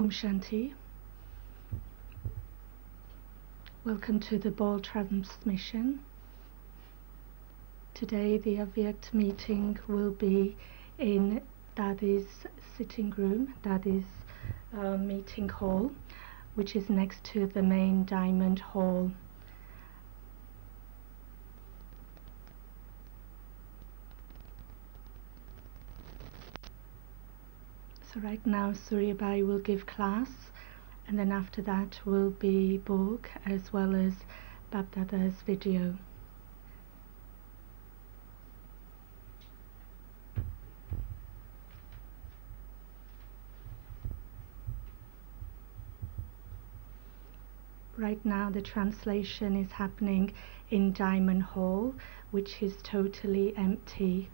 Om Shanti. Welcome to the BOL transmission. Today the Avyakt meeting will be in Dadi's sitting room, Dadi's meeting hall, which is next to the main diamond hall. So right now Suryabai will give class, and then after that will be Bhog as well as Babdada's video. Right now the translation is happening in Diamond Hall, which is totally empty.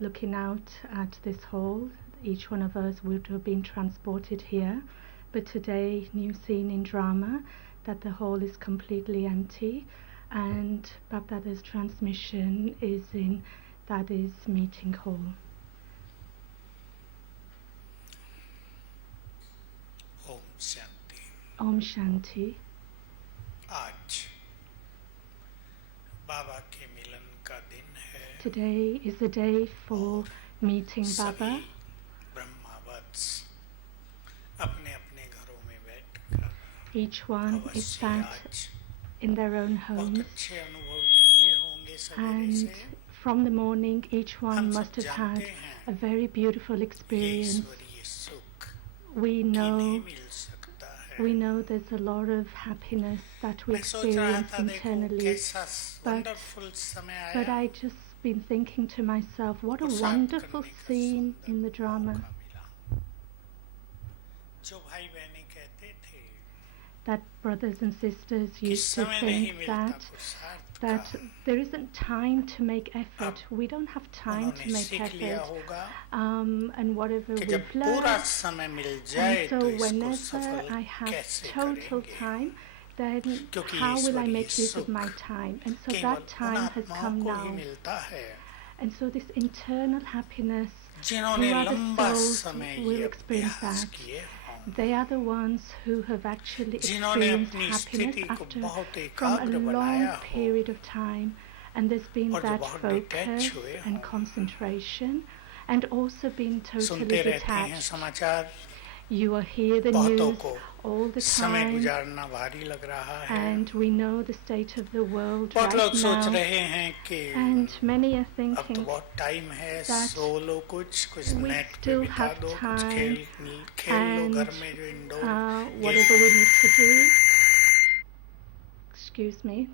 Looking out at this hall, each one of us would have been transported here, but today, new scene in drama, that the hall is completely empty, and Babdada's transmission is in Dadi's meeting hall. Om Shanti. Om Shanti. आज बाबा के मिलन का दिन है. Today is the day for meeting Baba. Each one is sat in their own homes, and from the morning each one must have had a very beautiful experience. We know there's a lot of happiness that we experience internally, but I just been thinking to myself, what a wonderful scene in the drama. That brothers and sisters used to think that there isn't time to make effort. We don't have time to make effort, and whatever we've learned. And so whenever I have total time, then how will I make use of my time? And so that time has come now. And so this internal happiness, who are the souls who will experience that? They are the ones who have actually experienced happiness from a long period of time, and there's been that focus and concentration, and also been totally detached. You will hear the news all the time, and we know the state of the world right now, and many are thinking that we still have time, and whatever we need to do. Excuse me,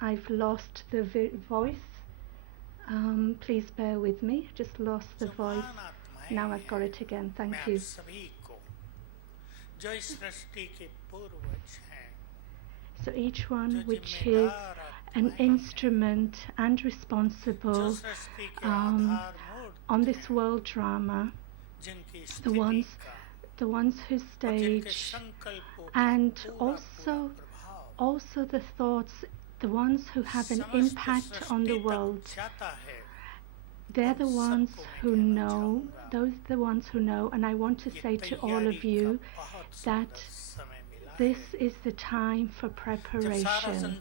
I've lost the voice. Please bear with me, just lost the voice. Now I've got it again. Thank you. So each one which is an instrument and responsible on this world drama, the ones who stage, and also the thoughts, the ones who have an impact on the world. They're the ones who know, and I want to say to all of you that this is the time for preparation.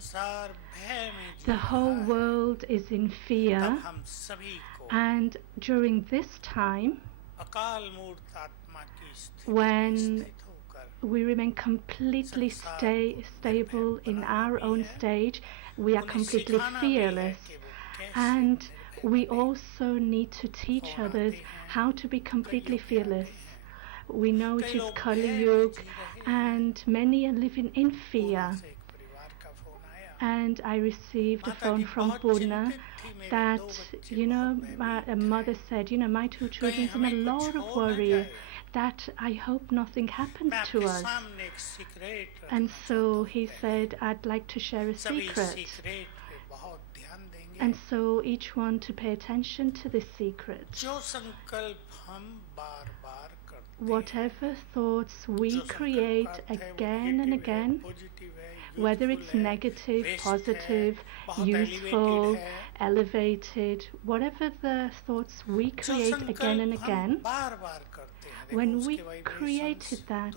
The whole world is in fear, and during this time, when we remain completely stable in our own stage, we are completely fearless, and we also need to teach others how to be completely fearless. We know it is Kali Yuga, and many are living in fear. And I received a phone from Purna that, a mother said, my two children are in a lot of worry, that I hope nothing happens to us. And so he said, I'd like to share a secret. And so each one to pay attention to this secret. Whatever thoughts we create again and again, whether it's negative, positive, useful, elevated, whatever the thoughts we create again and again, when we created that,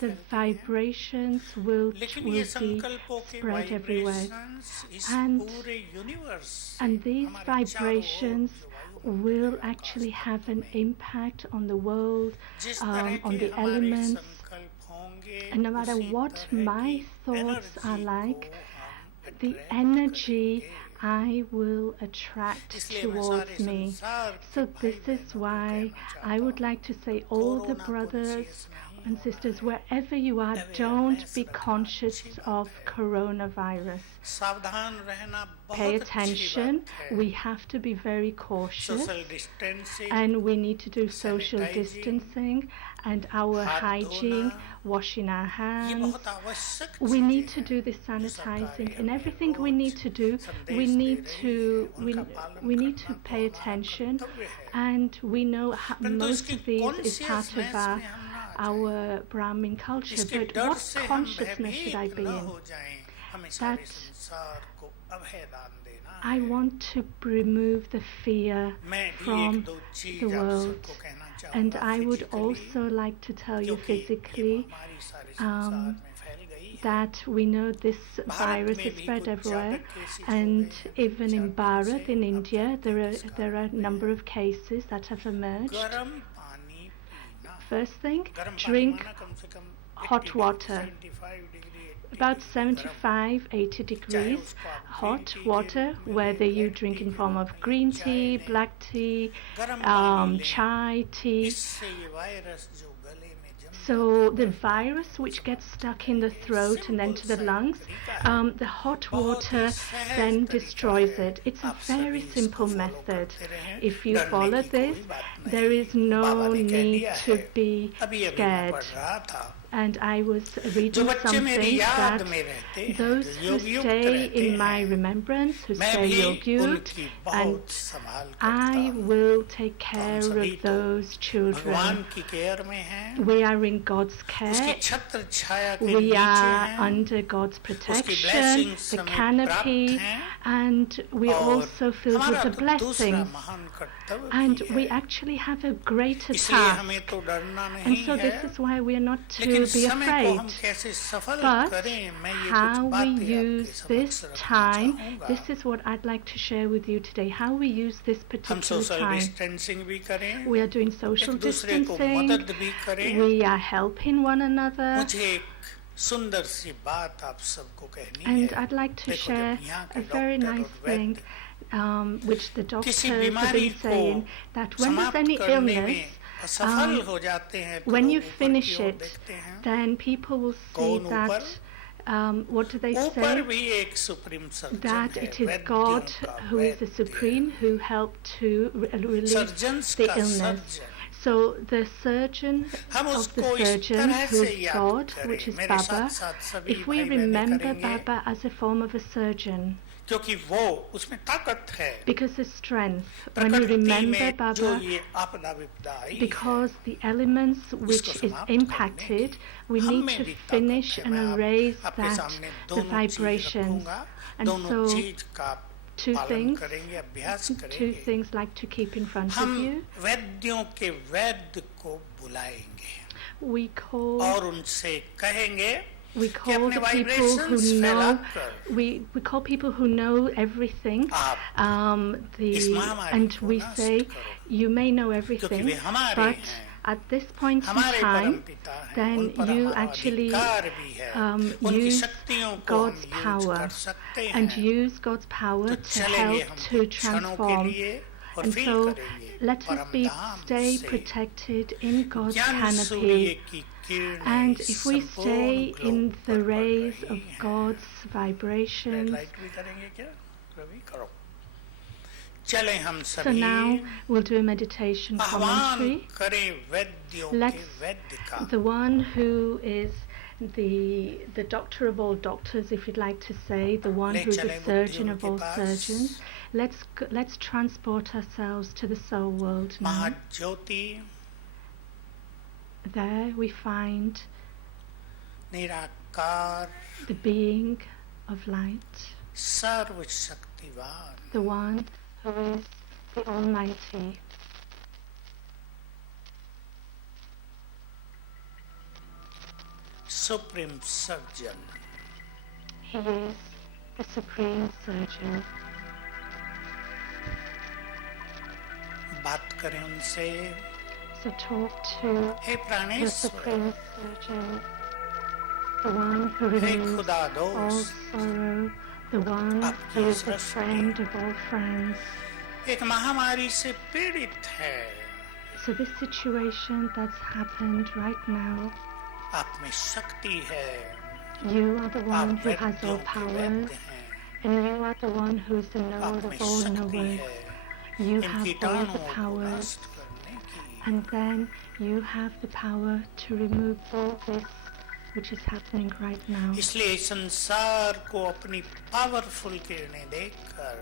the vibrations will be spread everywhere. And these vibrations will actually have an impact on the world, on the elements. And no matter what my thoughts are like, the energy I will attract towards me. So this is why I would like to say, all the brothers and sisters, wherever you are, don't be conscious of coronavirus. Pay attention. We have to be very cautious, and we need to do social distancing and our hygiene, washing our hands. We need to do this sanitizing, and everything we need to do, we need to pay attention. And we know most of these is part of our Brahmin culture, but what consciousness should I be in? That I want to remove the fear from the world. And I would also like to tell you physically that we know this virus is spread everywhere, and even in Bharat, in India, there are a number of cases that have emerged. First thing, drink hot water. About 75-80 degrees hot water, whether you drink in form of green tea, black tea, chai tea. So the virus which gets stuck in the throat and then to the lungs, the hot water then destroys it. It's a very simple method. If you follow this, there is no need to be scared. And I was reading something that those who stay in my remembrance, who stay yogyut, and I will take care of those children. We are in God's care. We are under God's protection, the canopy, and we are also filled with the blessings. And we actually have a greater task. And so this is why we are not to be afraid. But how we use this time, this is what I'd like to share with you today, how we use this particular time. We are doing social distancing. We are helping one another. And I'd like to share a very nice thing which the doctors have been saying, that when there's any illness, when you finish it, then people will see that, what do they say? That it is God who is the Supreme, who helped to relieve the illness. So the surgeon of the surgeon, who is God, which is Baba, if we remember Baba as a form of a surgeon, because the strength, when we remember Baba, because the elements which is impacted, we need to finish and erase that, the vibrations. And so two things like to keep in front of you. We call the people who know. We call people who know everything. And we say, you may know everything, but at this point in time, then you actually use God's power, and use God's power to help to transform. And so let us stay protected in God's canopy. And if we stay in the rays of God's vibrations, so now we'll do a meditation commentary. The one who is the doctor of all doctors, if you'd like to say, the one who is the surgeon of all surgeons, let's transport ourselves to the soul world now. There we find the being of light, the one who is the Almighty. Supreme Surgeon. He is the Supreme Surgeon. बात करें उनसे. So talk to the Supreme Surgeon, the one who removes all sorrow, the one who is the friend of all friends. एक महामारी से पीड़ित है. So this situation that's happened right now, आप में शक्ति है. You are the one who has all powers, and you are the one who is the knower of all knowers. You have all the powers, and then you have the power to remove all this which is happening right now. इसलिए संसार को अपनी powerful किरणें देकर,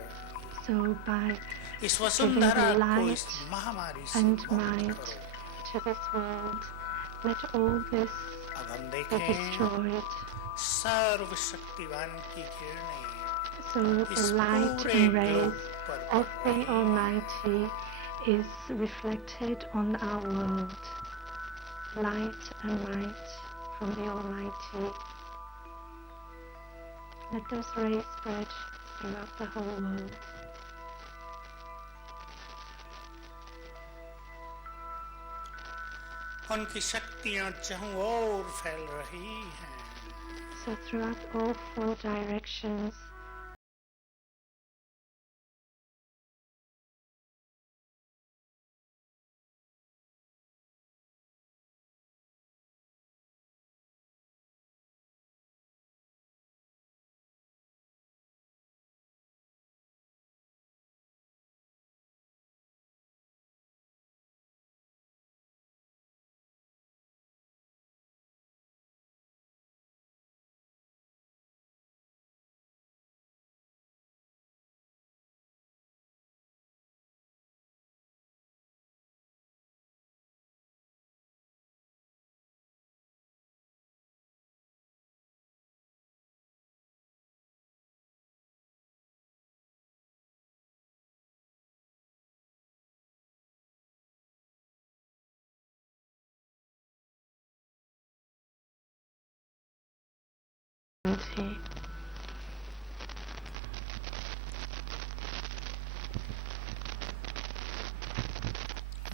So by इस giving Vasundhara the को इस light महामारी से and मुक्त might करो. to this world, let all this अब हम be देखें destroyed. सर्वशक्तिवान की किरणें So the light and rays of the Almighty is reflected on our world. Light and light from the Almighty. Let those rays spread throughout the whole world. उनकी शक्तियां चारों ओर फैल रही हैं. So throughout all four directions,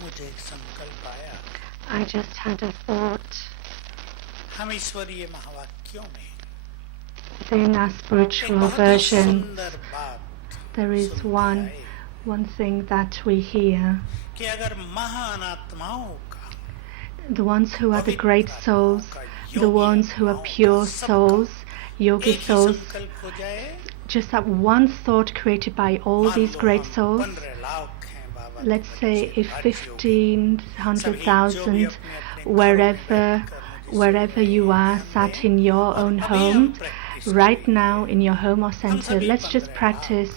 मुझे एक संकल्प आया. I just had a thought. हम ईश्वरीय महावाक्यों में Within our एक spiritual बहुत ही versions, सुंदर बात there is सुनते one आए thing that we hear. कि अगर महान आत्माओं का, The ones who are the great souls, the ones who are pure souls, yogi एक ही souls, संकल्प हो जाए, just that one thought created by all मान these लो great हम souls. 15 लाख हैं बाबा के Let's say बच्चे, if her Yogi, 1,500,000 wherever you are sat in your own home right now in your home or center, let's just practice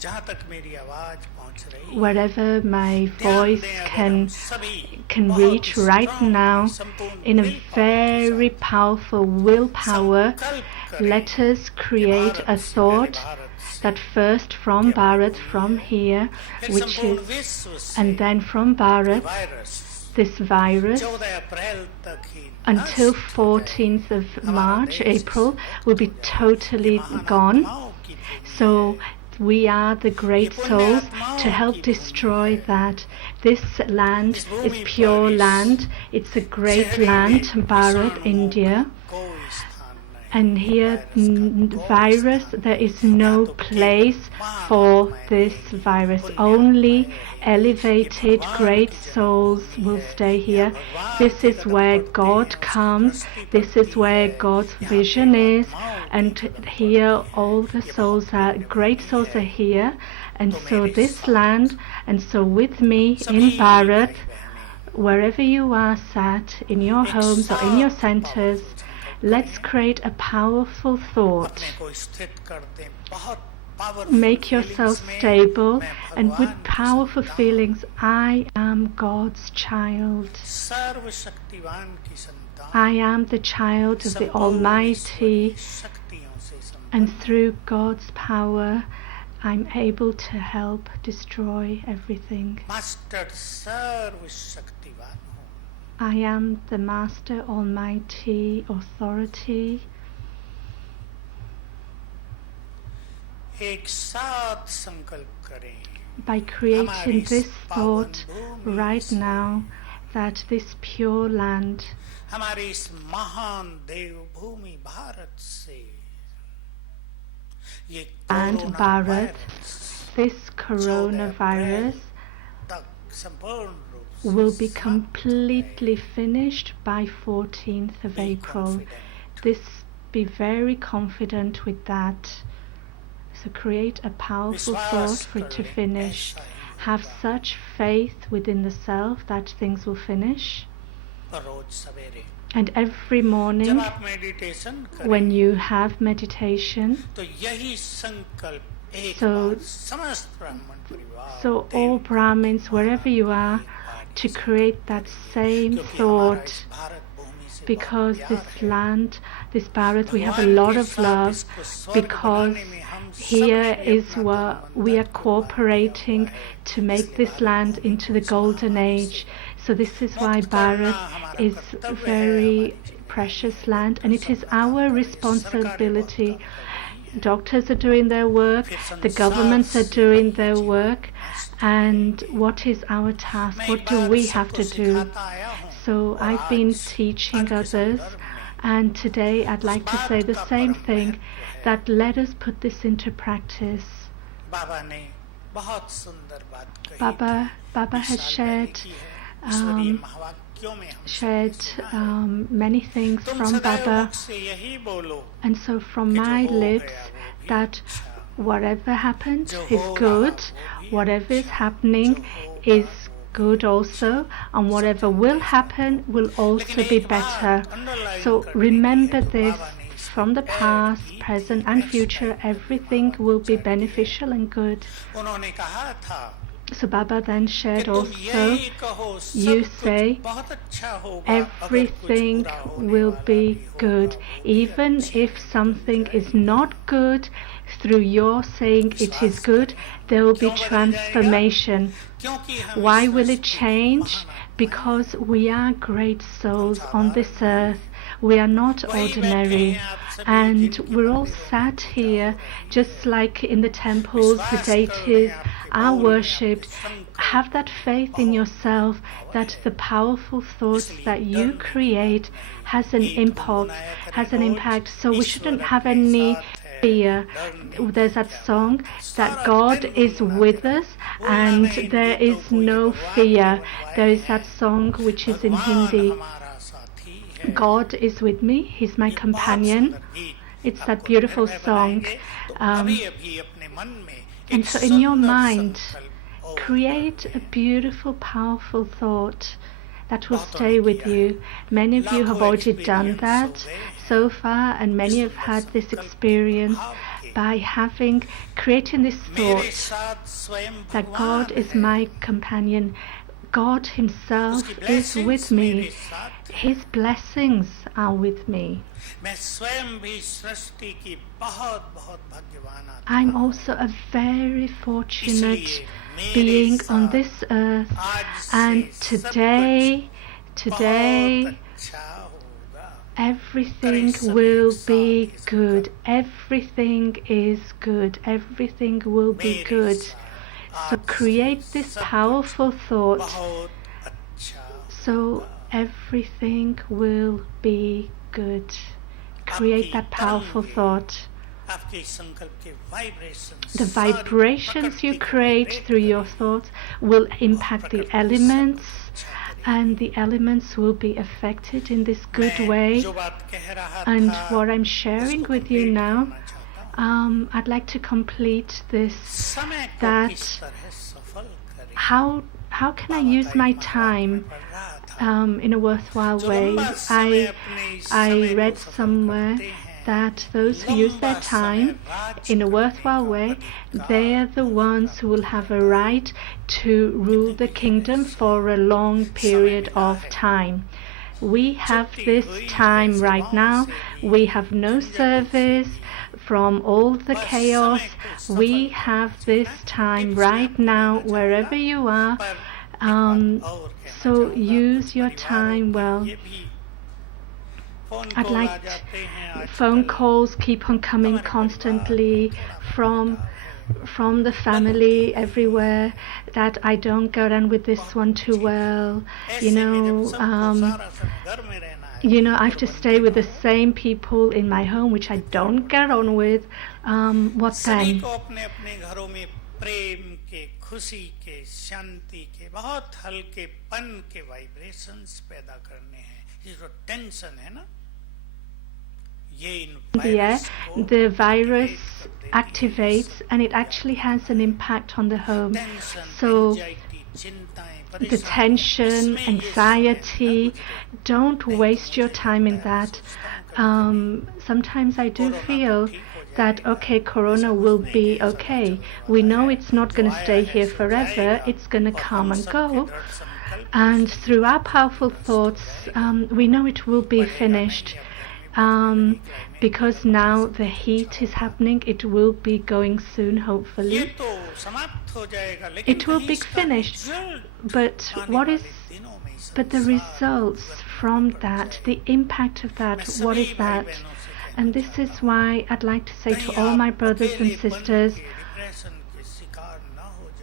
जहाँ तक मेरी आवाज पहुँच रही, wherever my voice ध्यान दें, अगर हम सभी can बहुत reach ही right strong, now संपूर्ण in a willpower के very साथ powerful willpower. संकल्प करें Let us कि create भारत a से, thought पहले भारत से, that first from Bharat, from here, फिर which संपूर्ण is, विश्व से and then from Bharat, virus this virus 14 अप्रैल तक ही until नष्ट हो जाए. 14th of हमारा March, देश April, will be totally महान gone. आत्माओं की भूमि So है. we are the great souls to help destroy that. This land is pure land. It's a great land, Bharat, India. कोई स्थान नहीं. And here, वायरस का virus, there is no place for this virus. Only elevated great souls will stay here. This is where God comes. This is where God's vision is. And here all the souls are, great souls are here. And so this land, and so with me in Bharat, wherever you are sat, in your homes or in your centers, let's create a powerful thought. अपने को स्थित कर दें. बहुत powerful Make yourself feelings में stable मैं and with भगवान की powerful संतान, feelings, I am God's child. सर्वशक्तिवान की संतान, I am the child of the संपूर्ण ईश्वरीय Almighty. शक्तियों And through God's power, I'm able to help destroy everything. I am the Master Almighty Authority. By creating this thought right now, that this pure land and Bharat, this coronavirus, will be completely finished by 14th of April. Be very confident with that. So create a powerful thought for it to finish. Have such faith within the self that things will finish. And every morning when you have meditation, so all Brahmins, wherever you are, to create that same thought, because this land, this Bharat, we have a lot of love, because here is what we are cooperating to make this land into the golden age. So this is why Bharat is a very precious land, and it is our responsibility. Doctors are doing their work, the governments are doing their work, and what is our task? What do we have to do? So I've been teaching others, and today I'd like to say the same thing, that let us put this into practice. Baba has shared many things from Baba, and so from my lips, that whatever happened is good, whatever is happening is good also, and whatever will happen will also be better. So remember this, from the past, present and future, everything will be beneficial and good. So Baba then shared also, you say everything will be good. Even if something is not good, through your saying it is good, there will be transformation. Why will it change? Because we are great souls on this earth. We are not ordinary, and we're all sat here just like in the temples the deities are worshipped. Have that faith in yourself that the powerful thoughts that you create has an impact. So we shouldn't have any fear. There's that song that God is with us and there is no fear. There is that song which is in Hindi. God is with me, He's my companion. It's that beautiful song. And so in your mind, create a beautiful, powerful thought that will stay with you. Many of you have already done that so far, and many have had this experience by creating this thought that God is my companion. God Himself is with me. His blessings are with me. I'm also a very fortunate being on this earth, and today everything will be good. Everything is good. Everything will be good. So create this powerful thought. So everything will be good. Create that powerful thought. The vibrations you create through your thoughts will impact the elements, and the elements will be affected in this good way. And what I'm sharing with you now, I'd like to complete this, that how can I use my time in a worthwhile way? I read somewhere that those who use their time in a worthwhile way, they are the ones who will have a right to rule the kingdom for a long period of time. We have this time right now. We have no service from all the chaos. We have this time right now, wherever you are. So use your time well. I'd like phone calls keep on coming constantly from the family everywhere that I don't get on with this one too well. I have to stay with the same people in my home which I don't get on with. What then? प्रेम के, खुशी के, शांति के, बहुत हल्केपन के vibrations पैदा करने हैं। ये जो टेंशन है ना, the virus activates and it actually has an impact on the home. So the tension, anxiety, don't waste your time in that. Sometimes I do feel that, okay, Corona will be okay. We know it's not going to stay here forever. It's going to come and go. And through our powerful thoughts, we know it will be finished. Because now the heat is happening, it will be going soon, hopefully. It will be finished. But the results from that, the impact of that, what is that? And this is why I'd like to say to all my brothers and sisters,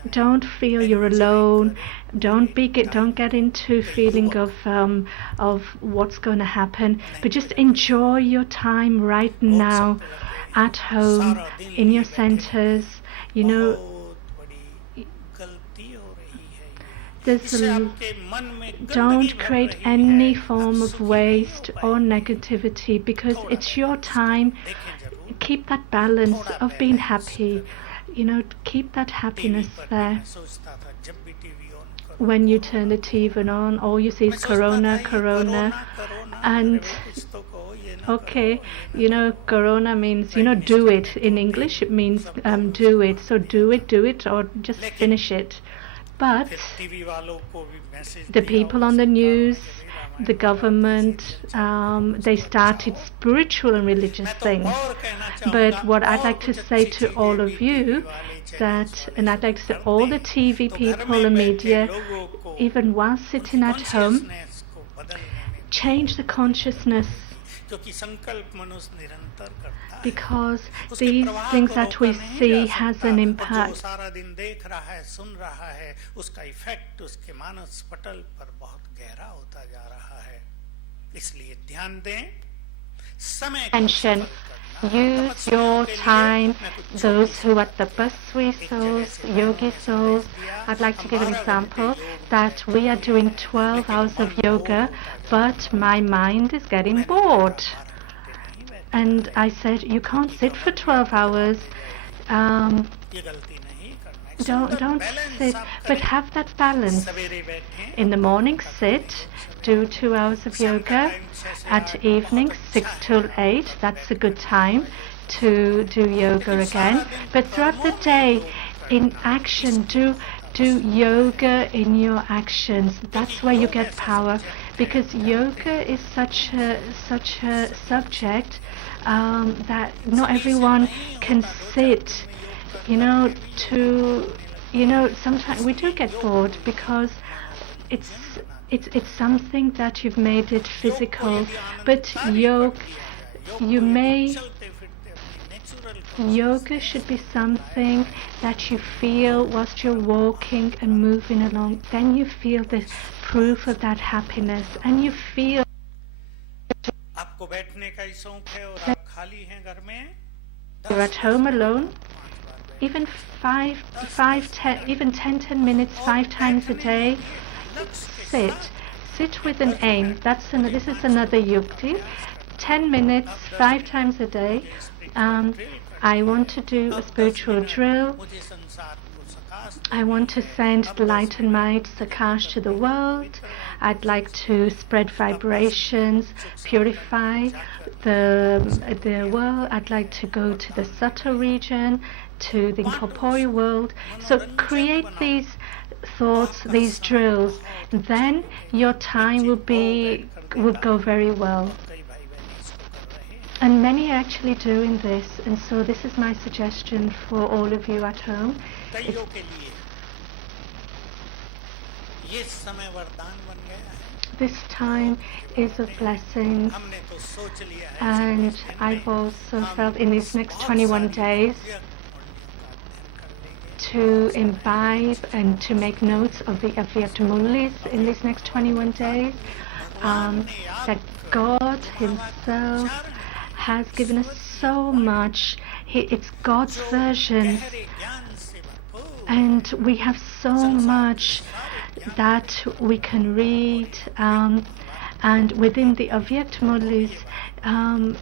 don't feel you're alone. Don't get into feeling of what's going to happen. But just enjoy your time right now, at home, in your centers. Don't create any form of waste or negativity because it's your time. Keep that balance of being happy. Keep that happiness there. When you turn the TV on, all you see is Corona. And okay, Corona means, do it. In English, it means do it. So do it, or just finish it. But the people on the news, the government, they started spiritual and religious things. But what I'd like to say to all of you, and I'd like to say all the TV people and media, even while sitting at home, change the consciousness. Because these things that we see has an impact. Attention. Use your time. Those who are the Baswi souls, yogi souls, I'd like to give an example that we are doing 12 hours of yoga, but my mind is getting bored. And I said, you can't sit for 12 hours. Don't sit, but have that balance. In the morning, sit, do 2 hours of yoga. At evening, 6 till 8, that's a good time to do yoga again. But throughout the day, in action, do yoga in your actions. That's where you get power, because yoga is such a subject that not everyone can sit. Sometimes we do get bored because it's something that you've made it physical, but yoga should be something that you feel whilst you're walking and moving along. Then you feel the proof of that happiness, and you feel you're at home alone. Even 10 minutes, 5 times a day. Sit with an aim. This is another yukti. 10 minutes, 5 times a day. I want to do a spiritual drill. I want to send the light and might Sakash to the world. I'd like to spread vibrations, purify the world. I'd like to go to the subtle region, to the incorporeal world. So create these thoughts, these drills, then your time would go very well. And many are actually doing this, and so this is my suggestion for all of you at home. This time is a blessing, and I've also felt in these next 21 days to imbibe and to make notes of the Avyaktamulis in these next 21 days, that God Himself has given us so much. It's God's version, and we have so much that we can read, and within the Avyaktamulis,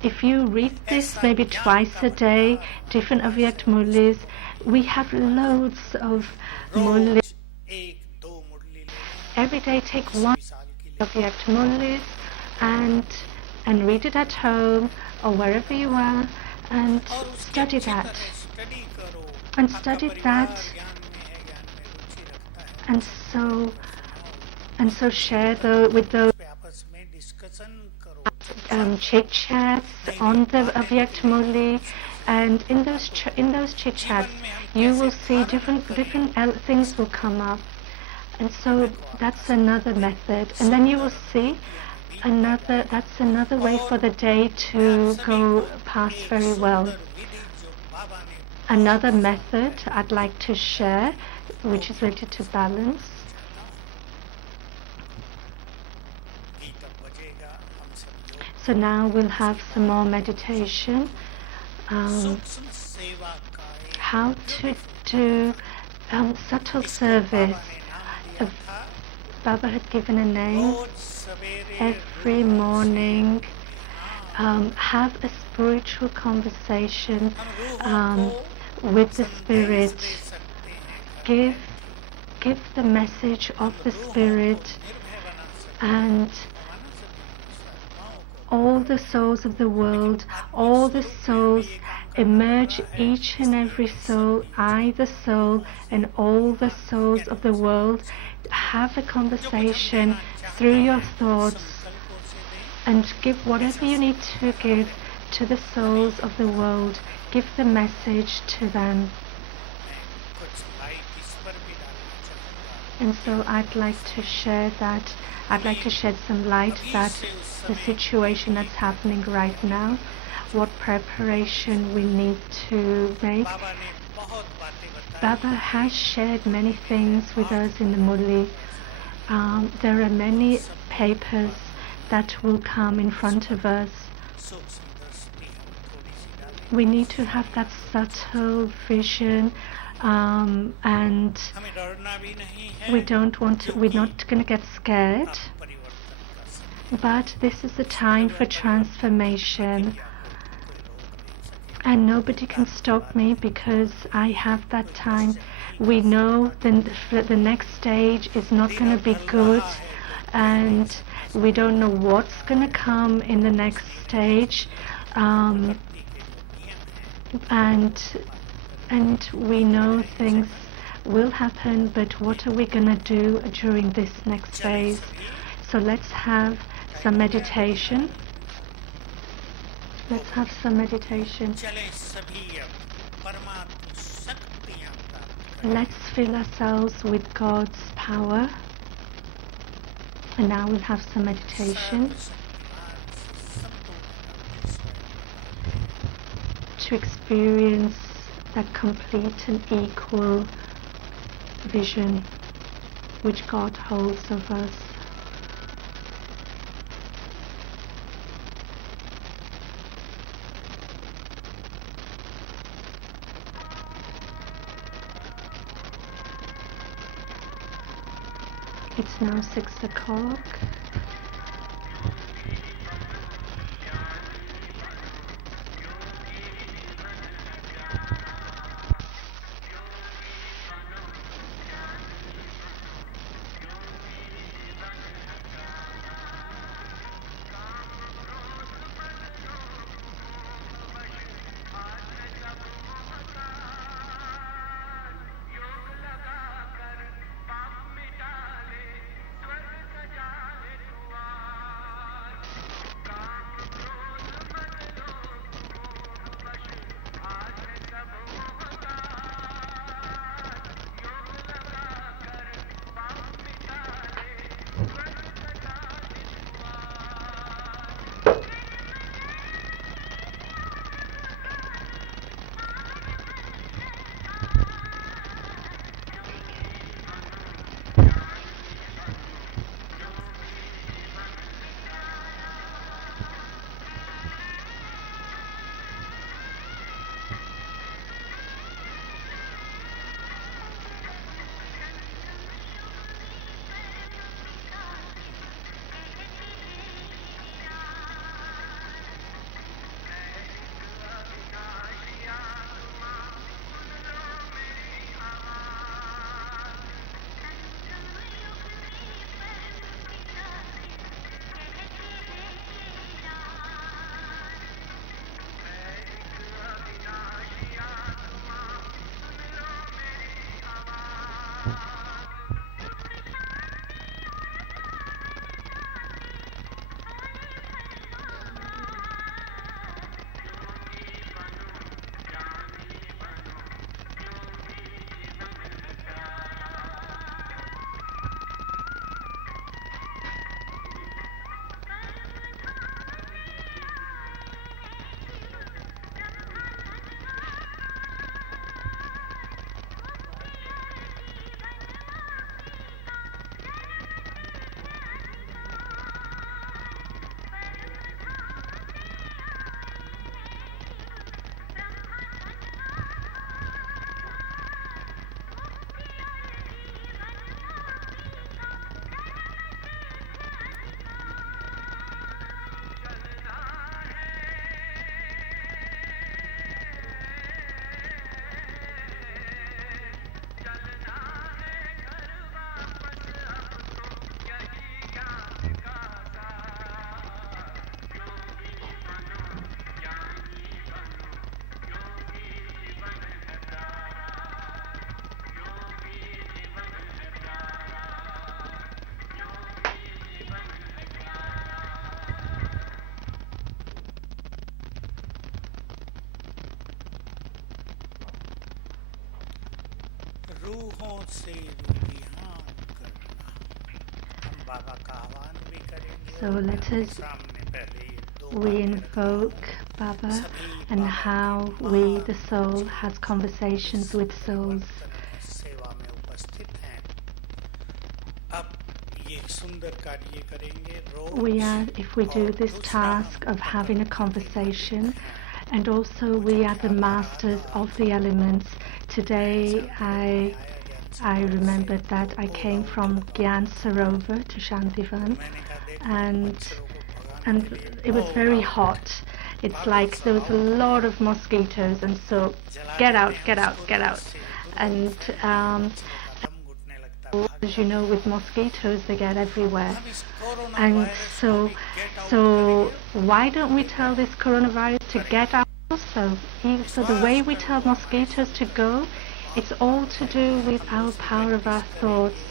if you read this maybe twice a day, different Avyaktamulis, we have loads of mulis. Every day take one Avyaktamulis and read it at home or wherever you are, and study that. And study that, and so share with those chit chats on the Avyaktamuli, and in those chit chats you will see different things will come up, and so that's another method. And then you will see that's another way for the day to go past very well. Another method I'd like to share, which is related to balance. So now we'll have some more meditation. How to do subtle service. Baba had given a name. Every morning, have a spiritual conversation with the Spirit. Give the message of the Spirit, and all the souls of the world, all the souls emerge, each and every soul, I the soul, and all the souls of the world. Have a conversation through your thoughts, and give whatever you need to give to the souls of the world. Give the message to them. And so I'd like to share that. I'd like to shed some light that the situation that's happening right now, what preparation we need to make. Baba has shared many things with us in the Murli. There are many papers that will come in front of us. We need to have that subtle vision, and we're not going to get scared, but this is a time for transformation, and nobody can stop me because I have that time. We know that the next stage is not going to be good, and we don't know what's going to come in the next stage, and we know things will happen, but what are we going to do during this next phase? So let's have some meditation. Let's have some meditation. Let's fill ourselves with God's power. And now we'll have some meditation to experience that complete and equal vision which God holds of us. It's now 6 o'clock. रूहों से रूहियान करना। हम बाबा का आह्वान भी करेंगे। So let us सामने पहले ये दो we invoke Baba and how we, the soul, has conversations with souls. सेवा में उपस्थित हैं। अब ये सुंदर कार्य करेंगे रोज। We are, if we do this task of having a conversation, and also we are the masters of the elements. Today I remembered that I came from Gyan Sarovar to Shantivan, and it was very hot. It's like there was a lot of mosquitoes, and so get out, get out, get out. And as you know, with mosquitoes, they get everywhere. And so why don't we tell this coronavirus to get out also? So the way we tell mosquitoes to go, it's all to do with our power of our thoughts.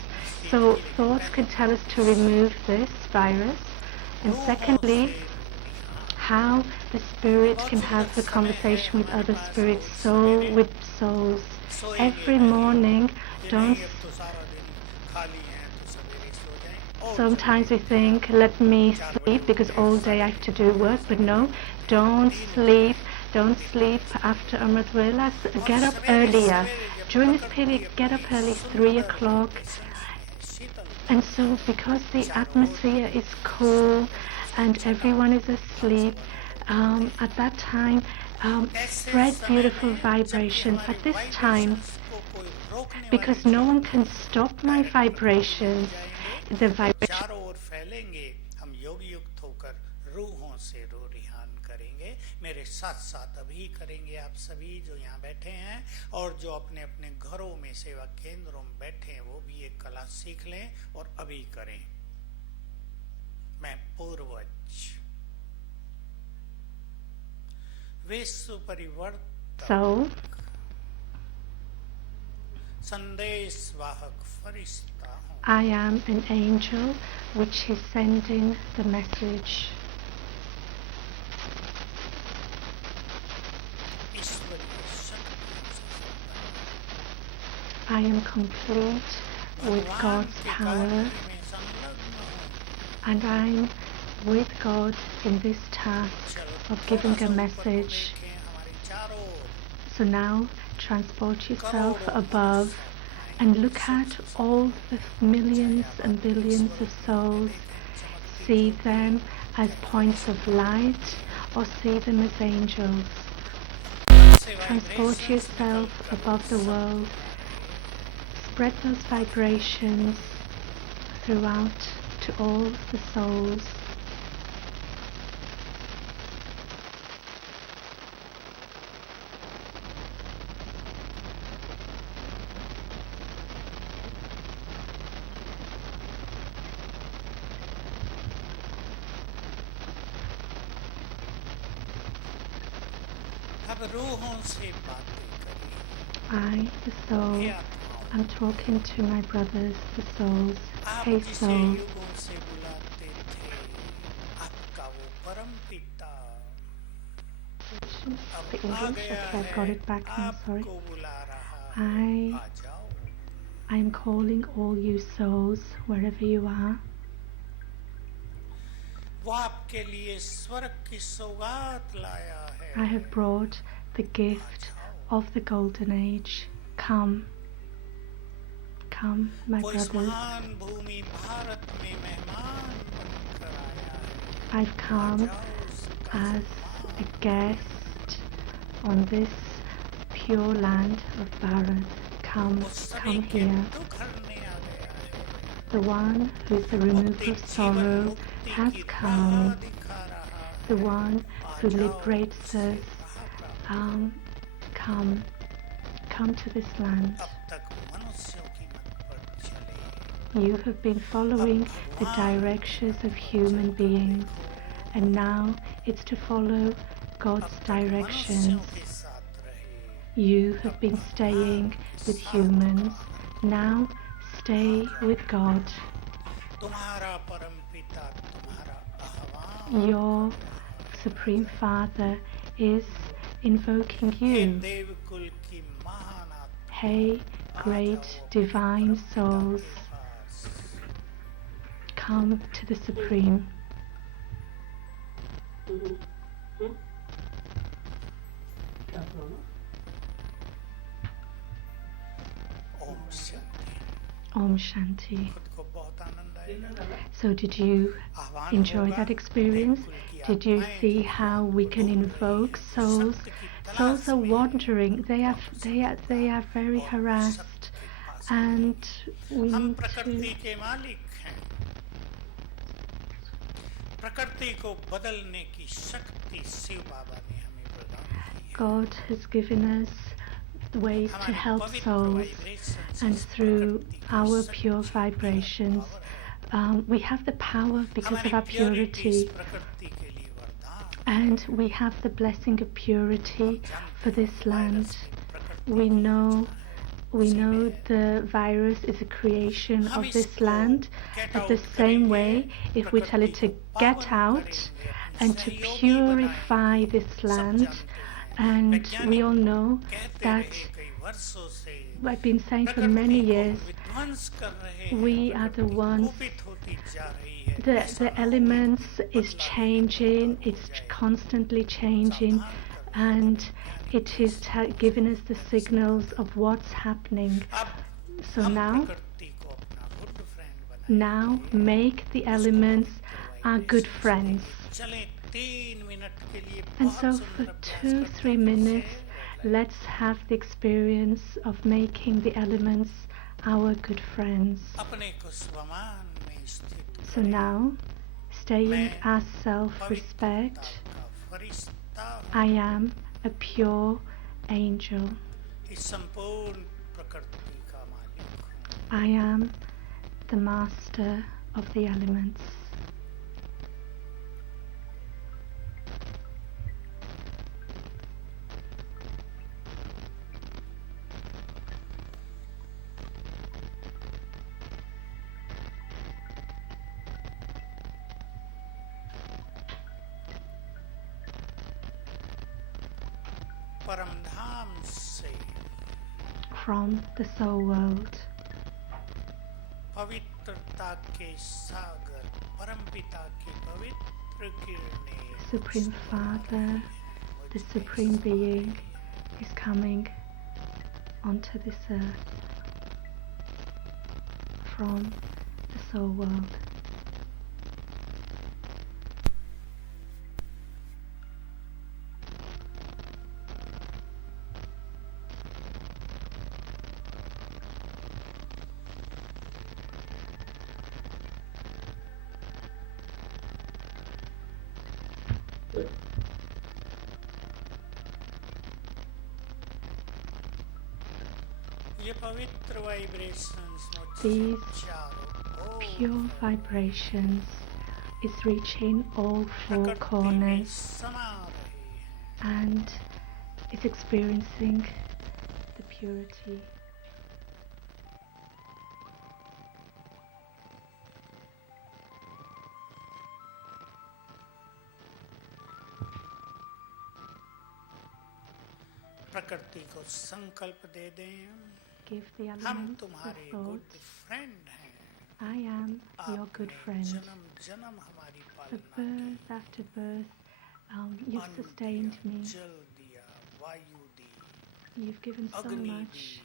So thoughts can tell us to remove this virus. And secondly, how the spirit can have the conversation with other spirits, soul with souls. Every morning, don't. Sometimes we think, let me sleep because all day I have to do work, but no, don't sleep. Don't sleep after Amrit Vela. Get up earlier. During this period, get up early, 3 o'clock. And so because the atmosphere is cool and everyone is asleep, at that time, spread beautiful vibrations. At this time, because no one can stop my vibrations, the vibration. चारों ओर फैलेंगे, हम योग युक्त होकर रूहों से रूहियान करेंगे। मेरे साथ साथ अभी करेंगे आप सभी जो यहाँ बैठे हैं और जो अपने अपने घरों में सेवा केंद्रों में बैठे हैं, वो भी एक कला सीख लें और अभी करें। मैं पूर्वज विश्व परिवर्तक संदेश वाहक फरिश्ता हूँ। I am an angel which is sending the message. I am complete with God's power, and I'm with God in this task of giving a message. So now transport yourself above and look at all the millions and billions of souls. See them as points of light or see them as angels. Transport yourself above the world. Spread those vibrations throughout to all the souls. I, the soul, am talking to my brothers, the souls. Hey soul, the English, okay, I've got it back now, sorry. I am calling all you souls, wherever you are. I have brought the gift of the golden age. Come, come, my brothers. I've come as a guest on this pure land of Bharat. Come, come here. The one who is the remover of sorrow has come. The one who liberates us. Come to this land. You have been following the directions of human beings, and now it's to follow God's directions. You have been staying with humans, now stay with God. Your Supreme Father is invoking you. Hey, great divine souls come to the Supreme. Om Shanti. So did you enjoy that experience? Did you see how we can invoke souls? Souls are wandering. They are very harassed, and we need to. God has given us ways to help souls, and through our pure vibrations, we have the power because of our purity, and we have the blessing of purity for this land. We know the virus is a creation of this land. At the same way, if we tell it to get out and to purify this land, and we all know that I've been saying for many years, we are the ones, the elements is changing, it's constantly changing, and it is giving us the signals of what's happening. So now make the elements our good friends. And so for 2-3 minutes, let's have the experience of making the elements our good friends. So now, staying as self-respect, I am a pure angel. I am the master of the elements. From the soul world, Supreme Father, the Supreme Being, is coming onto this earth from the soul world. These pure vibrations is reaching all 4 corners and is experiencing the purity. प्रकृति को संकल्प दे दें, Give the हम elements तुम्हारे the good thought, friend हैं, I am your good friend. जन्म जन्म हमारी For पालना birth after birth, you've अन्न sustained दिया, me. जल दिया, वायु दी, You've given so अग्नि much. दी,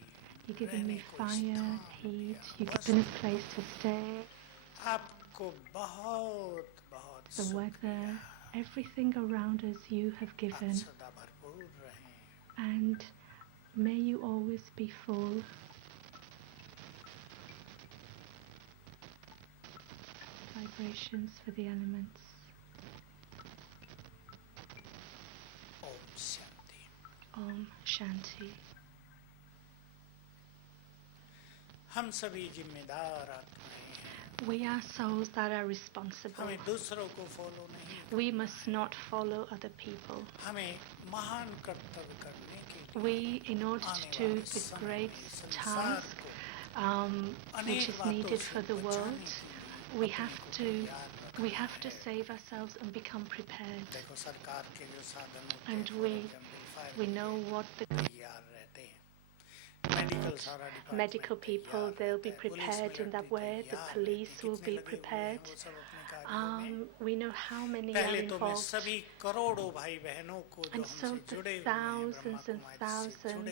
You've given me रहने को fire, स्थान heat. दिया, You've वस्त्र given a place to stay, आपको बहुत बहुत the सुख weather, दिया, everything around us you have आप given. सदा भरपूर रहें, And may you always be full. Vibrations for the elements. Om Shanti. Om Shanti. हम सभी जिम्मेदार आत्माएं हैं, We are souls that are responsible. हमें दूसरों को फॉलो नहीं, We must not follow other people. हमें महान कर्तव्य करने के लिए We, in order to do the great task which is needed for the world, we have to save ourselves and become prepared. देखो सरकार के जो साधन होते And हैं, we know what the तैयार रहते हैं, medical people, they'll be prepared in that way. The police will be prepared. We know how many are involved. And so the thousands and thousands,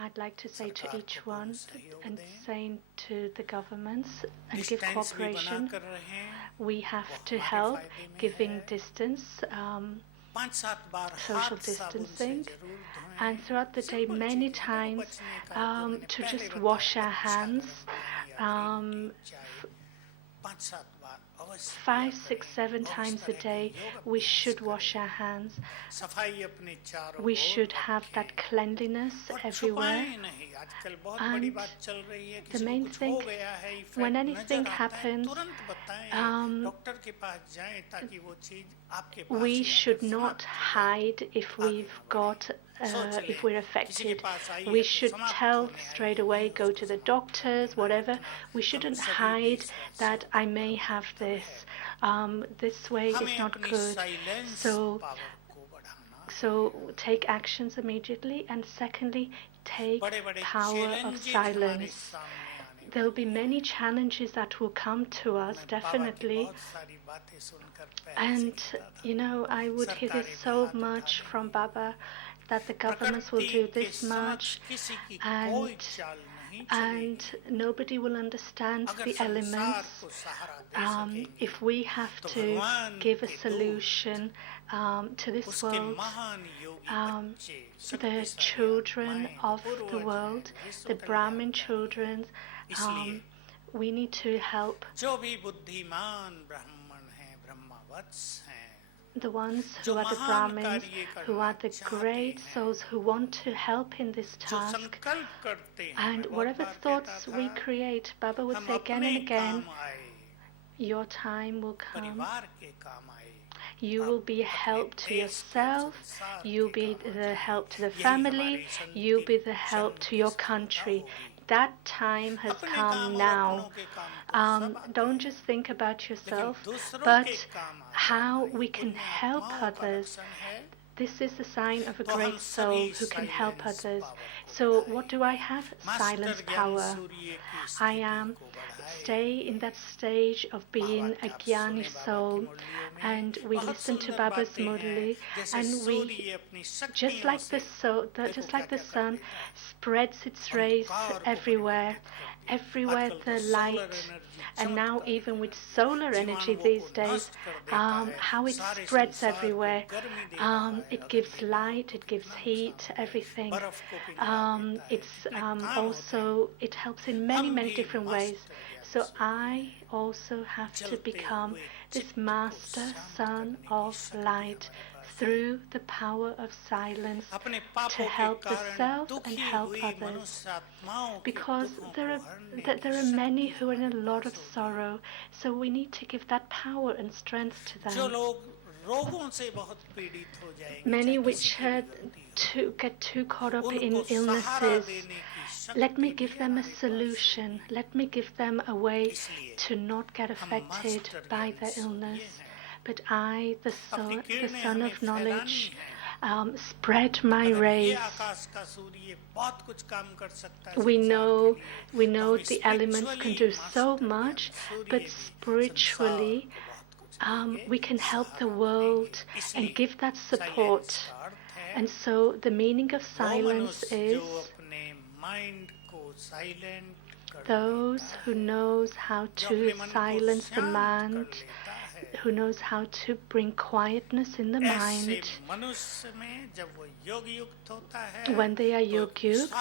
I'd like to say to each one and saying to the governments and give cooperation. We have to help giving distance, social distancing, and throughout the day many times to just wash our hands 5, 6, 7 times a day. We should wash our hands. We should have that cleanliness everywhere. And the main thing, when anything happens, we should not hide if if we're affected. We should tell straight away, go to the doctors, whatever. We shouldn't hide that I may have this. This way is not good. So take actions immediately, and secondly, take power of silence. There will be many challenges that will come to us, definitely. And, I would hear this so much from Baba, that the governments will do this much, and nobody will understand the elements. If we have to give a solution to this world, the children of the world, the Brahmin children, we need to help the ones who are the Brahmins, who are the great souls who want to help in this task. And whatever thoughts we create, Baba would say again and again, your time will come. You will be a help to yourself, you'll be the help to the family, you'll be the help to your country. That time has come now. Don't just think about yourself, but how we can help others. This is the sign of a great soul who can help others. So what do I have? Silence power. I stay in that stage of being a Jnani soul, and we listen to Baba's Murli, and we, just like the sun spreads its rays everywhere the light, and now even with solar energy these days, how it spreads everywhere. It gives light, it gives heat, everything. It helps in many different ways. So I also have to become this master son of light through the power of silence to help the self and help others. Because there are many who are in a lot of sorrow, so we need to give that power and strength to them. Many which get too caught up in illnesses. Let me give them a solution. Let me give them a way to not get affected by their illness. But I, the Son of Knowledge, spread my rays. We know the elements can do so much, but spiritually, we can help the world and give that support. And so the meaning of silence is those who knows how to silence the mind, who knows how to bring quietness in the mind. When they are yogyukt,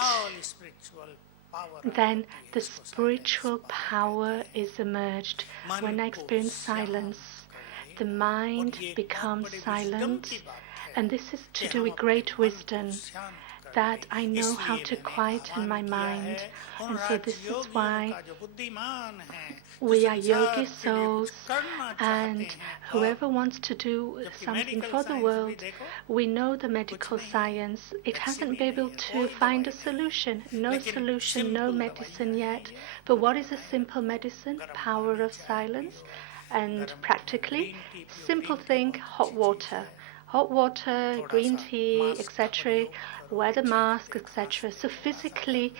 then the spiritual power is emerged. When I experience silence, the mind becomes silent, and this is to do with great wisdom, that I know how to quieten my mind. And so this is why we are yogi souls, and whoever wants to do something for the world, we know the medical science. It hasn't been able to find a solution. No solution, no medicine yet. But what is a simple medicine? Power of silence. And practically, simple thing, hot water. hot water, green tea, etc., wear the mask, etc. So physically,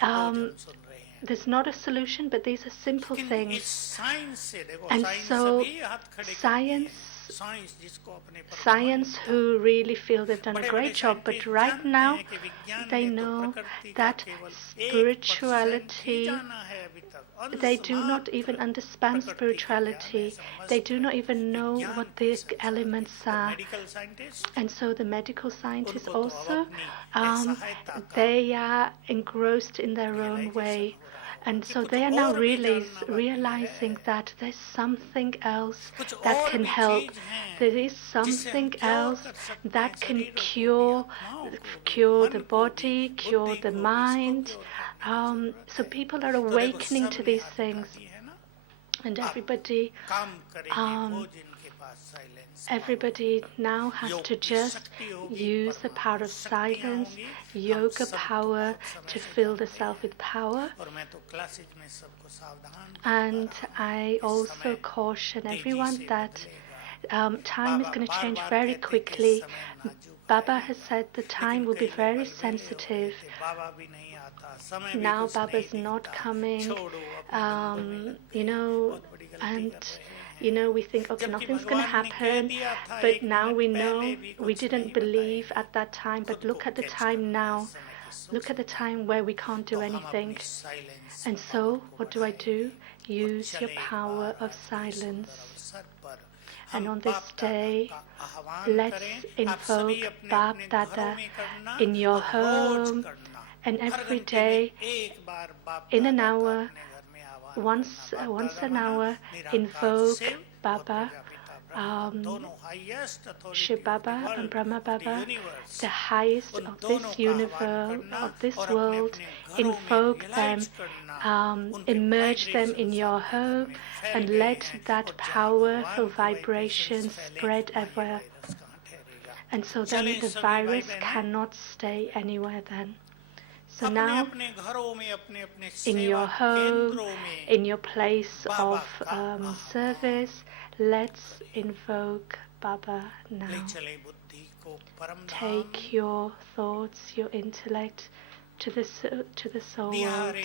there's not a solution, but these are simple things. And so science who really feel they've done a great job, but right now they know that spirituality, they do not even understand spirituality. They do not even know what the elements are. And so the medical scientists also, they are engrossed in their own way. And so they are now realizing that there's something else that can help. There is something else that can cure the body, cure the mind. So people are awakening to these things. And everybody now has to just use the power of silence, yoga power, to fill the self with power. And I also caution everyone that time is going to change very quickly. Baba has said the time will be very sensitive. Now Baba's not coming, we think, okay, nothing's going to happen, but now we know we didn't believe at that time, but look at the time now. Look at the time where we can't do anything. And so, what do? Use your power of silence. And on this day, let's invoke Bab Dada in your home, and every day, in an hour, once an hour, invoke Baba, Shiv Baba and Brahma Baba, the highest of this universe, of this world. Invoke them, immerse them in your home, and let that powerful vibration spread everywhere. And so then the virus cannot stay anywhere then. So now, in your home, in your place of service, let's invoke Baba now. Take your thoughts, your intellect to the soul world.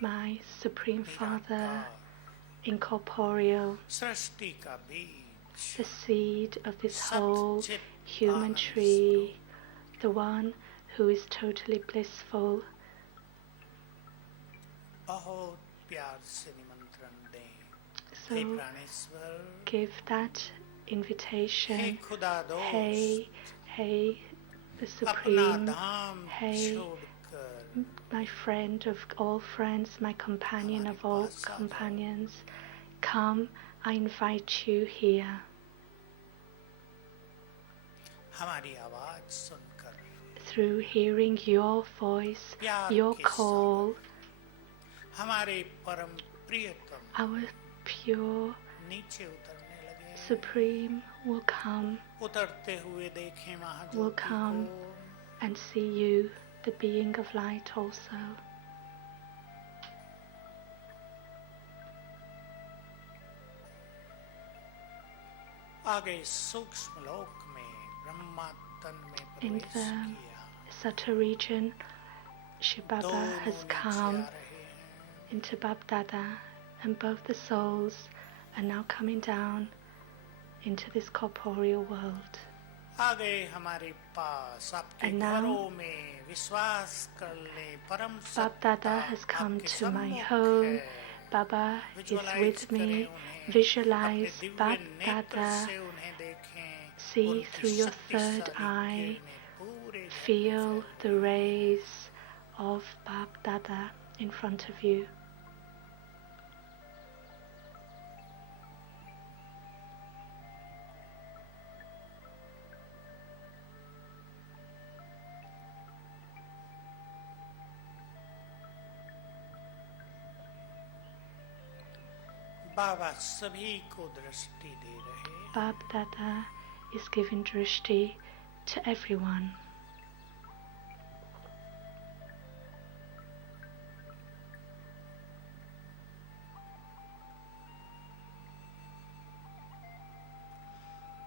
My Supreme Father, incorporeal, the seed of this whole human tree, the one who is totally blissful. So give that invitation. Hey, the Supreme. Hey, my friend of all friends, my companion of all companions. Come, I invite you here. Through hearing your voice, your call, our pure Supreme will come and see you, the being of light also. In the subtle region, Shiv Baba has come into Bab Dada, and both the souls are now coming down into this corporeal world. And now Bab Dada has come to my home. Baba is with me. Visualize Bab Dada. See through your third eye. Feel the rays of Bab Dada in front of you. Bab Dada is giving drishti to everyone.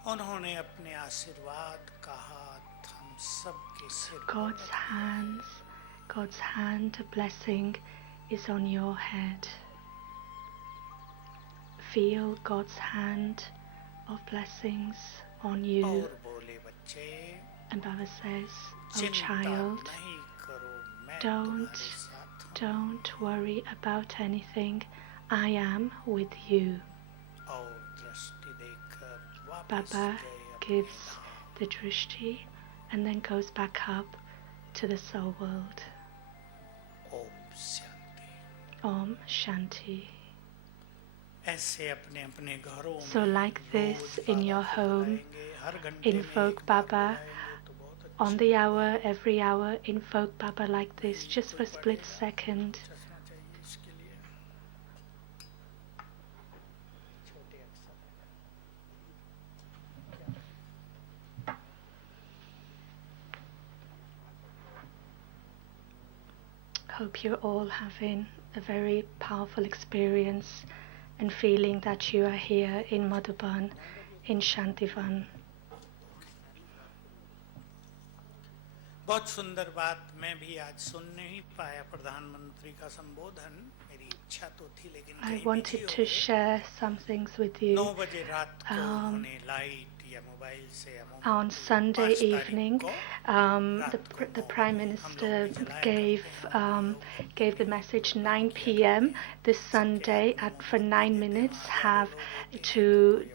उन्होंने अपने आशीर्वाद का हाथ हम सबके सिर पर God's रखा। God's hand of blessing is on your head. Feel God's hand of blessings on you. और बोले बच्चे, And Baba says, oh चिंता child, नहीं करो, मैं तुम्हारे साथ हूँ। don't worry about anything. I am with you. और दृष्टि देकर वापस Baba गए अपने gives Dham. the drishti and then goes back up to the soul world. Om Shanti. Om Shanti. ऐसे अपने अपने घरों में So like this rose in Baba your को home, बुलाएंगे, हर घंटे में invoke एक बार Baba बुलाएंगे तो बहुत अच्छा on the hour, every hour, invoke Baba like this, just for a split second. चश्मा चाहिए इसके लिए। छोटे अक्षर। Hope you're all having a very powerful experience and feeling that you are here in Madhuban, in Shantivan. बहुत सुंदर बात, मैं भी आज सुन नहीं पाया प्रधानमंत्री का संबोधन, मेरी इच्छा तो थी लेकिन I कहीं wanted बिजी to हो गए। share some things with you. 9 बजे रात को उन्होंने लाइट या मोबाइल से On Sunday evening, the Prime Minister gave the message 9 p.m. this Sunday for 9 minutes have to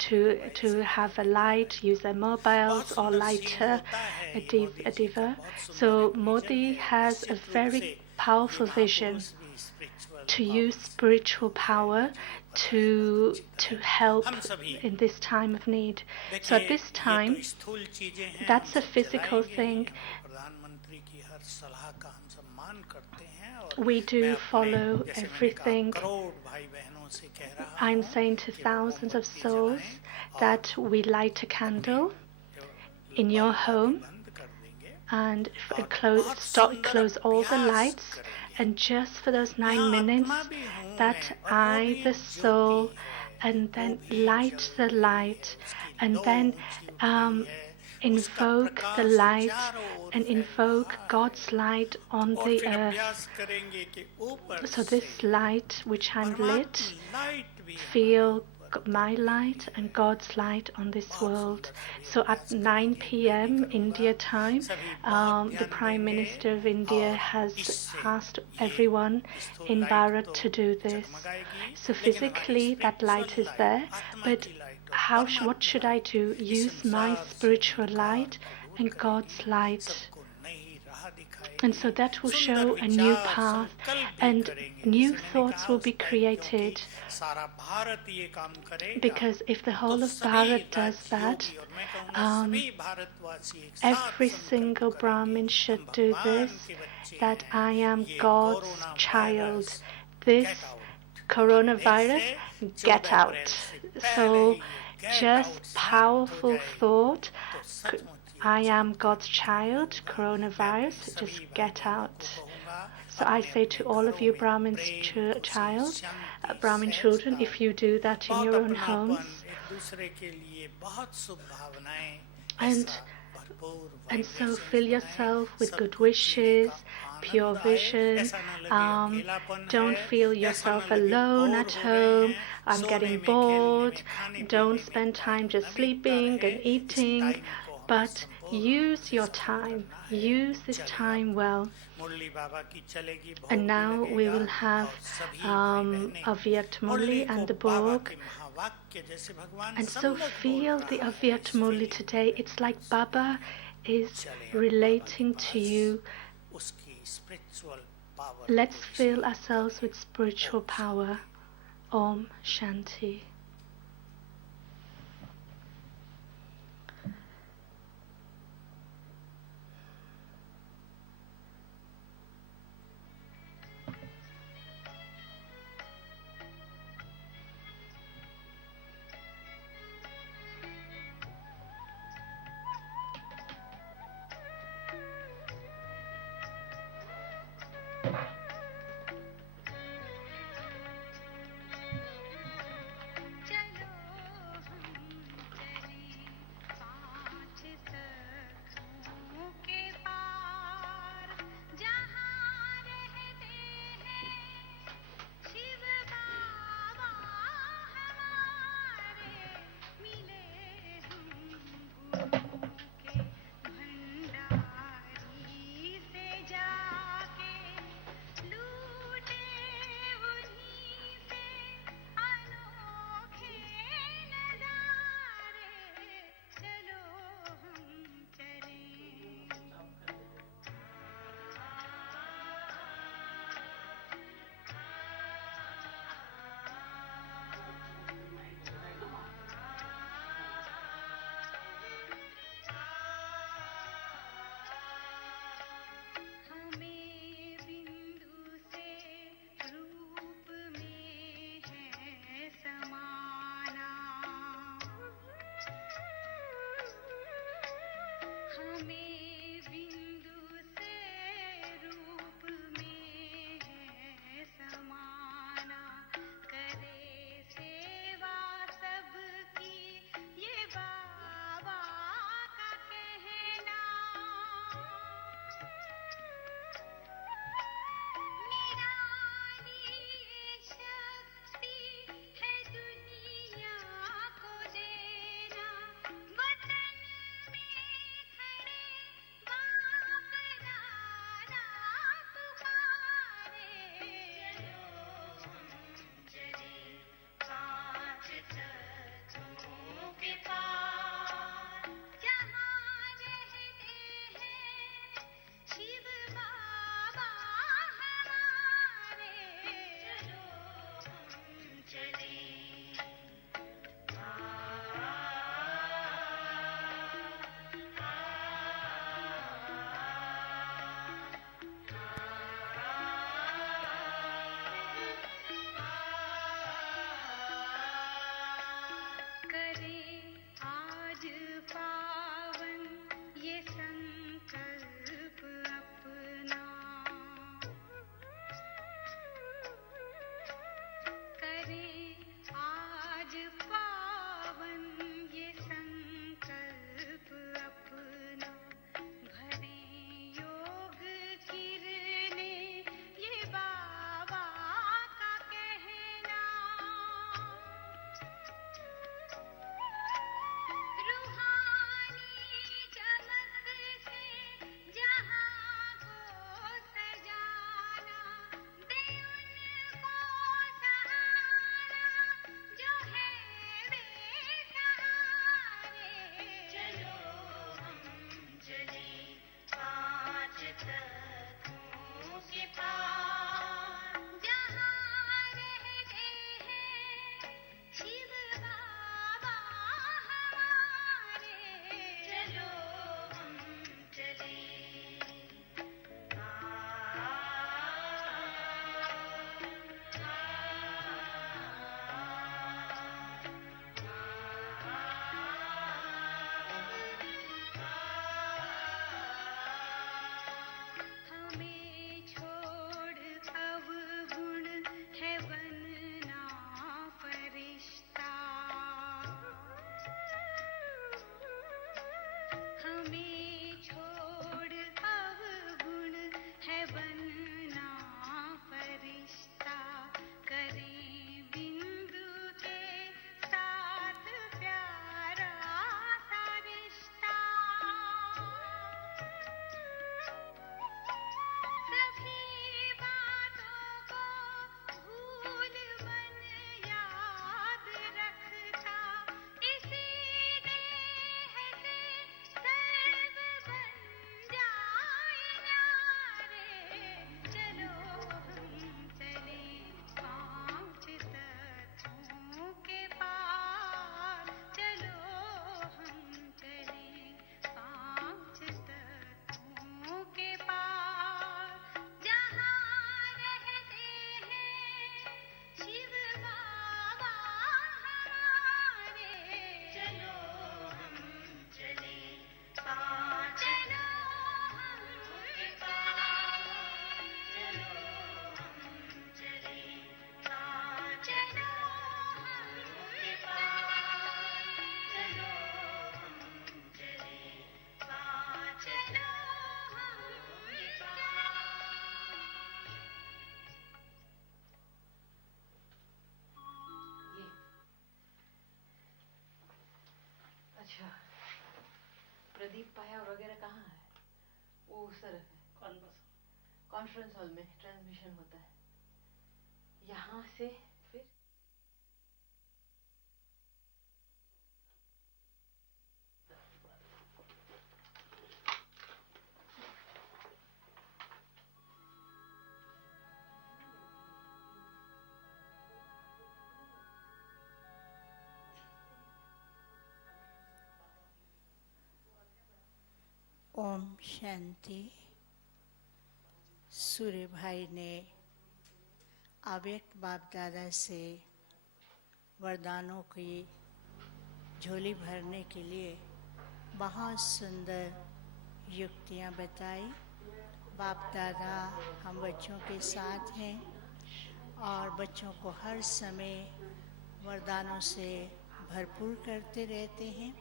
have a light, use their mobiles or lighter, a diva. So Modi has a very powerful vision to use spiritual power to help in this time of need. So at this time, that's a physical thing. We do follow everything. I'm saying to thousands of souls that we light a candle in your home and close all the lights, and just for those 9 minutes that I, the soul, and then light the light, and then invoke the light and invoke God's light on the earth. So this light which I'm lit, feel my light and God's light on this world. So at 9 p.m. India time, the Prime Minister of India has asked everyone in Bharat to do this. So physically that light is there, but what should I do? Use my spiritual light and God's light. And so that will show a new path, and new thoughts will be created. Because if the whole of Bharat does that, every single Brahmin should do this, that I am God's child. This coronavirus, get out. So just powerful thought, I am God's child, coronavirus, just get out. So I say to all of you Brahmin children, if you do that in your own homes, and so fill yourself with good wishes, pure vision. Don't feel yourself alone at home. I'm getting bored. Don't spend time just sleeping and eating, but use your time. Use this time well. And now we will have Avyakt Murli and the Bhog. And so feel the Avyakt Murli today. It's like Baba is relating to you. Let's fill ourselves with spiritual power. Om Shanti. अच्छा, प्रदीप पाया वगैरह कहाँ है? वो उस तरफ है। कौन बस? कॉन्फ्रेंस हॉल में ट्रांसमिशन होता है। यहाँ से फिर ओम शांति। सूर्य भाई ने अव्यक्त बाप दादा से वरदानों की झोली भरने के लिए बहुत सुंदर युक्तियाँ बताई। बाप दादा हम बच्चों के साथ हैं और बच्चों को हर समय वरदानों से भरपूर करते रहते हैं।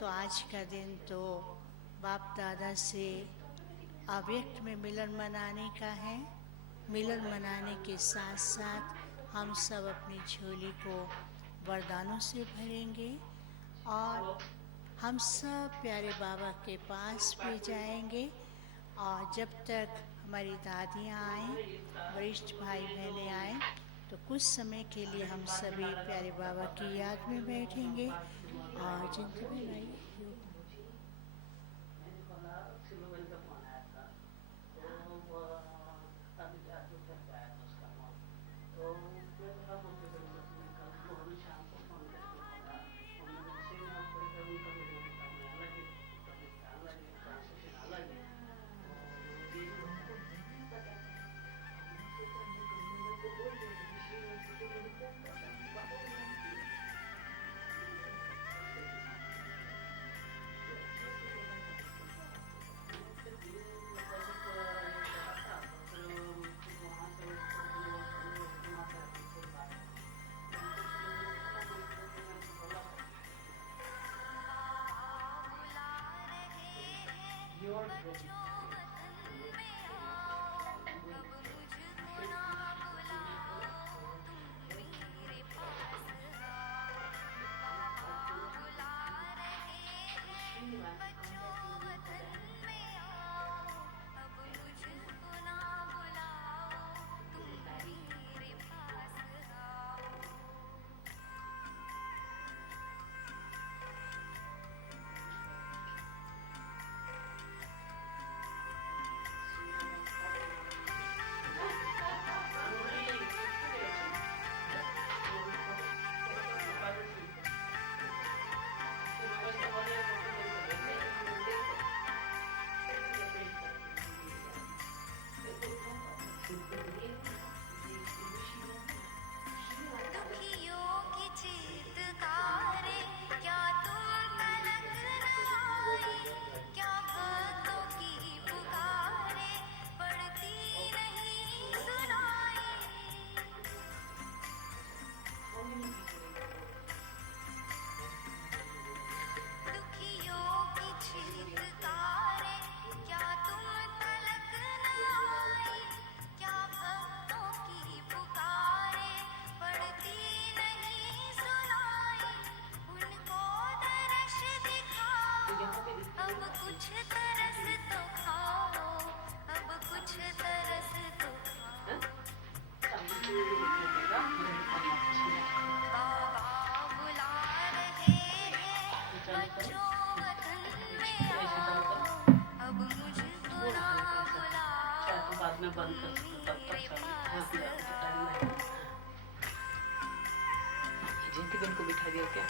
तो आज का दिन तो बाप दादा से अव्यक्त में मिलन मनाने का है। मिलन मनाने के साथ साथ हम सब अपनी झोली को वरदानों से भरेंगे और हम सब प्यारे बाबा के पास भी जाएंगे। और जब तक हमारी दादियाँ आएँ, वरिष्ठ भाई बहनें आएँ, तो कुछ समय के लिए हम सभी प्यारे बाबा की याद में बैठेंगे। और जिनके भी नहीं में बंद कर सकते तब तक जयंती बहन को बिठा दिया क्या?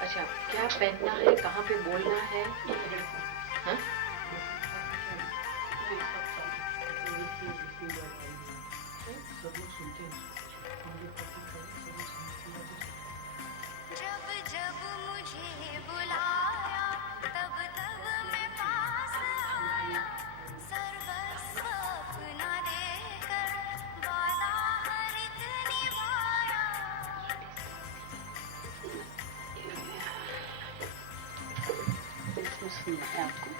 अच्छा, क्या पहनना है, कहाँ पे बोलना है? हाँ? जब जब मुझे बुलाया तब तब मैं पास आया, सर्वस्व अपना देकर वादा हरित निभाया।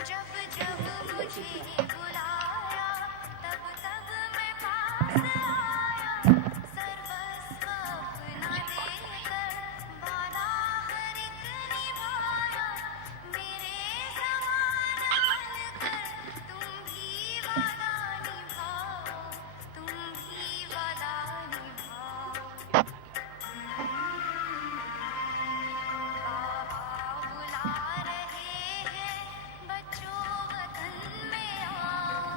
जब जब मुझे बुलाया तब तब मैं पास आया, सर्वस्व अपना देकर वादा हरित निभाया। मेरे समान बनकर तुम भी वादा निभाओ, तुम भी वादा निभाओ। बाबा बुला रहे हैं बच्चों वतन में आओ,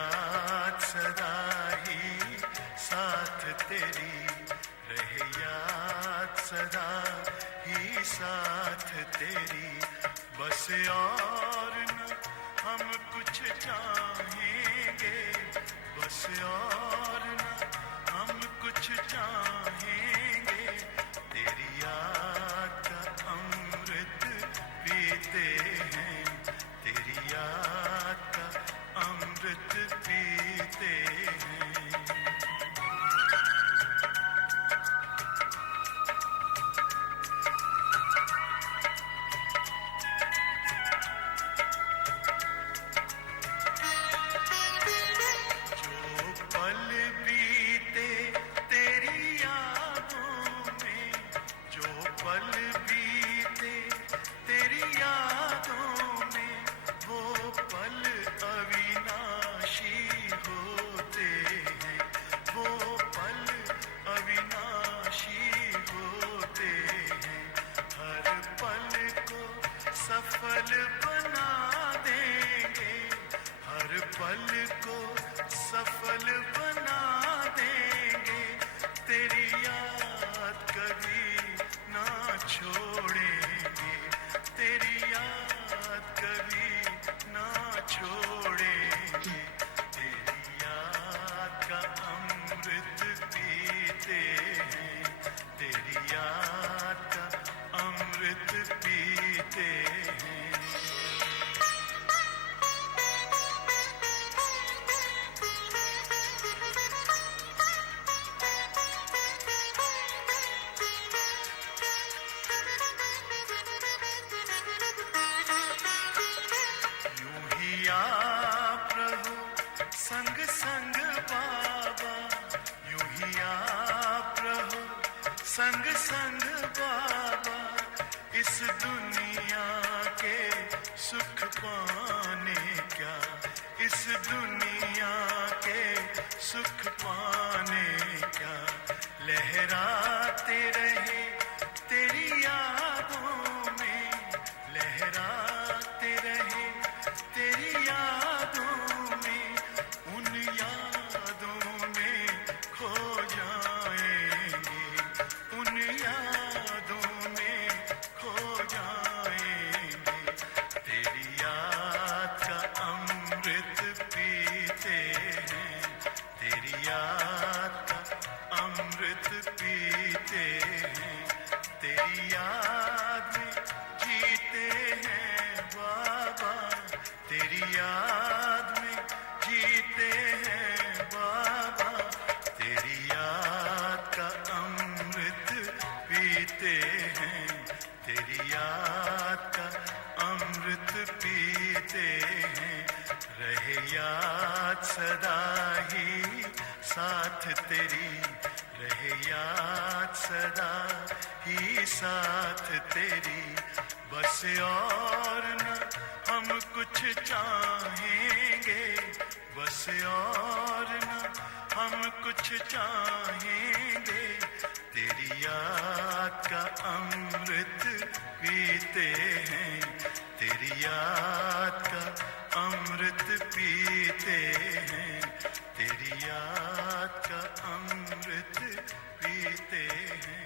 याद सदा ही साथ तेरी, रहे याद सदा ही साथ तेरी। बस और न हम कुछ चाहेंगे, बस और न हम कुछ चाहेंगे, तेरी याद का अमृत पीते हैं, तेरी याद का अमृत पीते हैं। सफल बना देंगे, हर पल को सफल बना देंगे, तेरी याद कभी ना छोड़ेंगे, तेरी याद कभी ना छोड़ेंगे, तेरी याद का अमृत पीते हैं, तेरी याद का अमृत पीते हैं। संग संग बाबा, यूं ही आप रहो संग संग बाबा, इस दुनिया के सुख पाने क्या, इस दुनिया के सुख पाने क्या, लहराते रहे तेरी यादों में, लहराते रहे तेरी यादों में, उन यादों में खो जाएंगे, उन यादों में खो जाएंगे, तेरी याद का अमृत पीते हैं, तेरी याद का अमृत पीते हैं, तेरी याद में जीते हैं बाबा, तेरी याद में जीते हैं बाबा, तेरी याद का अमृत पीते हैं, तेरी याद का अमृत पीते हैं, रहे याद सदा ही साथ तेरी, रहे याद सदा ही साथ तेरी। बस और न हम कुछ चाहेंगे, बस और न हम कुछ चाहेंगे, तेरी याद का अमृत पीते हैं, तेरी याद का अमृत पीते हैं, तेरी याद का अमृत पीते हैं।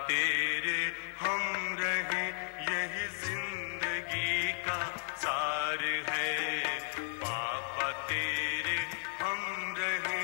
तेरे हम रहे यही जिंदगी का सार है, पापा तेरे हम रहे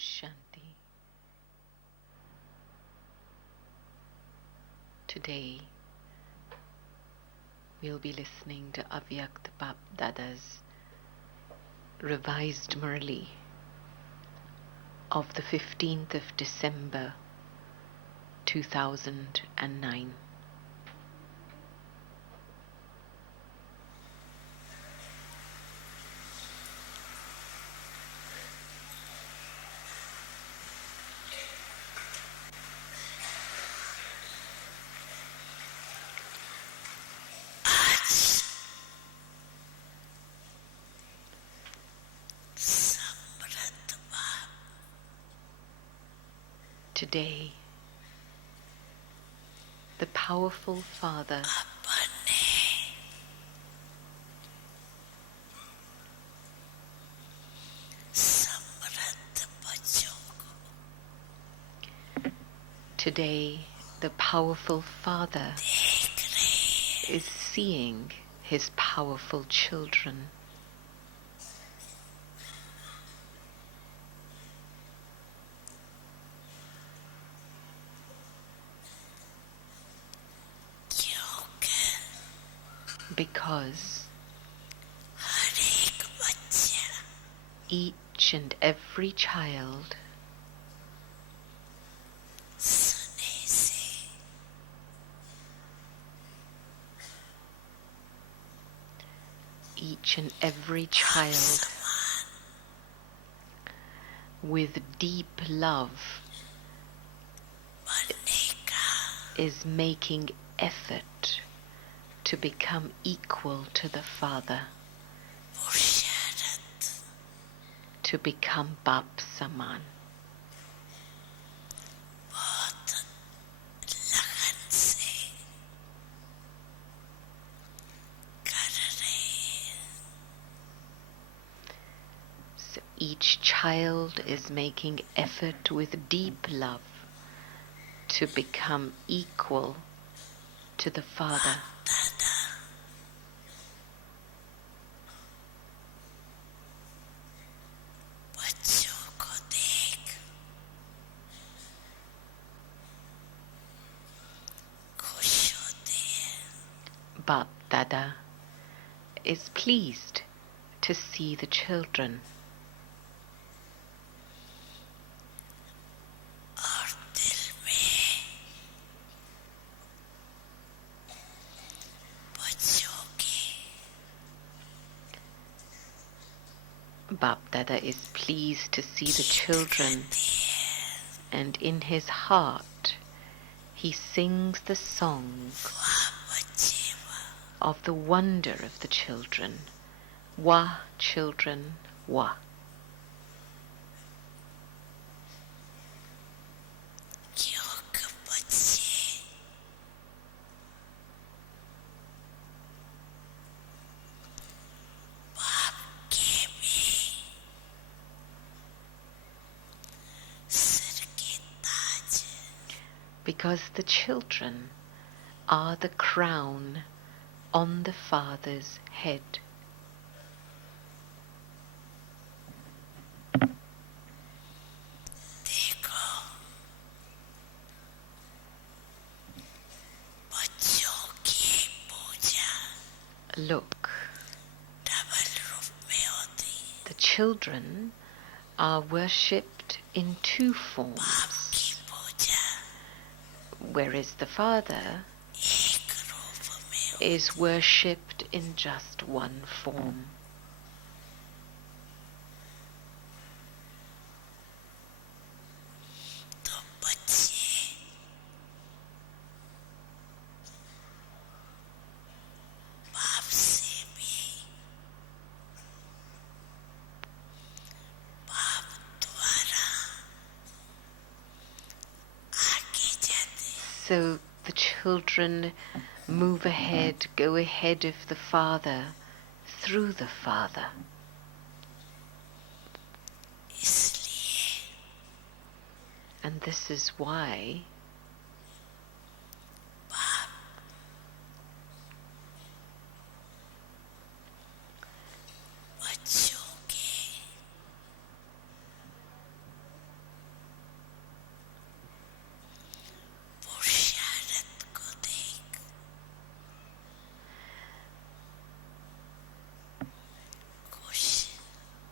Shanti. Today we'll be listening to Avyakt Bap Dada's revised Murli of the 15th of December 2009. Today, the powerful Father Today, the powerful Father is seeing his powerful children. Because each and every child with deep love is making effort to become equal to the Father, to become Bap Saman. So each child is making effort with deep love to become equal to the Father. Bap Dada is pleased to see the children. Bap Dada is pleased to see the children, and in his heart he sings the song of the wonder of the children. Wah, children, wah. Because the children are the crown on the Father's head. Look, the children are worshipped in two forms, whereas the Father is worshipped in just one form. So the children move ahead, go ahead of the Father, through the Father. And this is why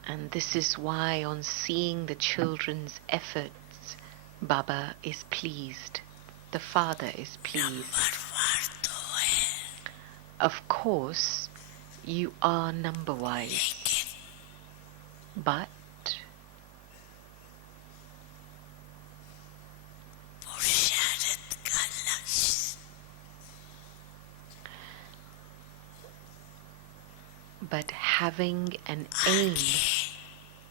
And this is why on seeing the children's efforts, Baba is pleased. The Father is pleased. Of course, you are number-wise, but having an aim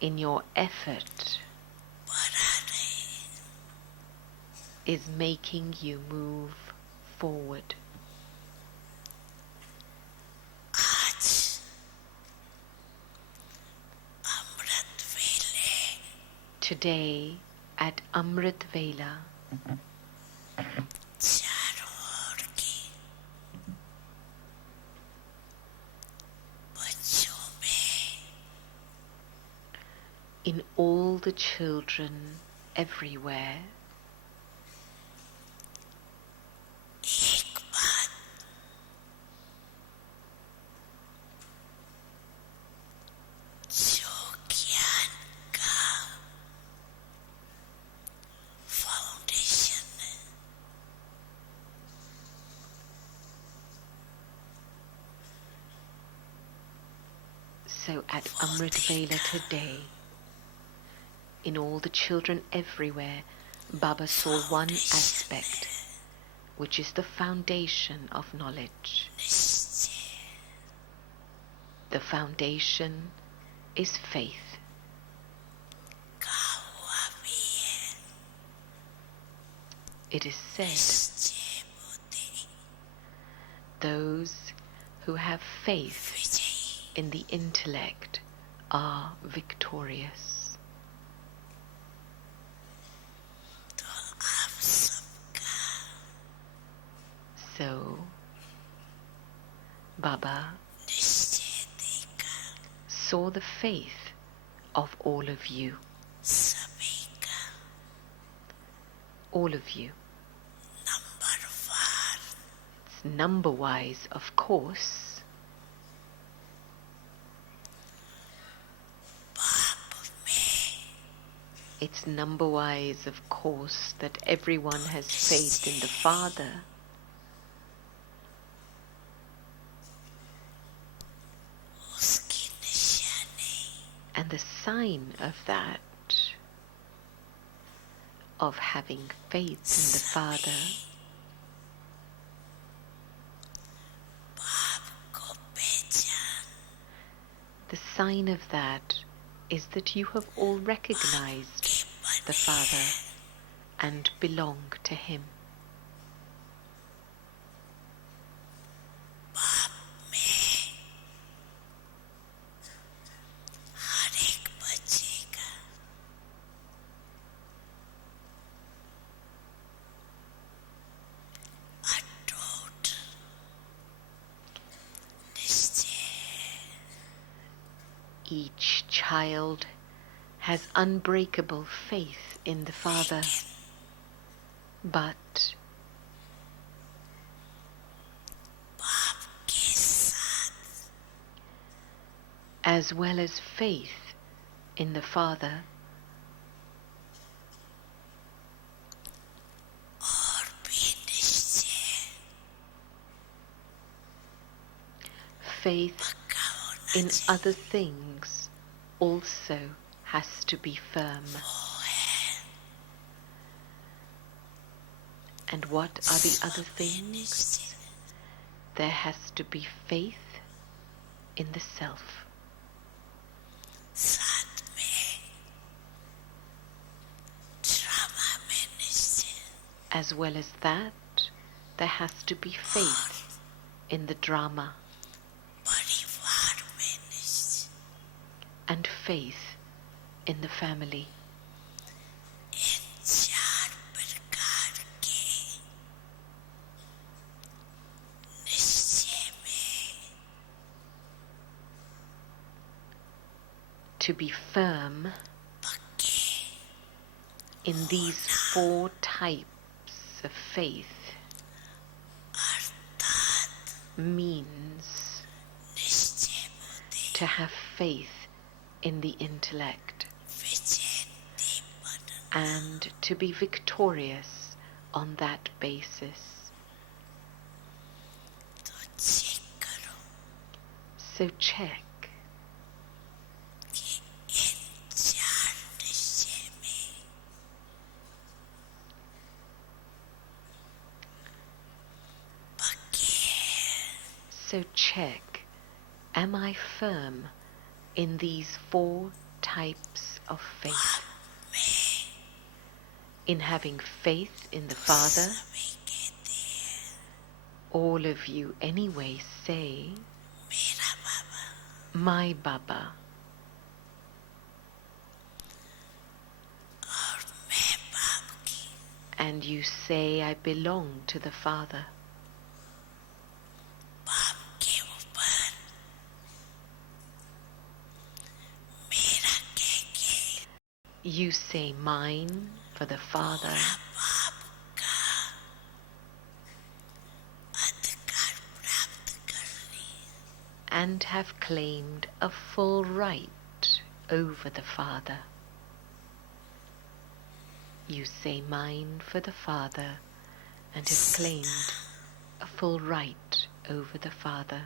in your effort is making you move forward. Today at Amrit Vela, in all the children everywhere, so at Amrit Vela today, in all the children everywhere, Baba saw one aspect, which is the foundation of knowledge. The foundation is faith. It is said, those who have faith in the intellect are victorious. So, Baba saw the faith of all of you. All of you. It's number-wise, of course. It's number-wise, of course, that everyone has faith in the Father. And the sign of that, of having faith in the Father, the sign of that is that you have all recognized the Father and belong to Him. Each child has unbreakable faith in the Father, but as well as faith in the Father, faith in other things also has to be firm. And what are the other things? There has to be faith in the self. As well as that, there has to be faith in the drama. And faith in the family. To be firm in these 4 types of faith means to have faith in the intellect, and to be victorious on that basis. So check am I firm in these 4 types of faith? In having faith in the Father, all of you anyway say, my Baba. And you say, I belong to the Father. You say mine for the Father. And have claimed a full right over the Father. You say mine for the Father and have claimed a full right over the Father.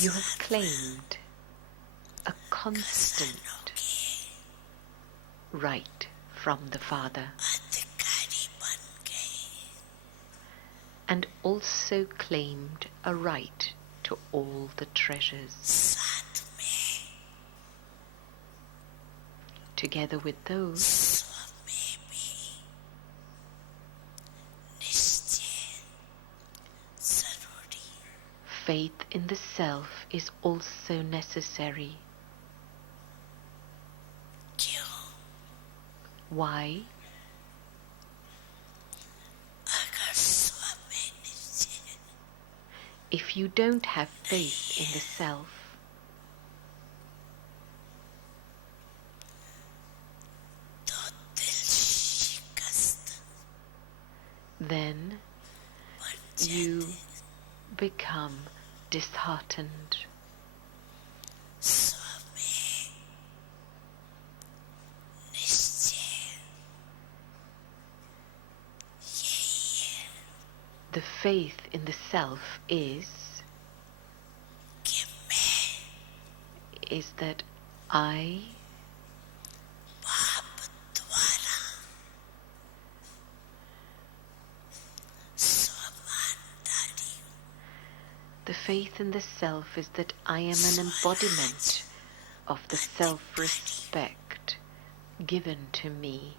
You have claimed a constant right from the Father, and also claimed a right to all the treasures, together with those faith in the self is also necessary. Why? If you don't have faith in the self, then you become disheartened. The faith in the self is that I The faith in the self is that I am an embodiment of the self-respect given to me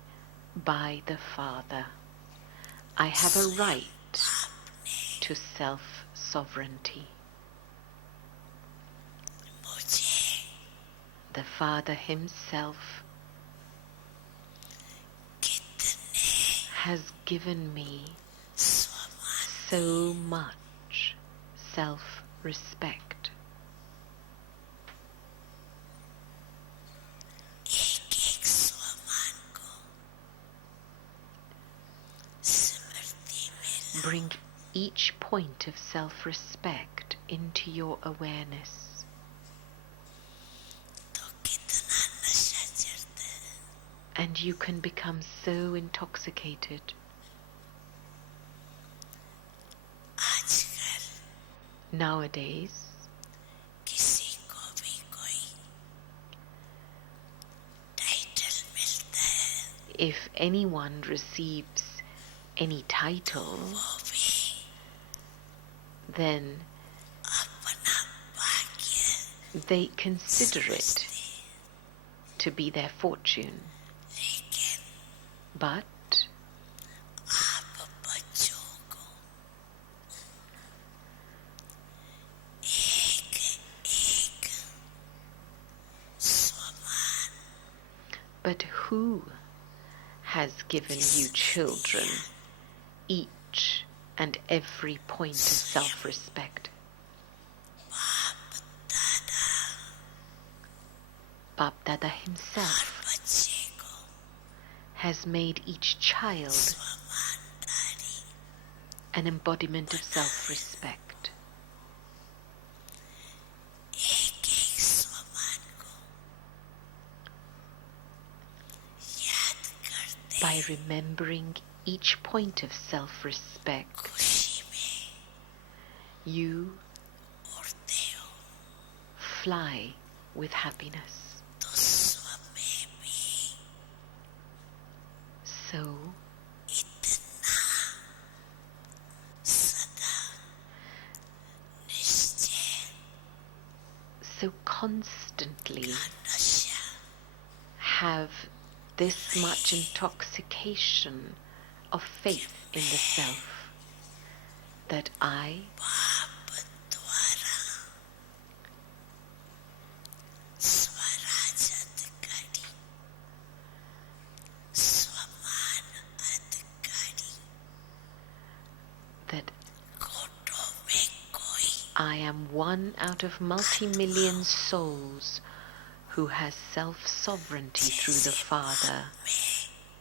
by the Father. I have a right to self-sovereignty. The Father himself has given me so much self-respect. Bring each point of self-respect into your awareness. And you can become so intoxicated. Nowadays, if anyone receives any title, then they consider it to be their fortune. But who has given you children each and every point of self-respect? Bab Dada himself has made each child an embodiment of self-respect. By remembering each point of self-respect, you fly with happiness. So constantly have this much intoxication of faith in the self, that I am one out of multi-million souls who has self-sovereignty through the Father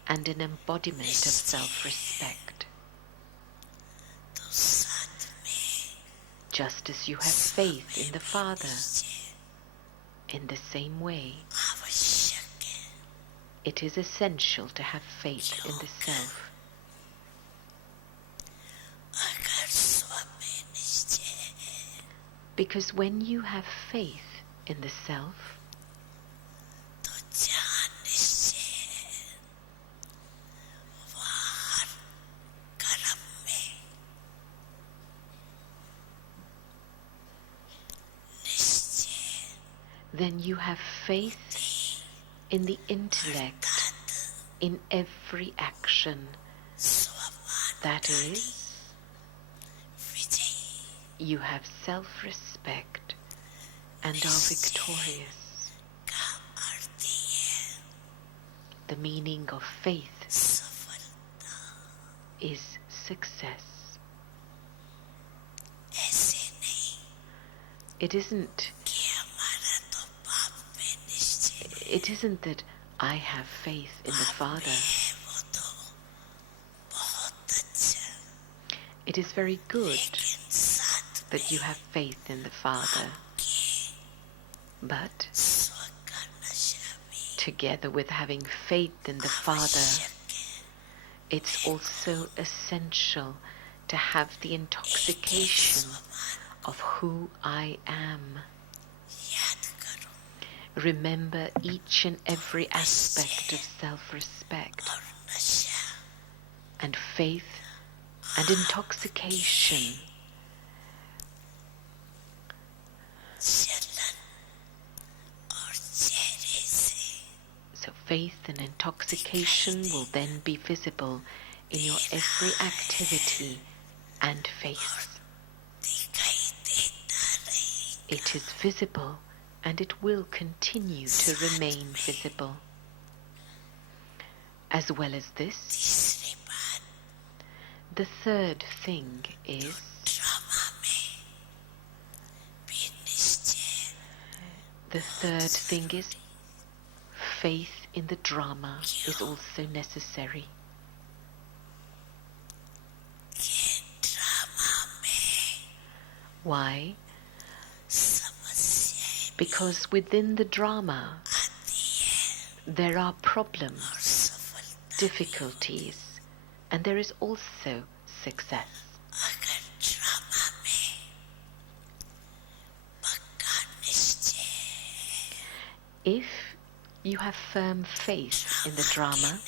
and an embodiment of self-respect. Just as you have faith in the Father, in the same way, it is essential to have faith in the self. Because when you have faith in the self, then you have faith in the intellect, in every action. That is, you have self-respect and are victorious. The meaning of faith is success. It isn't that I have faith in the Father. It is very good that you have faith in the Father, but together with having faith in the Father, it's also essential to have the intoxication of who I am. Remember each and every aspect of self-respect, and faith and intoxication faith and intoxication will then be visible in your every activity and face. It is visible and it will continue to remain visible. As well as this, the third thing is faith in the drama is also necessary. Why? Because within the drama there are problems, difficulties, and there is also success. If you have firm faith in the drama,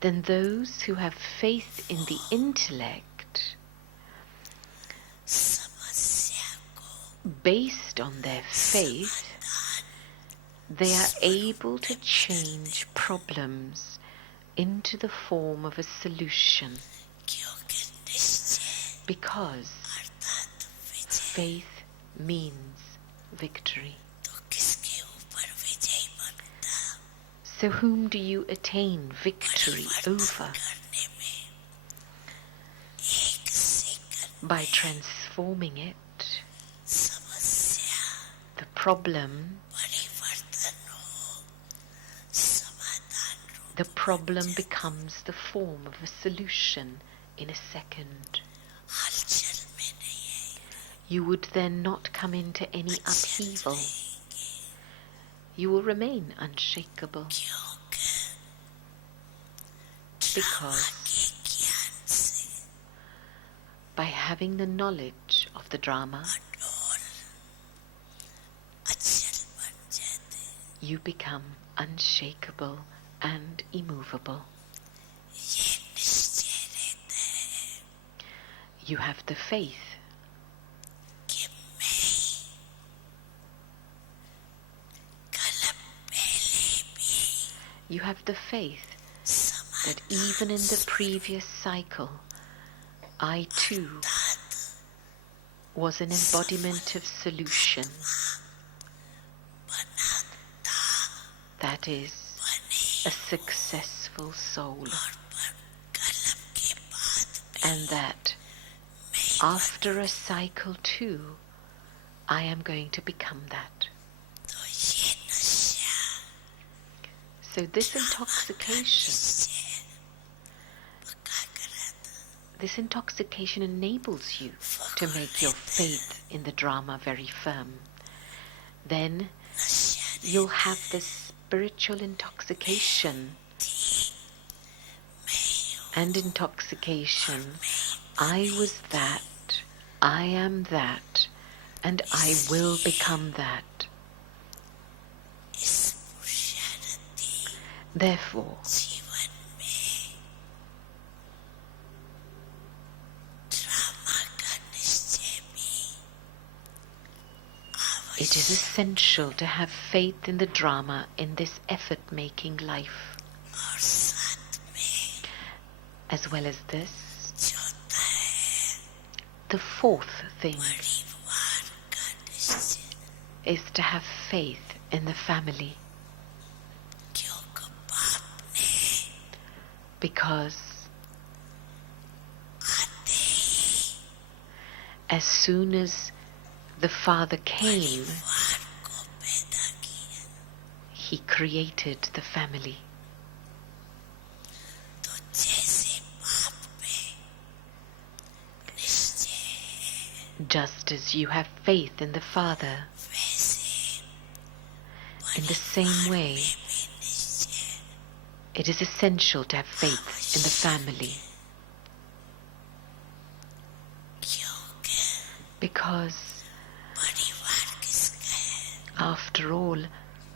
then those who have faith in the intellect, based on their faith, they are able to change problems into the form of a solution, because faith means victory. So whom do you attain victory over? By transforming it. The problem becomes the form of a solution in a second. You would then not come into any upheaval. You will remain unshakable because by having the knowledge of the drama, you become unshakable and immovable. You have the faith that even in the previous cycle, I too was an embodiment of solution. That is, a successful soul. And that after a cycle too, I am going to become that. So this intoxication enables you to make your faith in the drama very firm. Then you'll have this spiritual intoxication. And intoxication, I was that, I am that, and I will become that. Therefore, it is essential to have faith in the drama in this effort-making life. As well as this, the fourth thing is to have faith in the family. Because as soon as the Father came, He created the family. Just as you have faith in the Father, in the same way, it is essential to have faith in the family. Because, after all,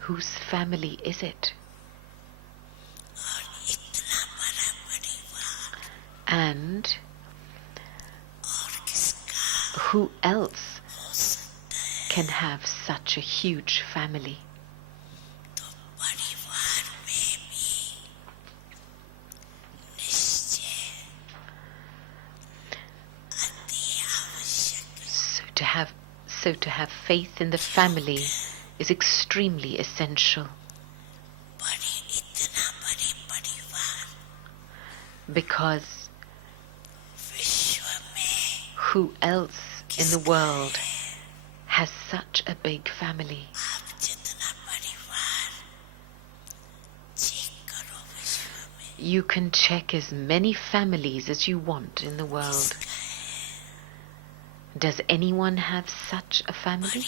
whose family is it? And who else can have such a huge family? So to have faith in the family is extremely essential. Because who else in the world has such a big family? You can check as many families as you want in the world. Does anyone have such a family?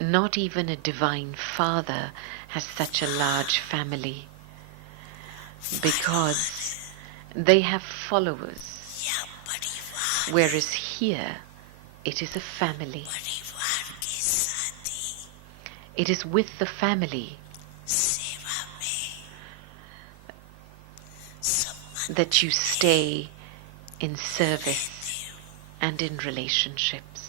Not even a divine father has such a large family, because they have followers, whereas here it is a family. It is with the family that you stay in service and in relationships.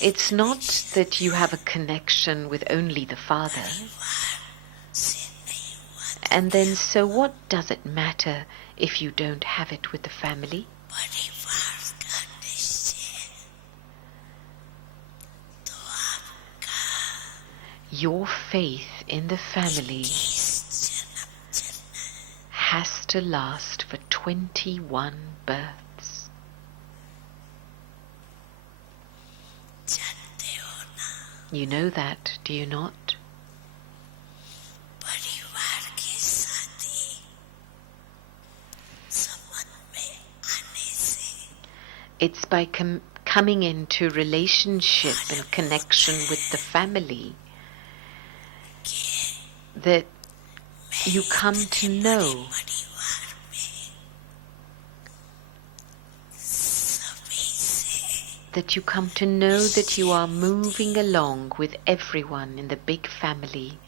It's not that you have a connection with only the Father, and then so what does it matter if you don't have it with the family? your faith in the family has to last for 21 births. You know that, do you not? It's by coming into relationship and connection with the family that you come to know that you are moving along with everyone in the big family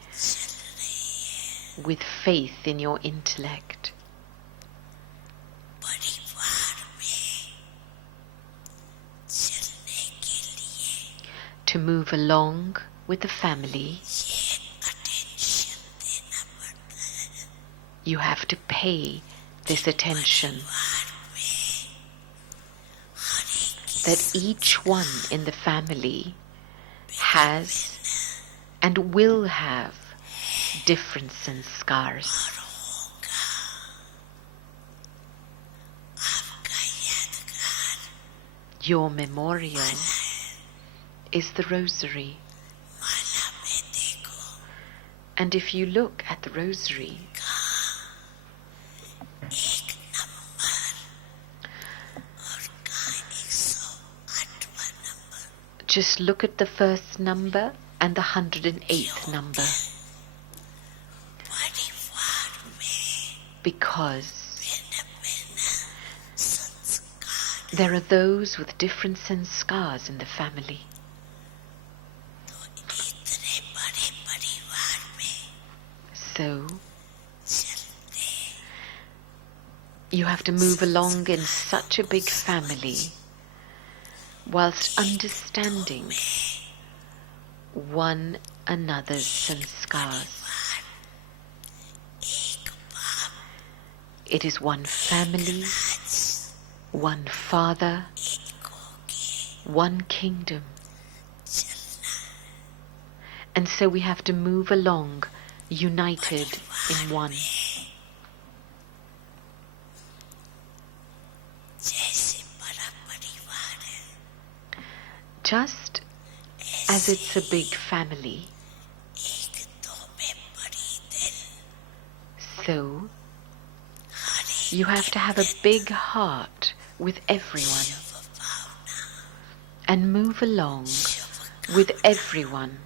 with faith in your intellect. To move along with the family, you have to pay this attention that each one in the family has and will have different sanskars. Your memorial is the rosary. And if you look at the rosary, just look at the first number and the 108th number. Because there are those with different sanskars in the family. So, you have to move along in such a big family whilst understanding one another's sanskars. It is one family, one father, one kingdom. And so we have to move along united in one. Just as it's a big family, so you have to have a big heart with everyone and move along with everyone.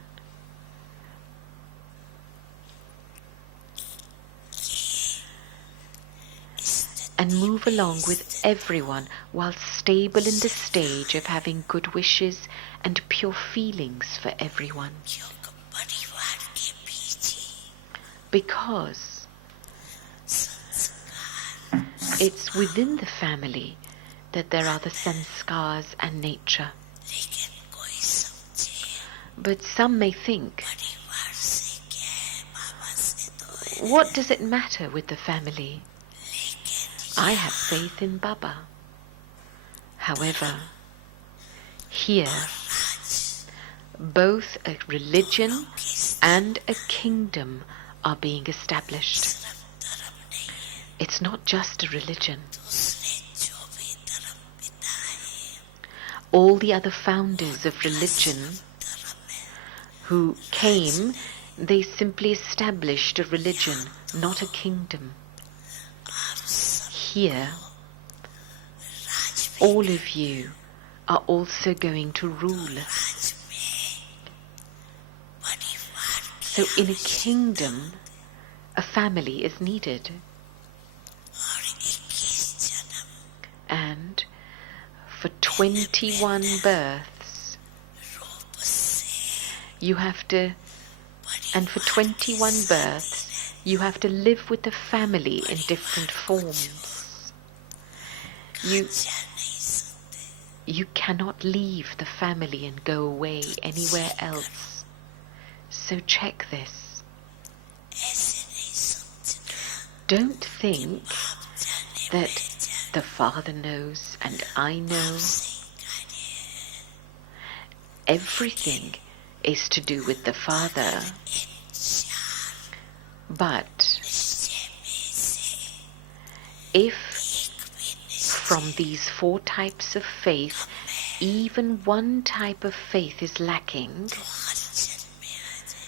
And move along with everyone while stable in the stage of having good wishes and pure feelings for everyone. Because it's within the family that there are the sanskars and nature. But some may think, what does it matter with the family? I have faith in Baba. However, here, both a religion and a kingdom are being established. It's not just a religion. All the other founders of religion who came, they simply established a religion, not a kingdom. Here, all of you are also going to rule. So in a kingdom, a family is needed. And for 21 births, you have to, and for 21 births, you have to live with the family in different forms. You cannot leave the family and go away anywhere else. So check this. Don't think that the Father knows and I know. Everything is to do with the Father. But if from these 4 types of faith, even one type of faith is lacking,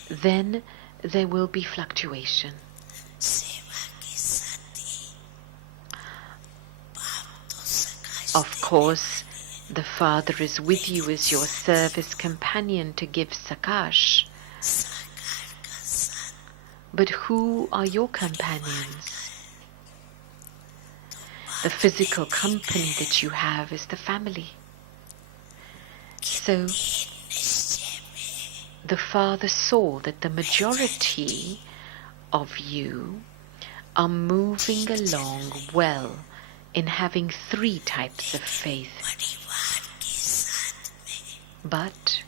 then there will be fluctuation. Of course, the Father is with you as your service companion to give sakash. But who are your companions? The physical company that you have is the family. So, the Father saw that the majority of you are moving along well in having 3 types of faith. But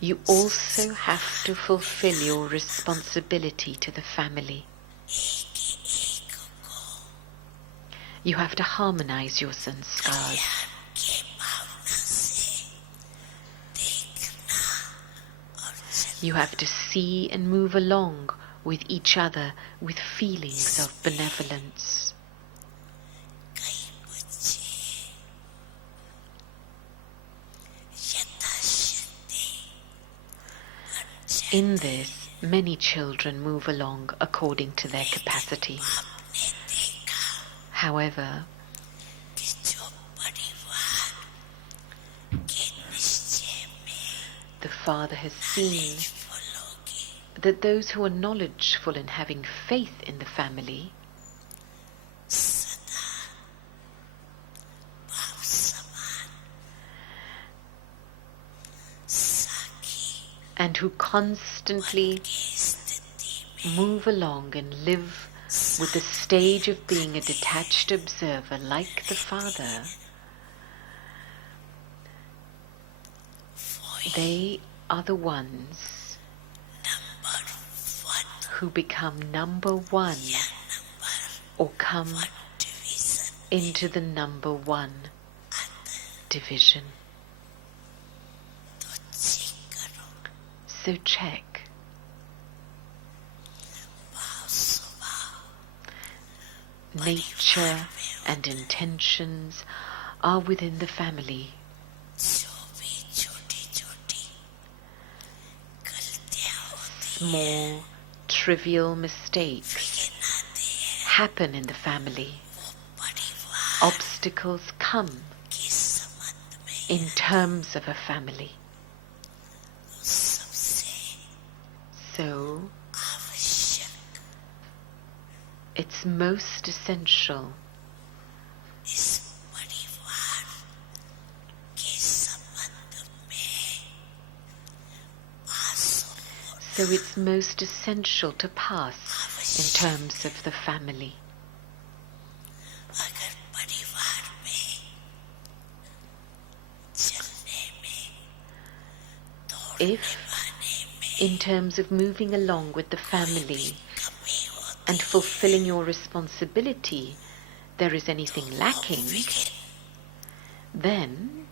you also have to fulfill your responsibility to the family. You have to harmonize your sanskars. You have to see and move along with each other with feelings of benevolence. In this, many children move along according to their capacity. However, the Father has seen that those who are knowledgeful and having faith in the family and who constantly move along and live with the stage of being a detached observer like the Father, they are the ones who become number 1 or come into the number 1 division. So check. Nature and intentions are within the family. Small, trivial mistakes happen in the family. Obstacles come in terms of a family. So, it's most essential to pass in terms of the family. If, in terms of moving along with the family and fulfilling your responsibility, there is anything lacking, then,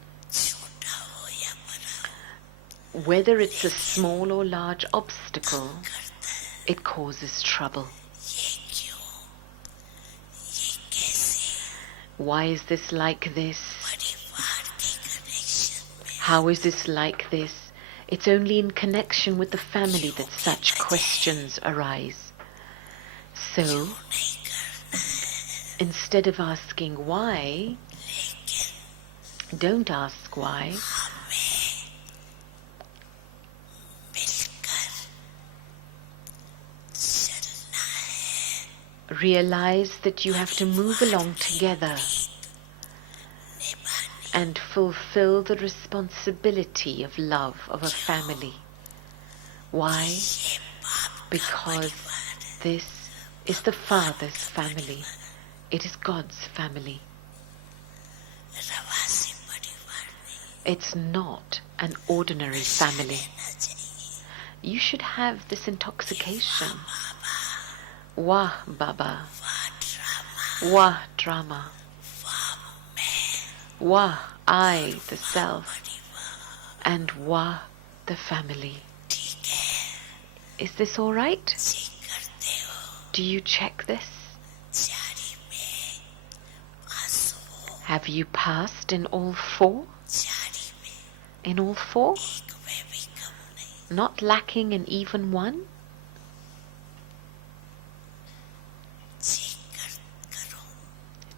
whether it's a small or large obstacle, it causes trouble. Why is this like this? How is this like this? It's only in connection with the family that such questions arise. So, instead of asking why, don't ask why. Realize that you have to move along together and fulfill the responsibility of love of a family. Why? Because this is the Father's family. It is God's family. It's not an ordinary family. You should have this intoxication. Wah Baba, Wah drama, Wah I, the self, and Wa, the family. Is this all right? Do you check this? Have you passed in all four? In all four? Not lacking in even one?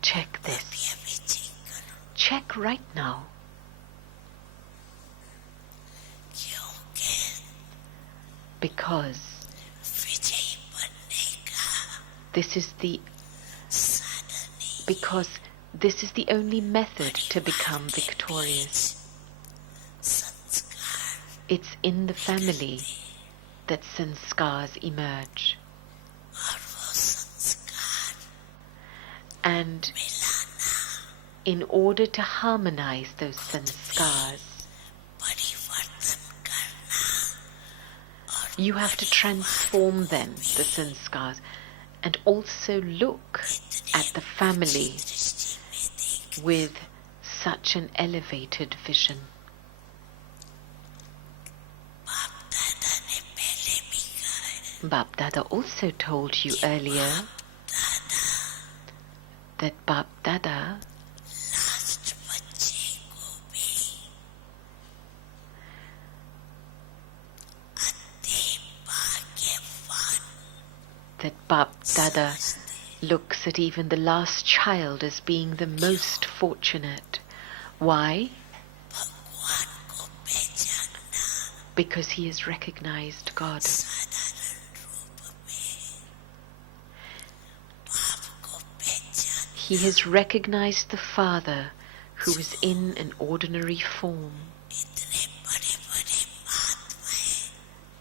Check this. Check right now. Because this is the only method to become victorious. It's in the family that sanskars emerge. And in order to harmonize those sanskars, you have to transform them, the sanskars, and also look at the family with such an elevated vision. Bap Dada also told you earlier that Bap Dada looks at even the last child as being the most fortunate. Why? Because he has recognized God. He has recognized the Father who is in an ordinary form.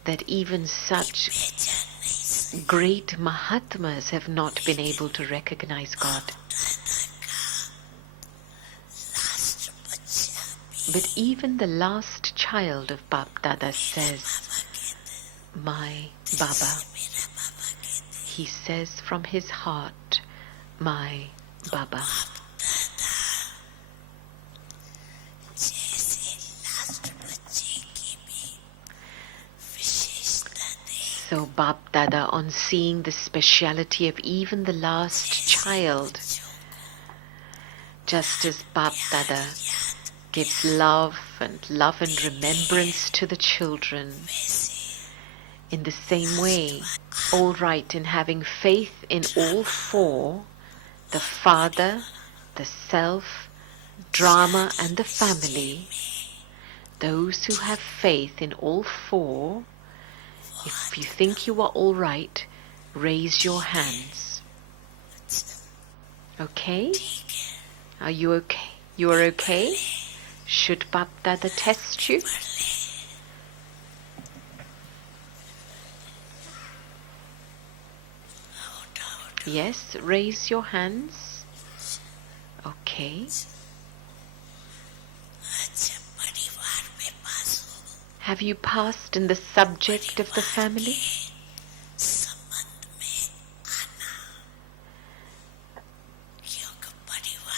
That even such great Mahatmas have not been able to recognize God. But even the last child of Bap Dada says, "My Baba." He says from his heart, "My Baba." So Bap Dada, on seeing the speciality of even the last child, just as Bap Dada gives love and remembrance to the children, in the same way, all right, in having faith in all four, the Father, the Self, Drama and the family, those who have faith in all four, if you think you are all right, raise your hands. Okay? Are you okay? You are okay? Should Bap Dada test you? Yes, raise your hands. Okay. Have you passed in the subject of the family?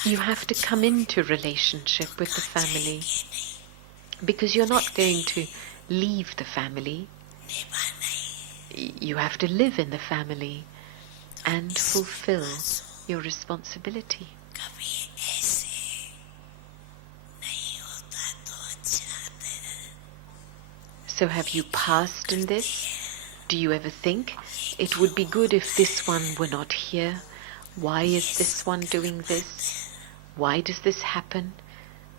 You have to come into relationship with the family, because you're not going to leave the family. You have to live in the family and fulfill your responsibility. So have you passed in this? Do you ever think, it would be good if this one were not here? Why is this one doing this? Why does this happen?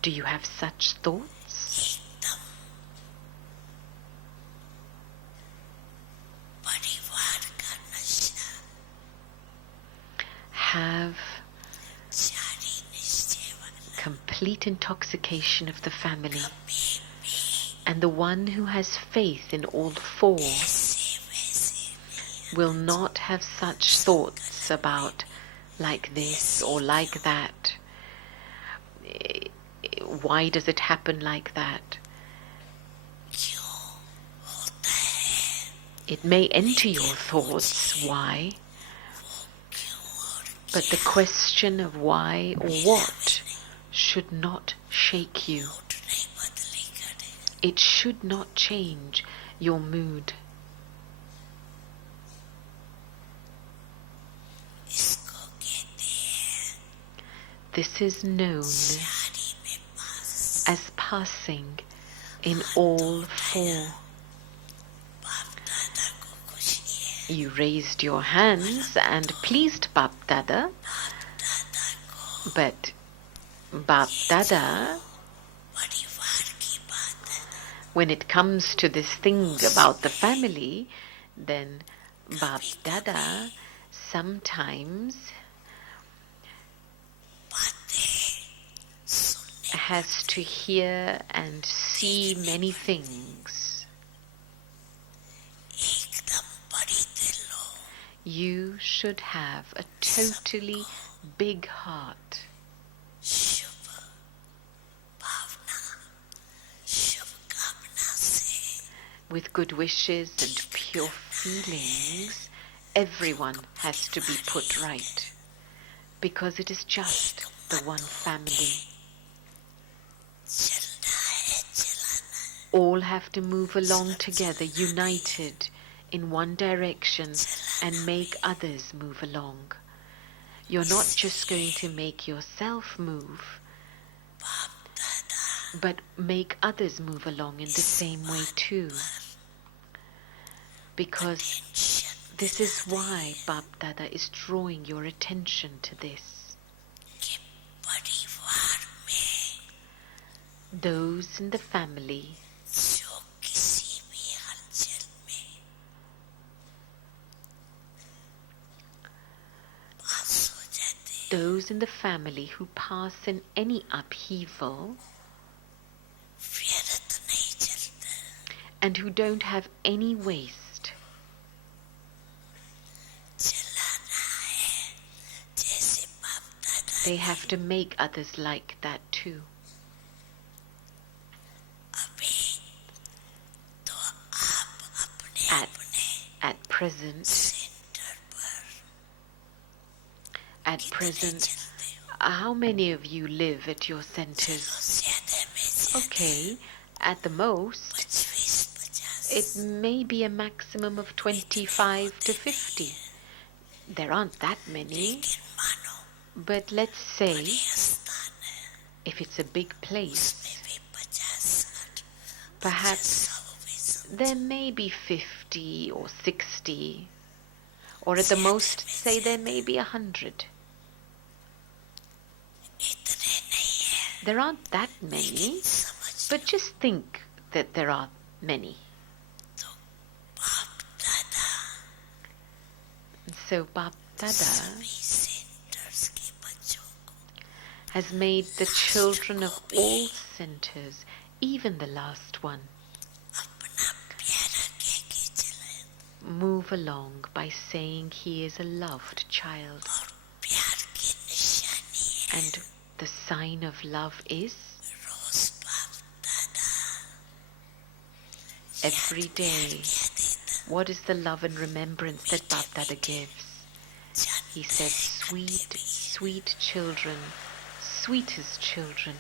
Do you have such thoughts? Have complete intoxication of the family. And the one who has faith in all four will not have such thoughts about like this or like that. Why does it happen like that? It may enter your thoughts, why? But the question of why or what should not shake you. It should not change your mood. This is known as passing in all four. You raised your hands and pleased Bap Dada, but Bap Dada, when it comes to this thing about the family, then Bap Dada sometimes has to hear and see many things. You should have a totally big heart. With good wishes and pure feelings, everyone has to be put right, because it is just the one family. All have to move along together, united in one direction, and make others move along. You're not just going to make yourself move, but make others move along in the same way too. Because this is why Bap Dada is drawing your attention to this. Those in the family who pass in any upheaval and who don't have any waste, they have to make others like that too. At present, how many of you live at your centers? Okay, at the most, it may be a maximum of 25 to 50. There aren't that many, but let's say, if it's a big place, perhaps there may be 50 or 60, or at the most, say there may be 100. There aren't that many, but just think that there are many. And so Bap Dada has made the children of all centers, even the last one, move along by saying he is a loved child. And the sign of love is every day. What is the love and remembrance that Bap Dada gives? He says, sweet, sweet children, sweetest children.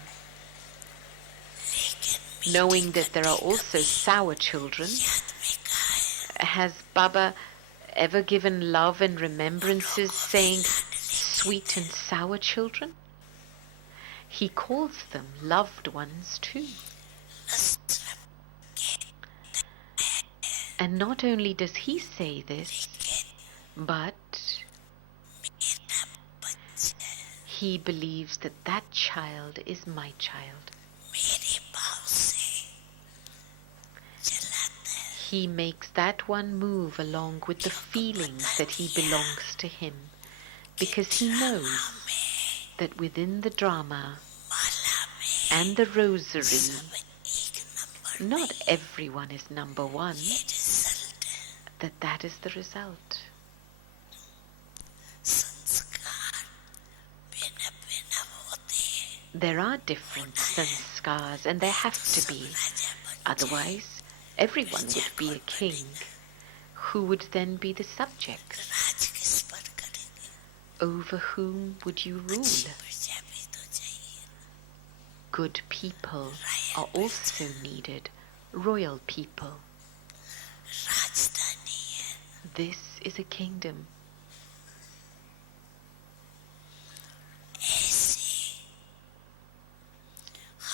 Knowing that there are also sour children, has Baba ever given love and remembrances saying sweet and sour children? He calls them loved ones too. And not only does he say this, but he believes that that child is my child. He makes that one move along with the feelings that he belongs to him, because he knows that within the drama and the rosary, not everyone is number one, that is the result. There are different sanskars, and there have to be. Otherwise, everyone would be a king. Who would then be the subjects? Over whom would you rule? Good people are also needed royal people. This is a kingdom.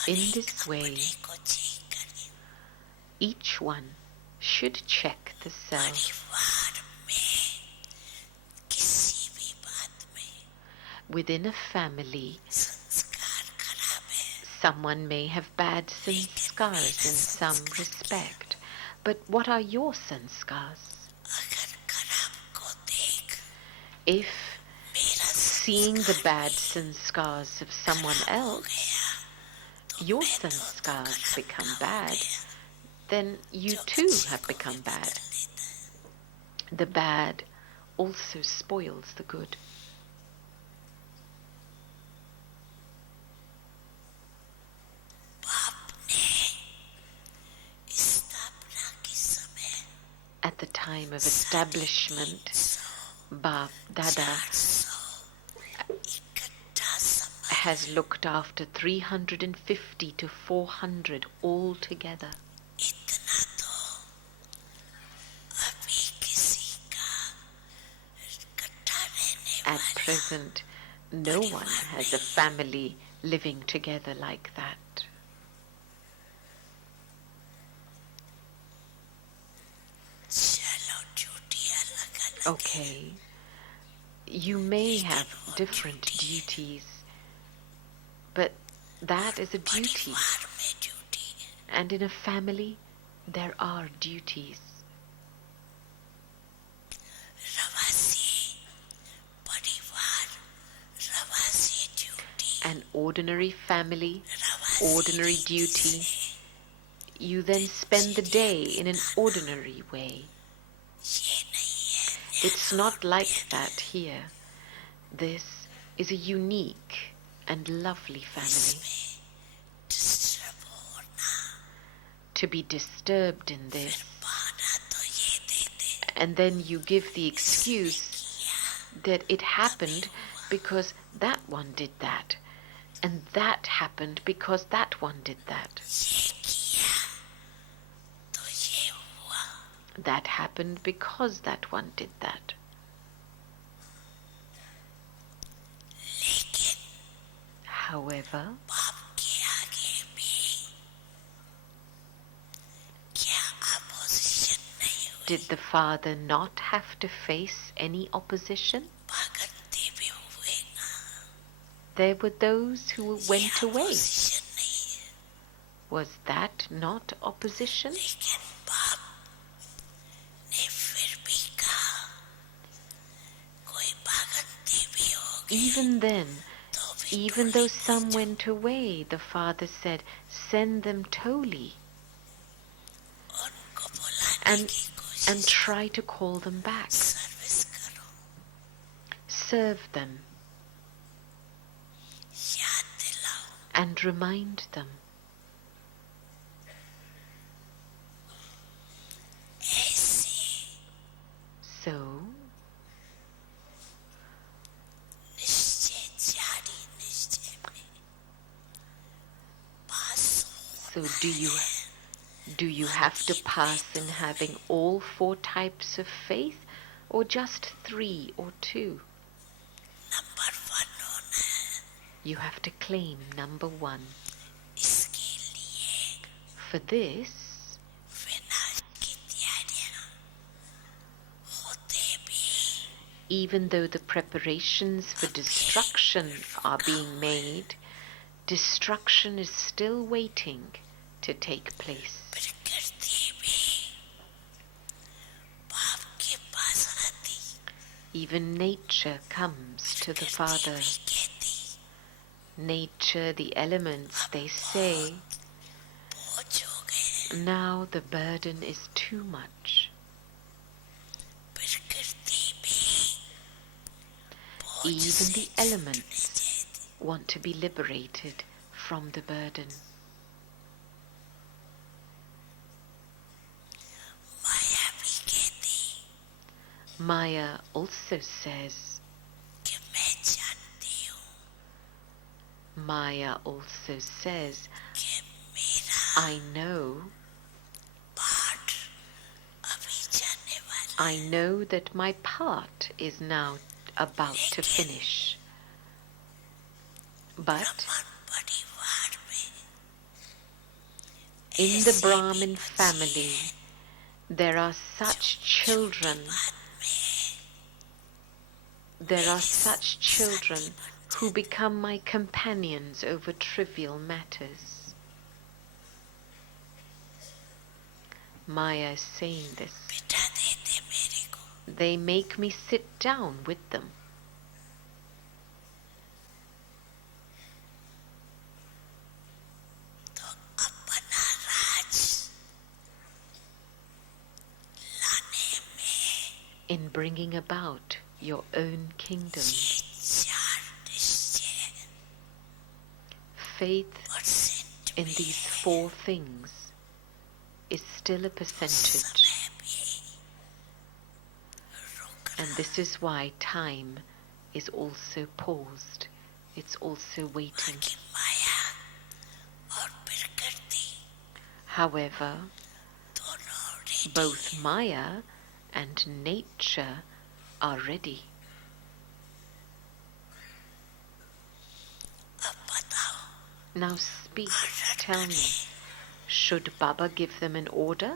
In this way, each one should check the self. Within a family, someone may have bad sanskars in some respect, but what are your sanskars? If seeing the bad sanskars of someone else, your sanskars become bad, then you too have become bad. The bad also spoils the good. At the time of establishment, Bap Dada has looked after 350 to 400 altogether. At present, no one has a family living together like that. Okay, you may have different duties, but that is a duty. And in a family, there are duties. An ordinary family, ordinary duty. You then spend the day in an ordinary way. It's not like that here. This is a unique and lovely family. To be disturbed in this, and then you give the excuse that it happened because that one did that, and that happened because that one did that. That happened because that one did that. However, did the father not have to face any opposition? There were those who went away. Was that not opposition? Even then, even though some went away, the father said, send them toli and try to call them back. Serve them and remind them. So do you have to pass in having all 4 types of faith, or just 3 or 2? You have to claim number 1. For this, even though the preparations for destruction are being made, destruction is still waiting to take place. Even nature comes to the Father. Nature, the elements, they say, now the burden is too much. Even the elements want to be liberated from the burden. Maya also says, I know I know that my part is now about to finish. But in the Brahmin family, there are such children. There are such children who become my companions over trivial matters. Maya is saying this. They make me sit down with them. In bringing about your own kingdom, faith in these 4 things is still a percentage. And this is why time is also paused. It's also waiting. However, both Maya and nature are ready. Now speak, tell me, should Baba give them an order?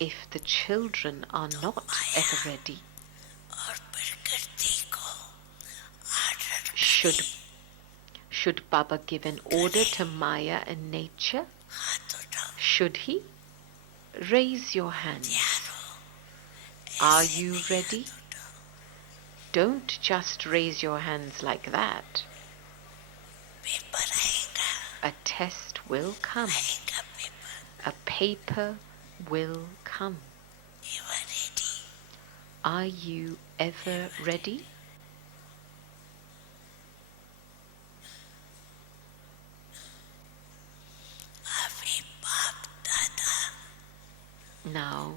If the children are not ever ready, should Baba give an order to Maya and nature? Should he? Raise your hands. Are you ready? Don't just raise your hands like that. A test will come. A paper will come. Are you ever ready? Now,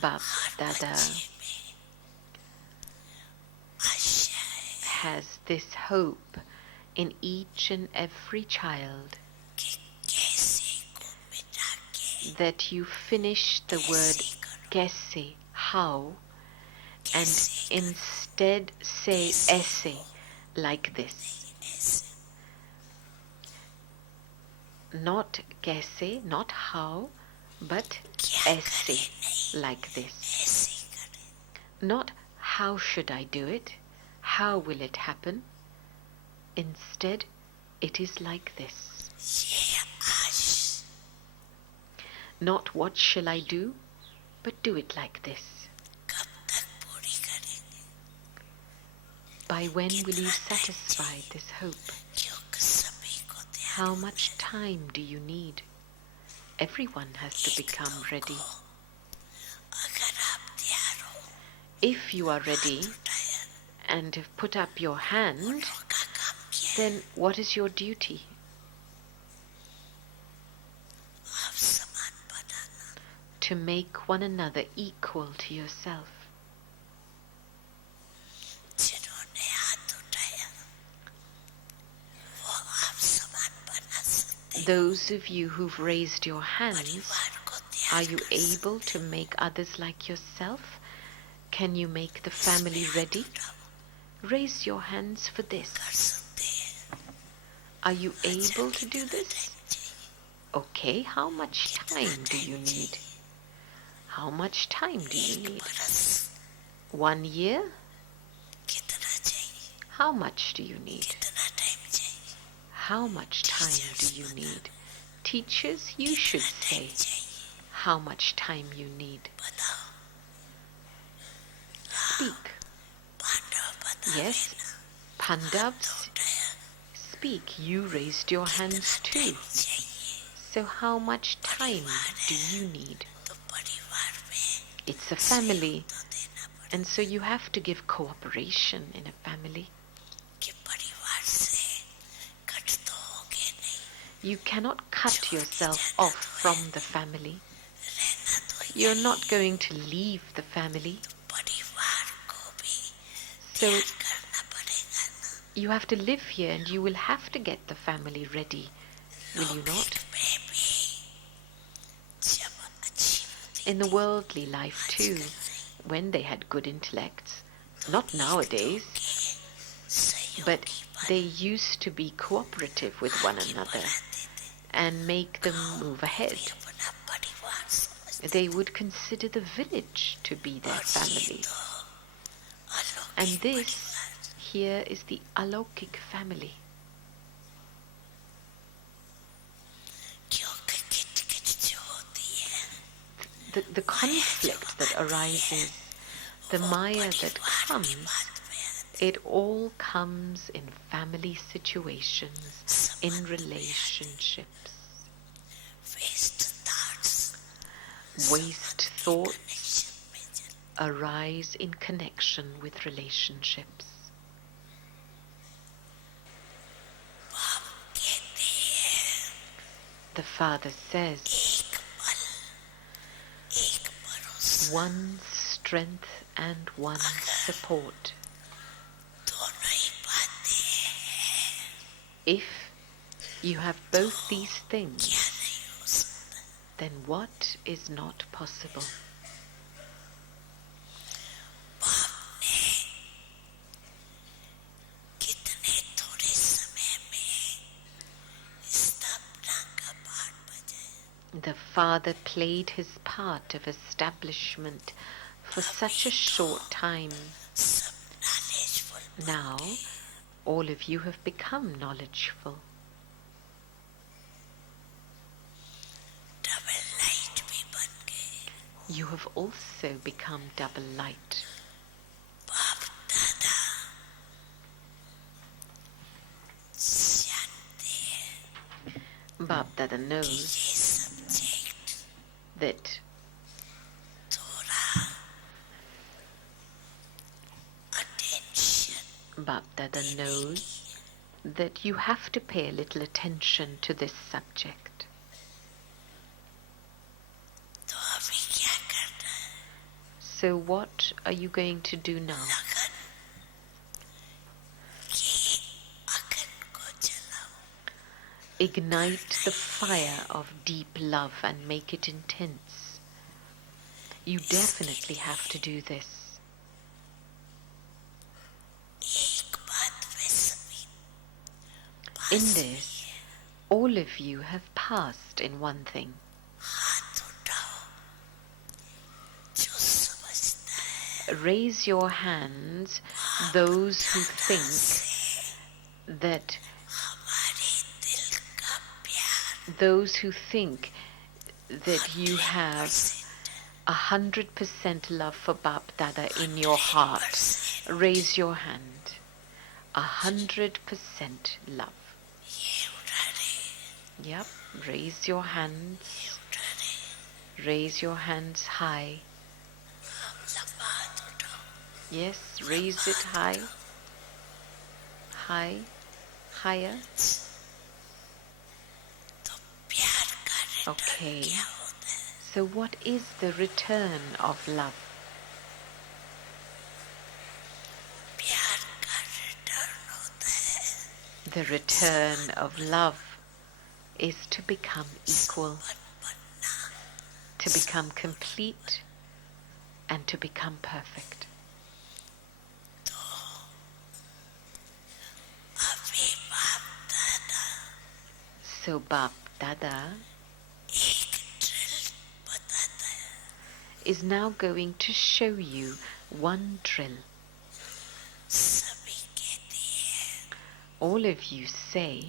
Bab Dada has this hope in each and every child that you finish the word kaise, how, and instead say aise, like this. Not kaise, not how, but aise, like this. Not how should I do it, how will it happen. Instead, it is like this. Not what shall I do, but do it like this. By when will you satisfy this hope? How much time do you need? Everyone has to become ready. If you are ready and have put up your hand, then what is your duty? To make one another equal to yourself. Those of you who've raised your hands, are you able to make others like yourself? Can you make the family ready? Raise your hands for this. Are you able to do this? Okay, how much time do you need? How much time do you need? 1 year? How much do you need? How much time do you need? Teachers, you should say how much time you need. Speak. Yes, Pandavs, speak. You raised your hands too. So how much time do you need? It's a family, and so you have to give cooperation in a family. You cannot cut yourself off from the family. You're not going to leave the family. So you have to live here, and you will have to get the family ready will you not? In the worldly life too, when they had good intellects, not nowadays, but they used to be cooperative with one another and make them move ahead. They would consider the village to be their family. And this here is the Alaukik family. The conflict that arises, the Maya that comes, it all comes in family situations, in relationships. Waste thoughts arise in connection with relationships. The Father says, one strength and one support. If you have both these things, then what is not possible? The Father played his part of establishment for such a short time. Now, all of you have become knowledgeful. You have also become double light. Bab Dada knows that Bab Dada knows that you have to pay a little attention to this subject. So what are you going to do now? Ignite the fire of deep love and make it intense. You definitely have to do this. In this, all of you have passed in one thing. Raise your hands, those who think that you have 100% love for Bab Dada in your heart. Raise your hand. 100% love. Yep, raise your hands. Raise your hands high. Yes, raise it high. High. Higher. Okay. So what is the return of love? The return of love is to become equal, to become complete, and to become perfect. So Bab Dada is now going to show you one drill. All of you say,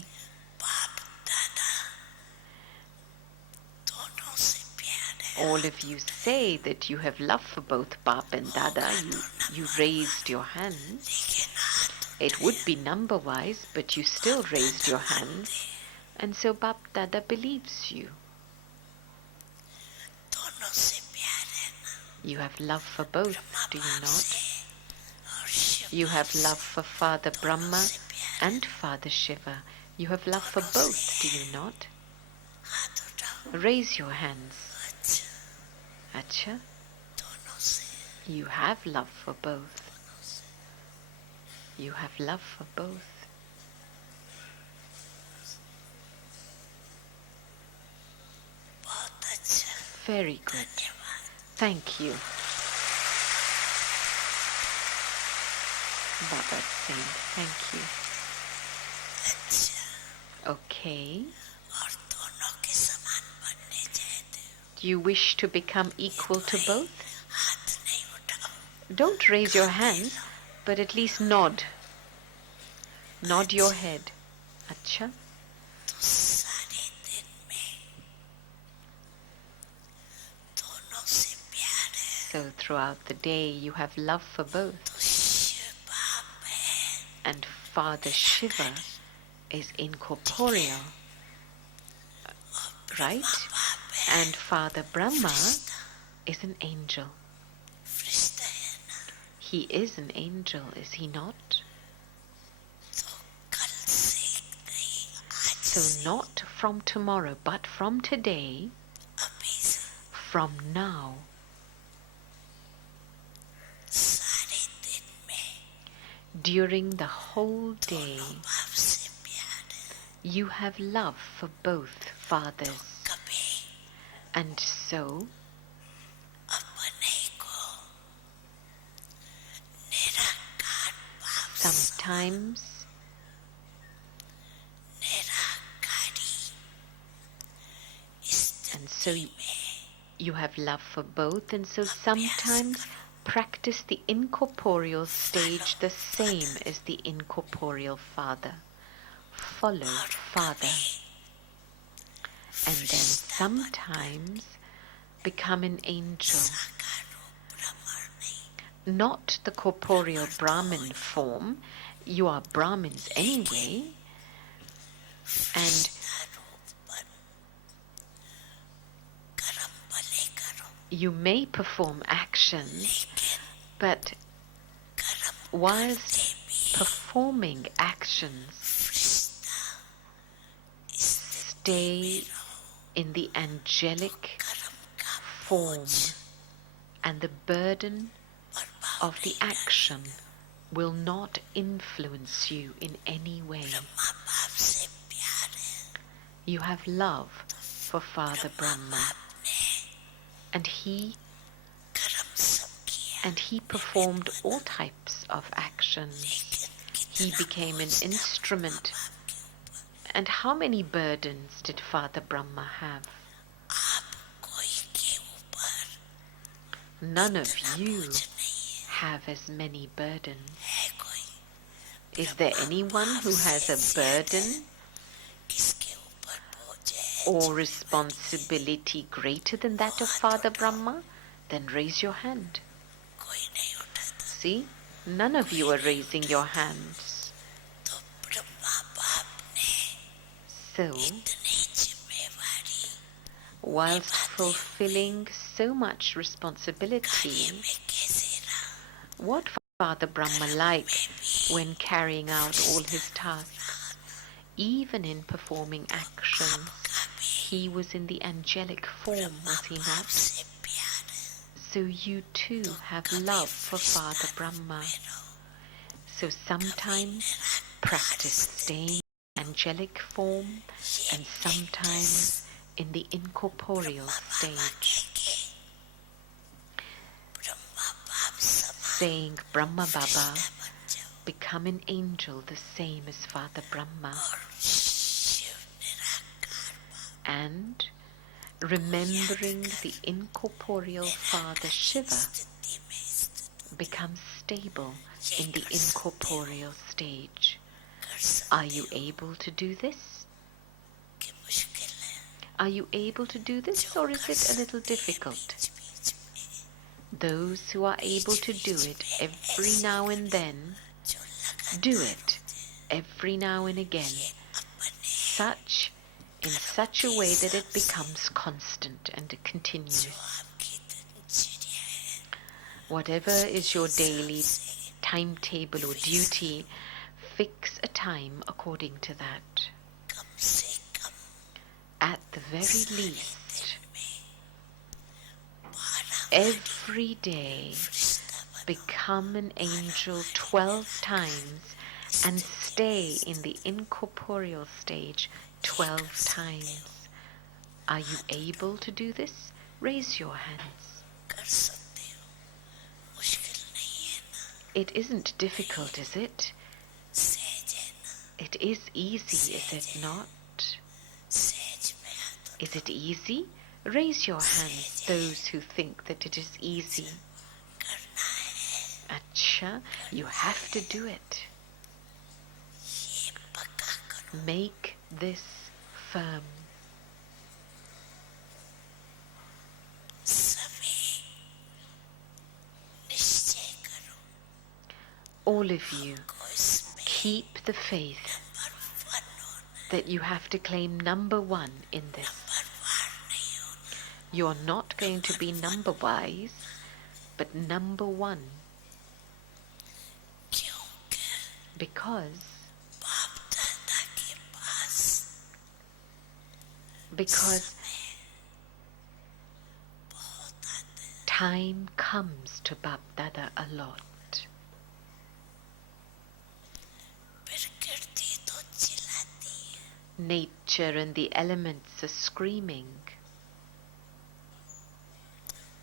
that you have love for both Bab and Dada. You raised your hands. It would be number-wise, but you still raised your hands. And so Bab Dada believes you. You have love for both, do you not? You have love for Father Brahma and Father Shiva. You have love for both, do you not? Raise your hands. Acha. You have love for both. You have love for both. Very good. Thank you. Baba saying thank you. Okay. Do you wish to become equal to both? Don't raise your hands, but at least nod. Nod your head. Acha. So throughout the day you have love for both. And Father Shiva is incorporeal, right? And Father Brahma is an angel. He is an angel, is he not? So not from tomorrow, but from today, from now, during the whole day, you have love for both fathers. And so, sometimes and so you have love for both, and so sometimes practice the incorporeal stage the same as the incorporeal father. Follow Father. And then sometimes become an angel. Not the corporeal Brahmin form. You are Brahmins anyway. And you may perform actions, but whilst performing actions, stay in the angelic form, and the burden of the action will not influence you in any way. You have love for Father Brahma, and he performed all types of actions. He became an instrument. And how many burdens did Father Brahma have? None of you have as many burdens. Is there anyone who has a burden or responsibility greater than that of Father Brahma? Then raise your hand. See, none of you are raising your hands. So, whilst fulfilling so much responsibility, what Father Brahma liked when carrying out all his tasks, even in performing actions, he was in the angelic form, was he not? So you too have love for Father Brahma. So sometimes practice staying in angelic form, and sometimes in the incorporeal stage. Saying Brahma Baba, become an angel the same as Father Brahma. And remembering the incorporeal Father Shiva, become stable in the incorporeal stage. Are you able to do this? Are you able to do this, or is it a little difficult? Those who are able to do it every now and then, do it every now and again, in such a way that it becomes constant and continuous. Whatever is your daily timetable or duty, fix a time according to that. At the very least, every day, become an angel 12 times and stay in the incorporeal stage 12 times. Are you able to do this? raise your hands. कर सकते हो, मुश्किल नहीं है ना, It isn't difficult, is it? सहज है ना, It is easy, is it not? सहज में हाथ Is it easy? Raise your hands, those who think that it is easy. करना है, Acha, you have to do it. ये पक्का करो, Make this firm. सभी निश्चय करो, All of you, को इसमें keep the faith नंबर 1 होना, that you have to claim number 1 in this. Number 1 नहीं होना, You're not going to be number wise, but number 1. क्योंकि Because बाप दादा के पास बहुत आते हैं, time comes to Bap Dada a lot. प्रकृति तो चिल्लाती है, Nature and the elements are screaming.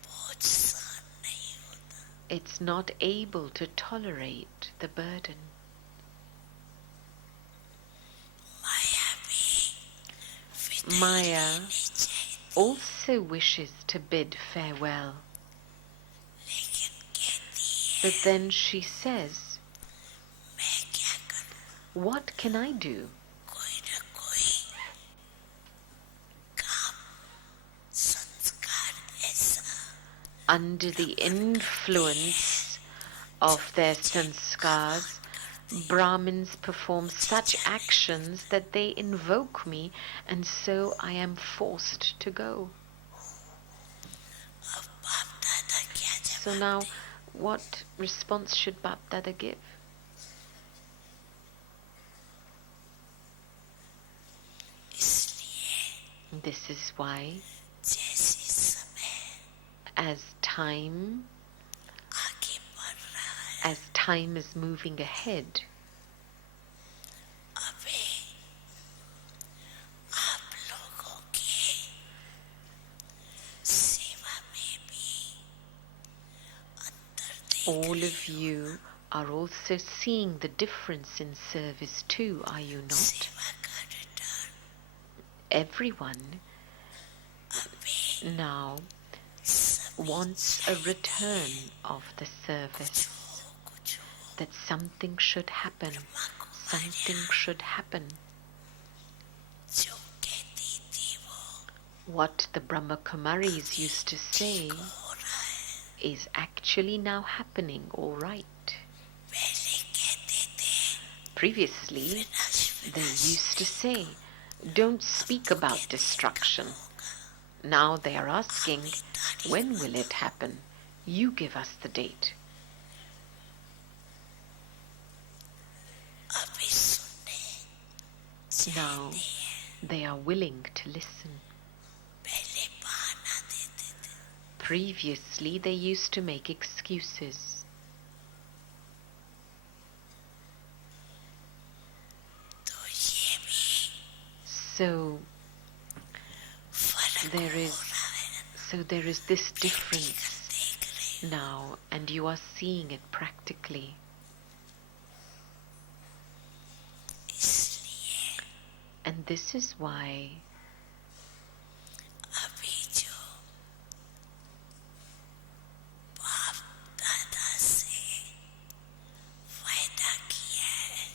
बोझ सहन नहीं होता, It's not able to tolerate the burden. माया भी विदाई Maya लेनी चाहिए, also wishes to bid farewell, लेकिन कहती है but then she says, मैं क्या करूं, what can I do? कोई न कोई काम, संस्कार ऐसा Under the influence of their sanskars, Brahmins perform such actions that they invoke me, and so I am forced to go. अब बाप दादा क्या So जवाब now, दें, what response should Bap Dada give? इसलिए This is why, जैसे समय as time आगे बढ़ रहा है, as time is moving ahead, अबे आप लोगों की सेवा में भी अंतर देख all of you are also seeing the difference in service too, are you not? सेवा का रिटर्न Everyone अबे now सब wants a return of the service, कुछ हो that something should happen, something should happen. जो कहती थी वो What the Brahma Kumaris used to say हो रहा है, is actually now happening, all right. पहले कहते थे Previously, विनाश they used to say, don't speak about destruction. Now they are asking, when will it happen? You give us the date. अभी सुनने Now they are willing to listen. पहले बहाना देते थे, Previously, they used to make excuses. तो ये भी So फर्क there हो is रहा है, so there is this difference देख रहे now, and you are seeing it practically. इसलिए And this is why अभी जो बाप दादा से वायदा किया है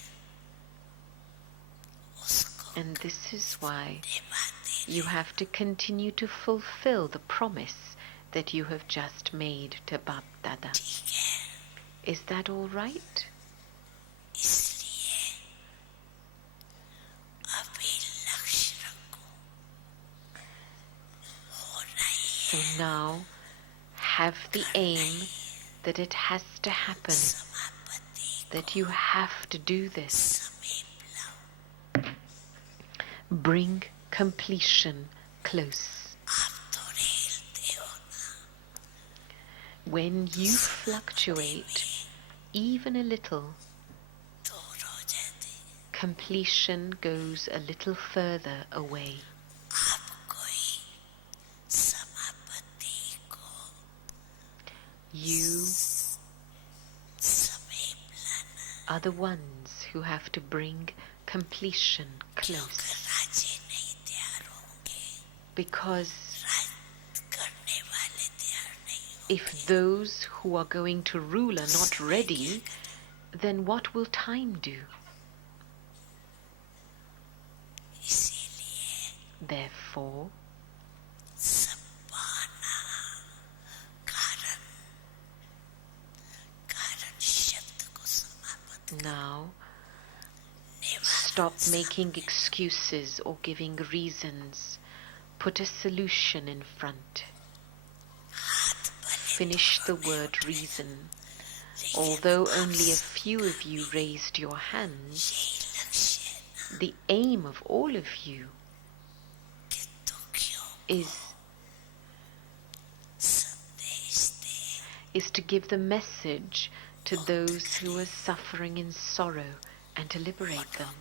उसको and this is why निभाते you have to continue to fulfill the promise that you have just made to Bap Dada. ठीक है, Is that all right? इसलिए अभी लक्ष्य रखो, होना ही So now have the aim that it has to happen, समापति that you have to do this. समीप लाओ, Bring completion close. आप थोड़े हिलते हो ना, When you fluctuate even a little, दूर हो जाते, completion goes a little further away. आप कोई समापति You are the ones who have to bring completion close. Because if those who are going to rule are not ready, then what will time do? Therefore, now stop making excuses or giving reasons. Put a solution in front. Finish the word reason. Although only a few of you raised your hands, the aim of all of you is to give the message to those who are suffering in sorrow and to liberate them.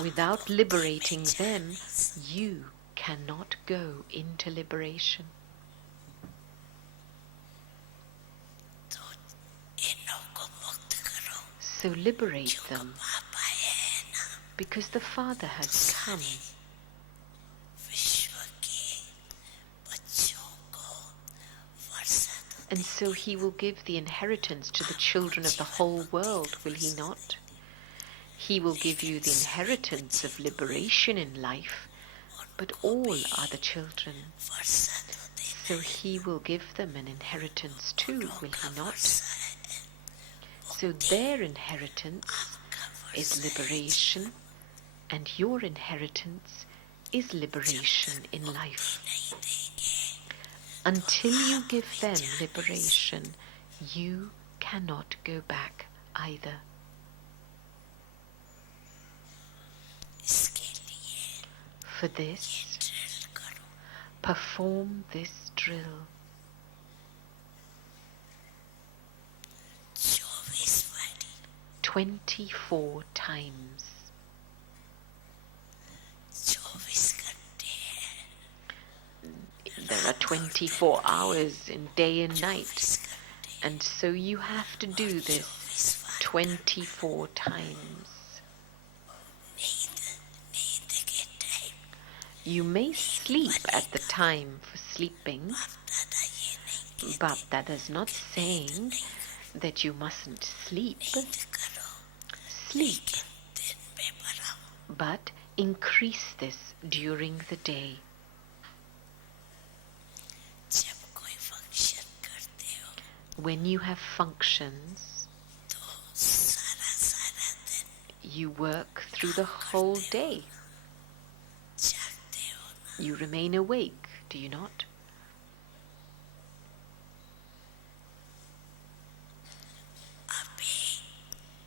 Without liberating them, you cannot go into liberation. So liberate them, because the Father has come. And so he will give the inheritance to the children of the whole world, will he not? He will give you the inheritance of liberation in life, but all are the children. So he will give them an inheritance too, will he not? So their inheritance is liberation, and your inheritance is liberation in life. Until you give them liberation, you cannot go back either. For this, perform this drill. 24 times. There are 24 hours in day and night, and so you have to do this 24 times. You may sleep at the time for sleeping, but that is not saying that you mustn't sleep. Sleep, but increase this during the day. When you have functions, you work through the whole day. You remain awake, do you not?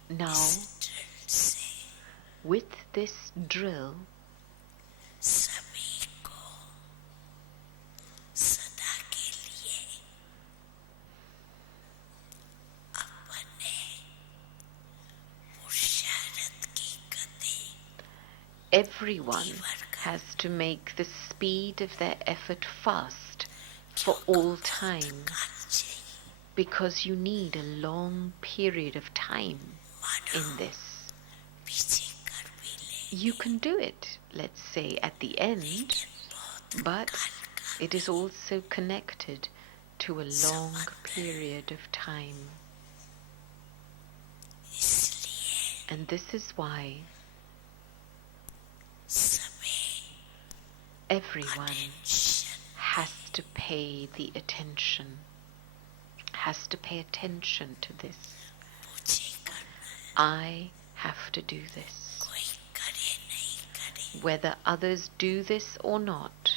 Now, with this drill, everyone has to make the speed of their effort fast for all time, because you need a long period of time in this. You can do it, let's say, at the end, but it is also connected to a long period of time. And this is why everyone has to pay the attention, has to pay attention to this. I have to do this. Whether others do this or not,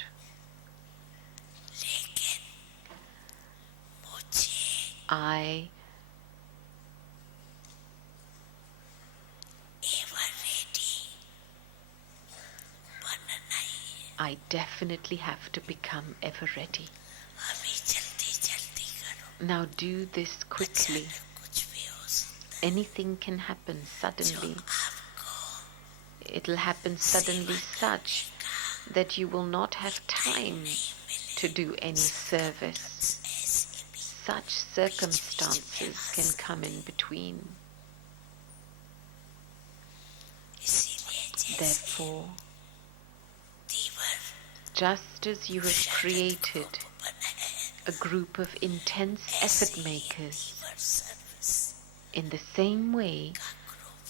I definitely have to become ever ready. Now do this quickly. Anything can happen suddenly. It'll happen suddenly such that you will not have time to do any service, such circumstances can come in between. Therefore, just as you have created a group of intense effort makers, in the same way,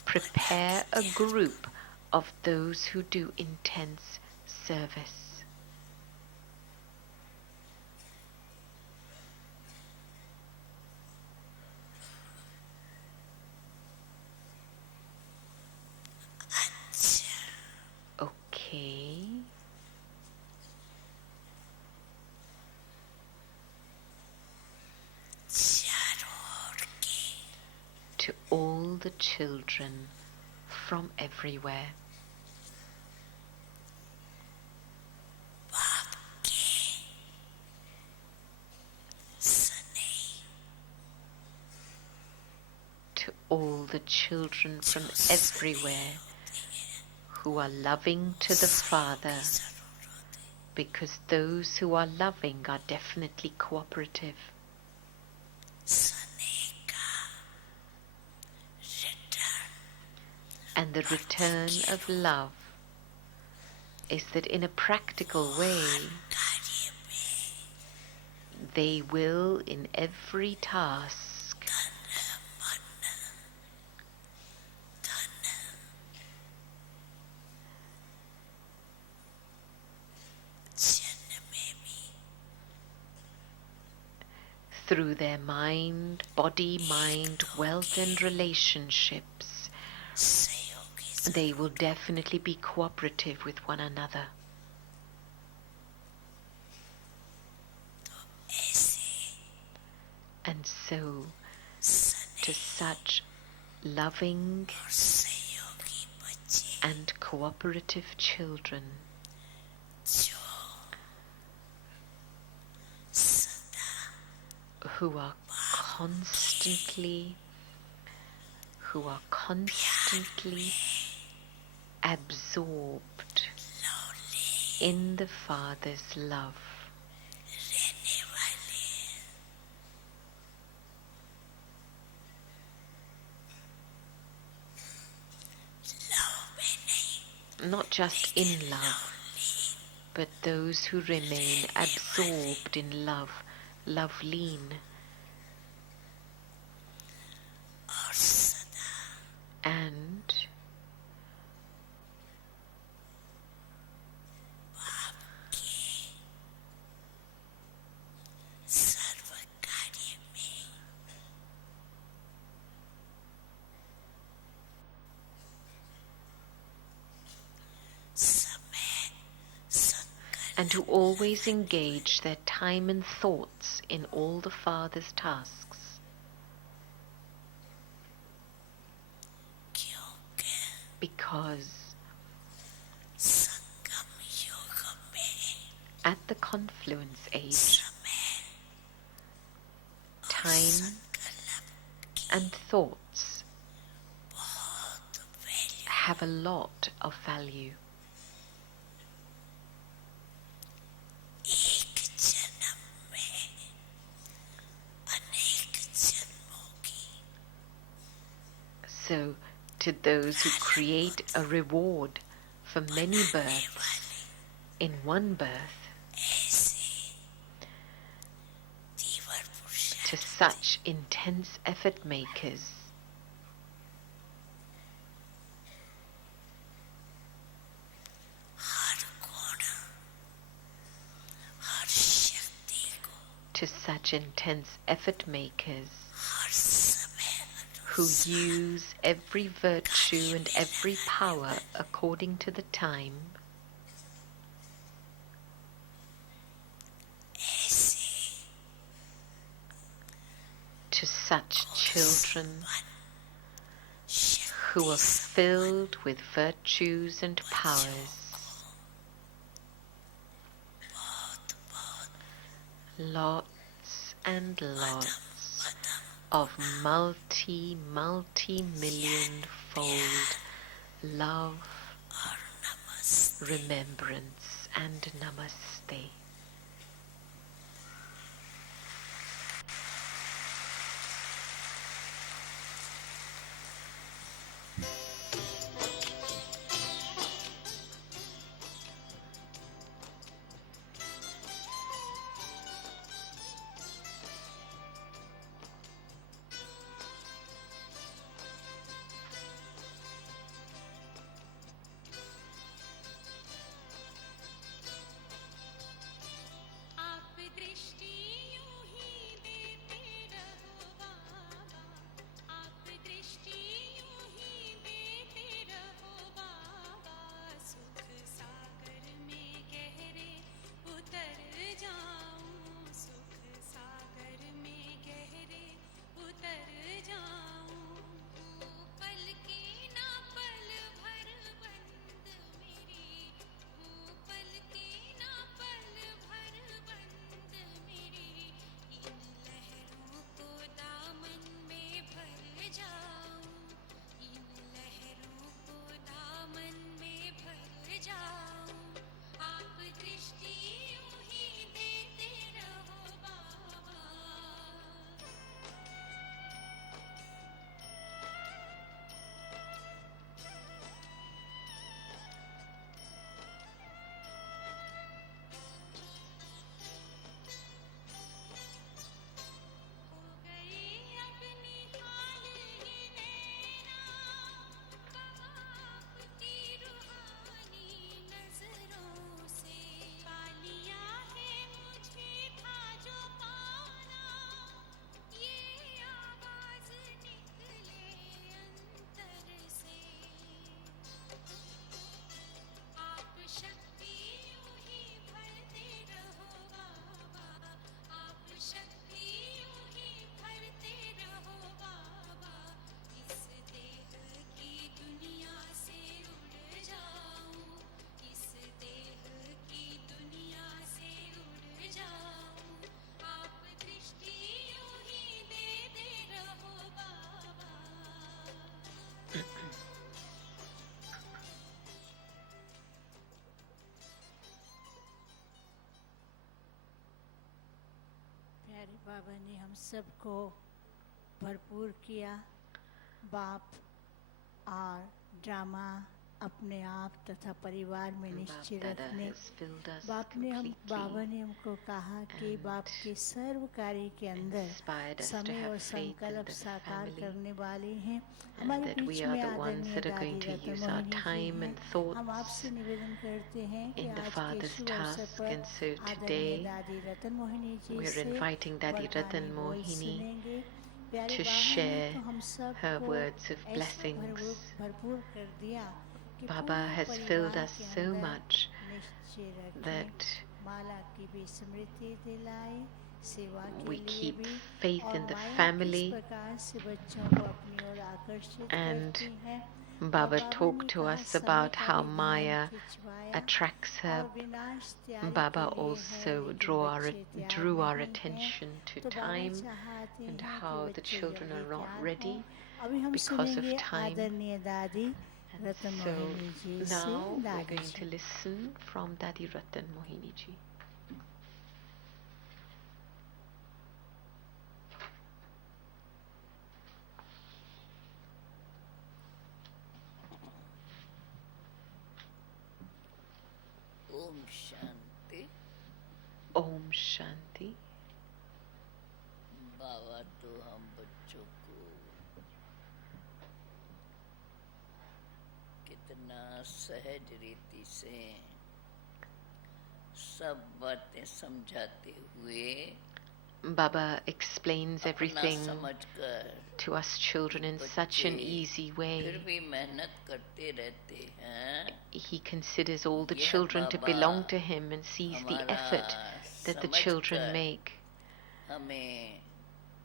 prepare a group of those who do intense service. Okay. To all the children from everywhere. To all the children from everywhere who are loving to the Father, because those who are loving are definitely cooperative. And the return of love is that in a practical way, they will in every task through their mind, body, mind, wealth and relationships, they will definitely be cooperative with one another. And so, to such loving and cooperative children, who are constantly absorbed in the Father's love. Not just in love, but those who remain absorbed in love, love-lean, and who always engage their time and thoughts in all the Father's tasks. Because at the confluence age, time and thoughts have a lot of value. So, to those who create a reward for many births in one birth, to such intense effort makers, who use every virtue and every power according to the time, to such children who are filled with virtues and powers, lots and lots of multi-million-fold love, remembrance and namaste. हमारे बाबा ने हम सबको भरपूर किया। बाप और drama अपने आप तथा परिवार में निश्चित रखने। बाप ने बाबा ने हमको कहा कि बाप के सर्व कार्य के अंदर समय और संकल्प साकार करने वाले हैं। हमारे बीच में आदरणीय दादी रत्न मोहिनी जी हैं। हम आपसे निवेदन करते हैं कि आज के शुभ अवसर पर आदरणीय दादी रत्न मोहिनी जी से वरदानी बोल सुनेंगे। to share her words of blessings. Baba has filled us so much that we keep faith in the family, and Baba talked to us about how Maya attracts her. Baba also drew our attention to time and how the children are not ready because of time. And so now we're going to listen from Dadi Ratan Mohini ji. Om Shanti. Om Shanti. बाबा तो हम बच्चों को कितना सहज रीति से सब बातें समझाते हुए Baba explains everything to us children in such an easy way. He considers all the children to belong to him and sees the effort that the children make.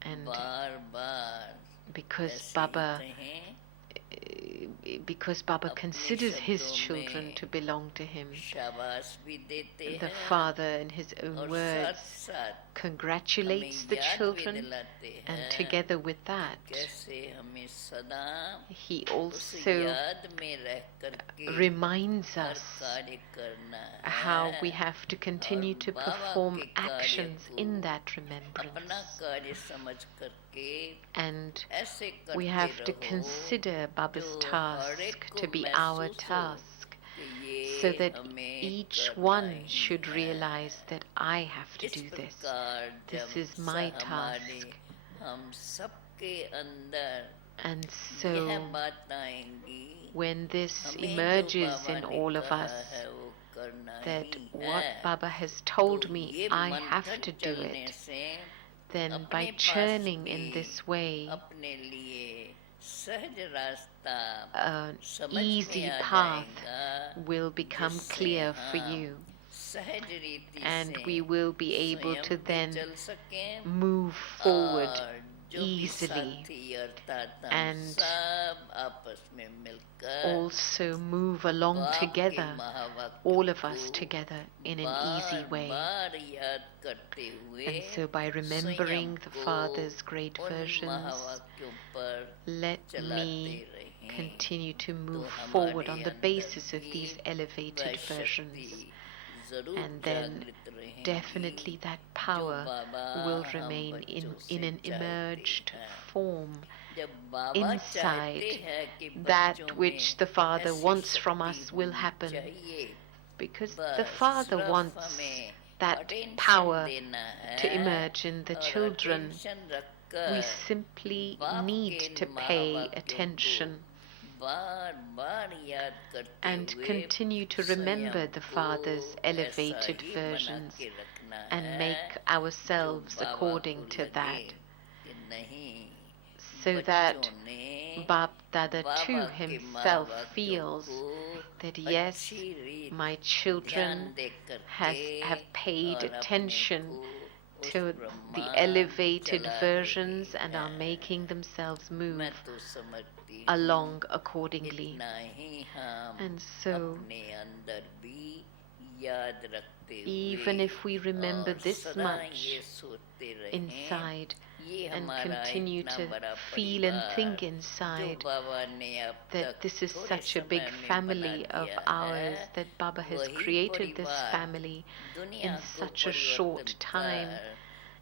And because Baba considers his children to belong to him, the Father, in his own words, congratulates the children, and together with that, he also reminds us how we have to continue to perform actions in that remembrance. And we have to consider Baba's task to be our task, so that each one should realize that I have to do this. This is my task. And so when this emerges in all of us, that what Baba has told me, I have to do it, then by churning in this way, an easy path will become clear for you, and we will be able to then move forward easily and also move along together, all of us together, in an easy way. And so by remembering the Father's great versions, let me continue to move forward on the basis of these elevated versions, and then definitely that power will remain in an emerged form inside. That which the Father wants from us will happen, because the Father wants that power to emerge in the children. We simply need to pay attention and continue to remember the Father's elevated versions and make ourselves according to that, so that Bap Dada too himself feels that yes, my children have paid attention to the elevated versions and are making themselves move along accordingly. And so, even if we remember this much inside and continue to feel and think inside that this is such a big family of ours, that Baba has created this family in such a short time,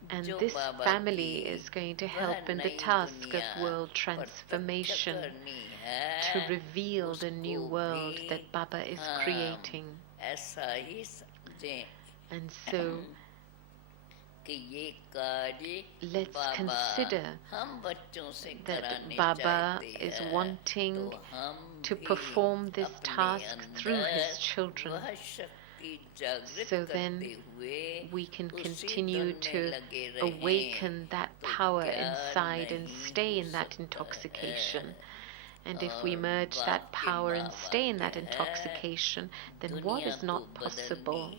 And this family is going to help in the task of world transformation, to reveal the new world that Baba is creating. And so, let's consider that Baba is wanting to perform this task through his children. So then we can continue to awaken that power inside and stay in that intoxication. And if we merge that power and stay in that intoxication, then what is not possible?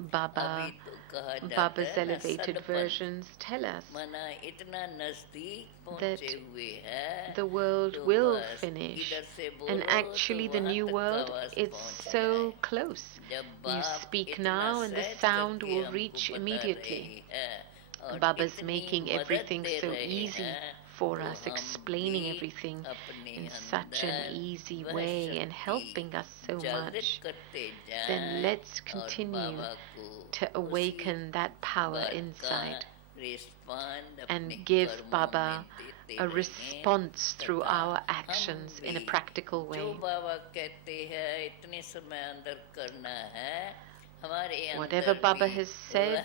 Baba's elevated versions tell us that the world will finish, and actually the new world is so close. You speak now and the sound will reach immediately. Baba's making everything so easy for us, explaining everything in such an easy way and helping us so much. Then let's continue to awaken that power inside and give Baba a response through our actions in a practical way. Whatever Baba has said,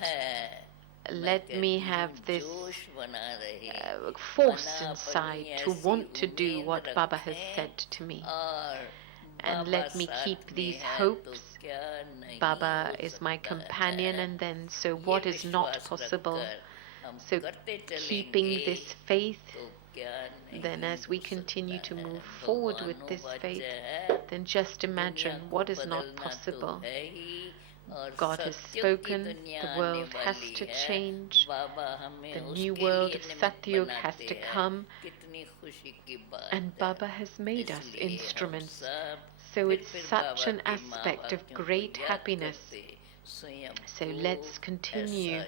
let me have this force inside to want to do what Baba has said to me. And let me keep these hopes. Baba is my companion, and then so what is not possible? So keeping this faith, then as we continue to move forward with this faith, then just imagine what is not possible. God has spoken, the world has to change, the new world of Satyug has to come, and Baba has made us instruments. So it's such an aspect of great happiness. So let's continue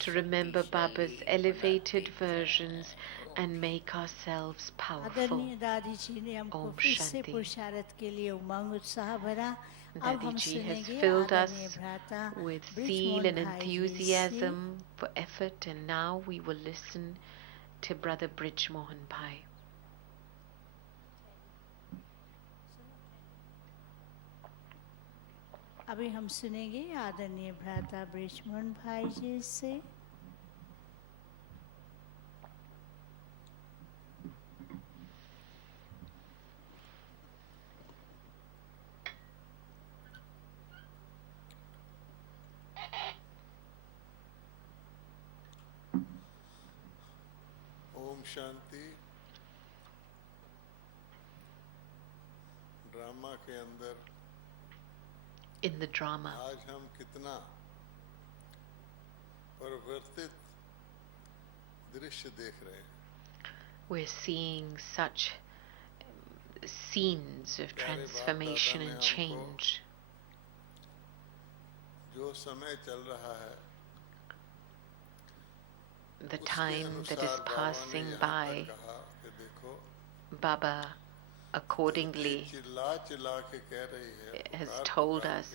to remember Baba's elevated versions and make ourselves powerful. Om Shanti. Dadiji has filled us with zeal and enthusiasm for effort, and now we will listen to Brother Brij Mohan Bhai. अभी हम सुनेंगे आदरणीय भ्राता ब्रिजमोहन भाई जी से। Om Shanti. Drama के अंदर in the drama, आज हम कितना परिवर्तित दृश्य देख रहे हैं। we're seeing such scenes of transformation and change. जो समय चल रहा है, the time that is passing by, Baba accordingly has told us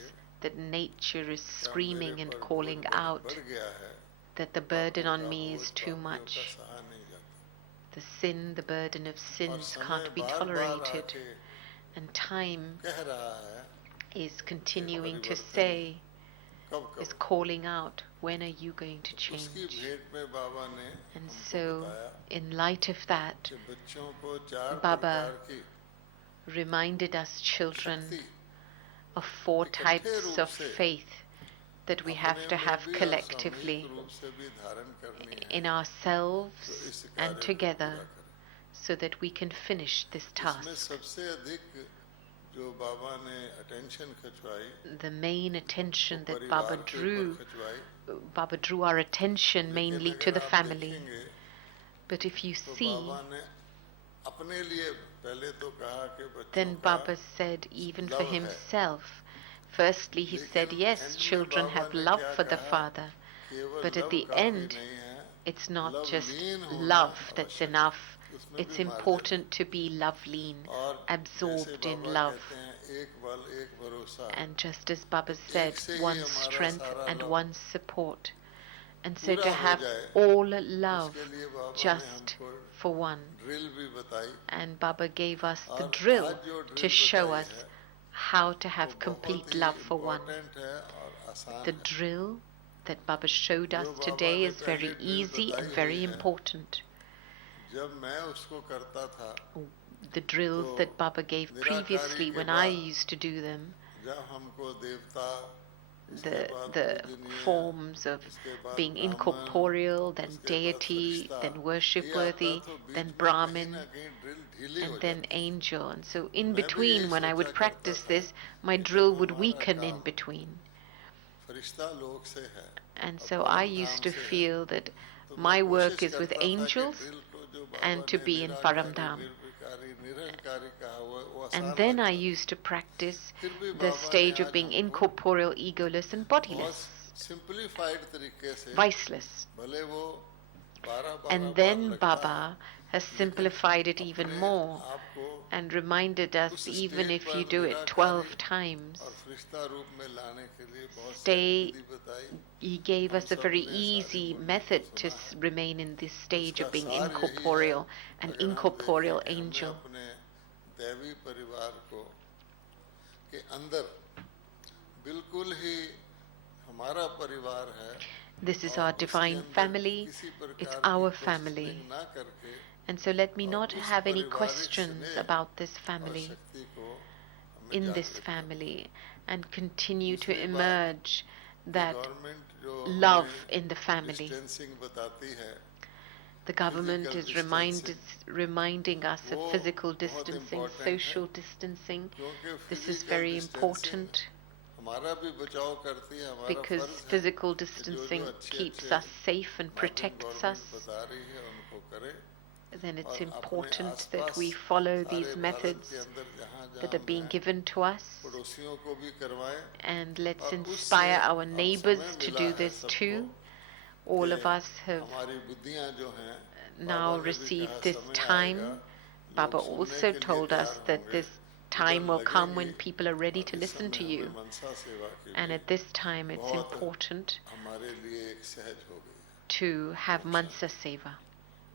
that nature is screaming and calling out that the burden on me is too much. The sin, the burden of sins can't be tolerated. And time is continuing to say, is calling out, when are you going to change? And so, in light of that, Baba reminded us children of 4 types of faith that we have to have collectively in ourselves and together, so that we can finish this task. The main attention that Baba drew our attention mainly to the family. But if you see, then Baba said even for himself, firstly he said, yes, children have love for the father, but at the end, it's not just love that's enough. It's important to be love-lean, absorbed in love. And just as Baba said, one strength and one support. And so पूरा to हो have जाए, all love उसके लिए बाबा ने just हमको for one. Drill भी बताई, And Baba gave us the और drill आज जो to ड्रिल show बताई us है how to वो have बहुत complete he love for one. Important है और आसान The है। drill that Baba showed us जो बाबा today ने is पहले very ड्रिल easy बताई and हुई very है, important. जब मैं उसको करता था, The drills तो that Baba gave Nirankari previously के when I बाद used to do them, जब हमको देवता, इसके the बाद the पूजनीय, forms of इसके बाद being ब्राह्मण, incorporeal, then उसके बाद deity, फरिश्ता, then ये worship आता worthy, तो बीच then में कहीं Brahmin, ना कहीं ड्रिल ढीली हो and then जाती। angel. And so in मैं भी between, यही when I सोचा would करता practice था this, my कि drill जब would हमारा weaken in काम between. फरिश्ता लोग से है And और so परम I धाम used to से है, feel that तो मैं my work कोशिश is with करता था कि angels ड्रिल को जो and बाबा to ने be in Nirankari, Paramdham. निर्विकारी, Nirankari कहा वो And आसान then I लगता था। used to practice फिर भी the बाबा ने stage of आज being हमको incorporeal, egoless, and बहुत bodiless, सिंपलीफाइड तरीके से, viceless. भले वो 12-12 And बार then लगता है, Baba has लेकिन simplified it even अपने more आप को and reminded us उस even स्टेज if पर you do it Nirankari 12 times, और फरिश्ता रूप में लाने के लिए बहुत stay. सारी विधि बताई। He gave हम us a very सबने सारी easy मुनियों को method to सुना है। remain in this stage उसका of being सार यही है, incorporeal, an अगर हम incorporeal देखें कि हमने angel. अपने दैवी परिवार को के अंदर बिल्कुल ही हमारा परिवार है, This is और our उसके divine अंदर family, किसी प्रकार it's की our क्वेश्चनिंग family. ना करके And so let me और not उस have any पारिवारिक questions स्नेह about this और family, शक्ति को हमें in this जागृत करना। family, and continue to दूसरी बात, emerge ये that गवर्नमेंट जो love हमें in the family. डिस्टेंसिंग बताती है, The government physical is reminding us of वो physical बहुत distancing, important है, social distancing. क्योंकि This is physical very distancing important हमारा भी बचाव करती है, हमारा because फर्ज है physical कि जो distancing अच्छे keeps अच्छे us safe and माध्यम protects गवर्नमेंट us. बता रही है उनको करे, Then it's और अपने important आसपास that we follow सारे these भारत methods के अंदर जहाँ that जहाँ are being हैं, given to us, पड़ोसियों को भी करवाएं, and let's और उससे inspire our अब neighbors समय to मिला do है this सबको too. All कि of us have हमारी बुद्धियां जो हैं, now बाबा ने भी received कहा this समय time. आएगा, Baba लोग सुनने also के लिए told us तैयार that होंगे, this उधर time will come when लगेंगे, people are ready और to इस listen to समय you. हमें मनसा सेवा की And भी at this time, it's बहुत important हमारे लिए एक सहज हो गई है। to have Mansa Seva.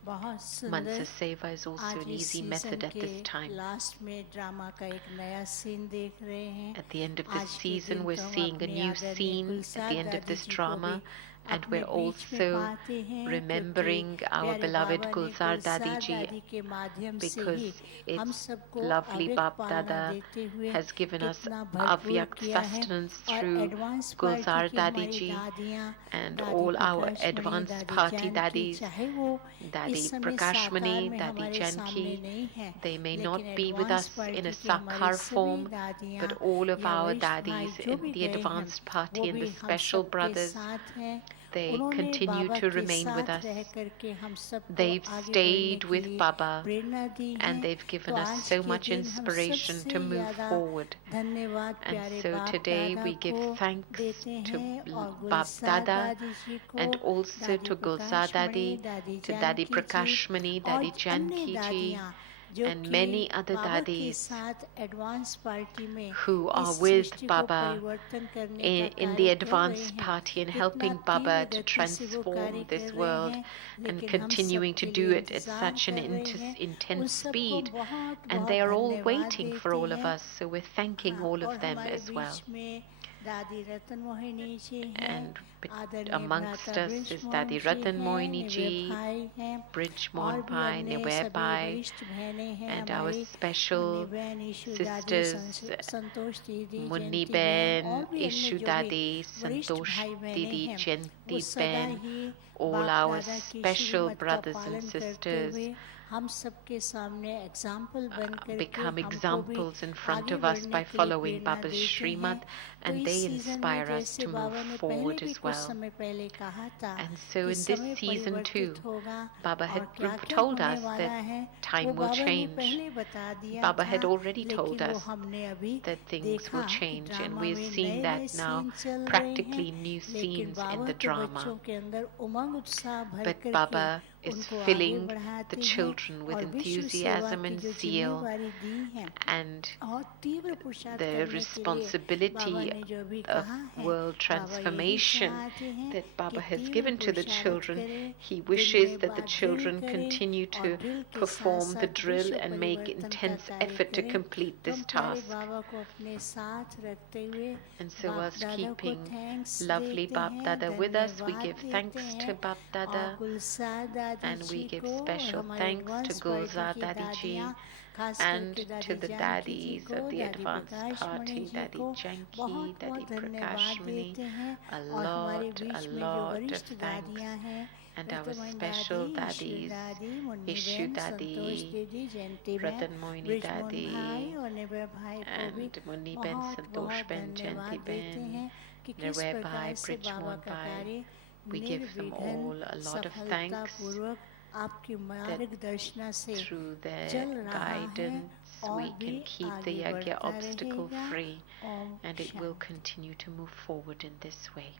बहुत Mansa सुंदर। Seva is also आज an इस easy सीजन method at के this time. लास्ट में ड्रामा का एक नया सीन देख रहे हैं। At the end of this आज के season, दिन we're तो हम seeing a अपने new आदरणीय scene at Gulzar the end of दादी this जी को drama, भी and अपने we're बीच में also पाते हैं, remembering क्योंकि our प्यारे beloved बाबा ने Gulzar गुलजार Dadi ji, दादी के माध्यम से because ही हम its सबको lovely अव्यक्त Bap पालना Dada देते हुए has given us कितना भरपूर Avyakt किया है। sustenance और through एडवांस पार्टी Gulzar की Dadi हमारी ji, दादियाँ, and दादी all our प्रकाशमणि, advanced दादी party जानकी, daddies, चाहे वो Dadi इस समय Prakashmani, साकार में Dadi हमारे सामने Janki, नहीं है, they may लेकिन not be with advance us in party a की हमारी Sakar सभी form, दादियाँ but all of या our वरिष्ठ भाई daddies जो in भी the गए हैं, advanced वो party and भी the हम special सबके brothers, साथ हैं। they उन्होंने continue बाबा to के remain with साथ us. रह करके हम सबको They've आगे बढ़ने stayed के with लिए Baba प्रेरणा दी है। and they've तो given us आज so के much दिन हम inspiration सबसे to move ज़्यादा forward. धन्यवाद And प्यारे so बाप today दादा we give को thanks देते to हैं और Bap गुलजार Dada दादी जी को, and also दादी to Gulzar प्रकाशमणि, Dadi, दादी to Dadi Janaki ji Prakashmani, और Dadi अन्य Janki ji, दादियाँ जो and कि many other बाबा के daddies साथ एडवांस पार्टी में who are इस with सृष्टि को Baba परिवर्तन करने का in कार्य the कर रहे advanced हैं। party and कितना helping तीव्र Baba to गति से वो कार्य transform कर this रहे world हैं, and लेकिन हम continuing to सबके do लिए it at इंतजार such an कर रहे हैं। उन intense सबको speed. बहुत And बहुत they are all धन्यवाद waiting for देते all of हैं। us, so we're thanking हाँ, all और of them हमारे as well. बीच में दादी रतन मोहिनी जी हैं, And आदरणीय amongst भ्राता us Brij is Mohan Dadi ji Ratan हैं, Mohini निवे ji, भाई हैं, Bridge और Mohan भी Pai, अन्य Niwe सभी Pai, वरिष्ठ बहनें हैं and our हमारी, special मुन्नी बहन, ईशु दादी, sisters, संतोष दीदी, Munni जयंती बहन, Ben, और भी अन्य Ishu जो भी Dadi, वरिष्ठ Santosh भाई बहनें Didi, हैं, वो Jayanti सदा Ben, ही all बाप our दादा की special श्रीमत का brothers and पालन करते sisters हुए हम सबके सामने एग्जाम्पल बन करके become हमको भी examples in front आगे of us बढ़ने by के लिए following प्रेरणा Baba's देते Srimad, हैं। तो and इस they सीजन में inspire us जैसे to बाबा move ने पहले forward भी as कुछ well. समय पहले कहा था And so कि in this समय season too, परिवर्तित होगा Baba और had क्या क्या told होने us वाला that है वो time will बाबा ने change. पहले बता दिया Baba था, had already told लेकिन वो us हमने अभी that things will देखा कि change, and ड्रामा we're में seeing नए that नए now, सीन चल रहे हैं, practically new लेकिन scenes in बाबा the तो drama. बच्चों के अंदर उमंग उत्साह भर But करके Baba is उनको आगे filling the बढ़ाते हैं children with और विश्व सेवा enthusiasm की and जो zeal जिम्मेवारी दी है and और तीव्र पुरुषार्थ the करने के लिए responsibility बाबा ने जो भी of कहा है world बाबा यही transformation चाहते हैं that Baba कि has तीव्र given to the पुरुषार्थ children. करें, He दिन wishes में that the बाद ड्रिल children करें continue और to ड्रिल के साथ perform the साथ drill विश्व and make परिवर्तन का intense कार्य effort to करें। complete तो this हम प्यारे task. बाबा को अपने साथ रखते हुए And so, बाप whilst दादा को keeping थैंक्स lovely देते Bap हैं, Dada with us, we धन्यवाद give देते thanks हैं to Bap और Dada, गुलजार दादी and we जी give को और special हमारे thanks to advance party Gulzar की Dadi Ji दादियाँ, खास and करके to दादी the जानकी जी daddies को, of the दादी Advanced प्रकाश मणि Party, जी Daddy को Janki, बहुत Daddy बहुत धन्यवाद Prakash Mani, देते हैं a और हमारे lot बीच में जो of वरिष्ठ thanks. दादियाँ हैं, And our रतमन special दादी, ईश्वर daddies, दादी, मुन्नी Ishu बहन, संतोष Dadi, दीदी, जयंती बहन, Ratan Moini ब्रिजमोहन भाई Dadi, और निभय भाई को भी and Muni Ben, बहुत Santosh बहुत Ben, धन्यवाद Janti देते Ben, हैं कि किस Nirway प्रकार Bhai, से बाबा Bridgemon का Bhai. कार्य We give them निर्विघ्न all a lot of thanks सफलतापूर्वक आपकी मार्गदर्शना से through their चल रहा है guidance. और We भी can keep the आगे yagya बढ़ता obstacle रहेगा। free, Om and it will Shanti. continue to move forward in this way.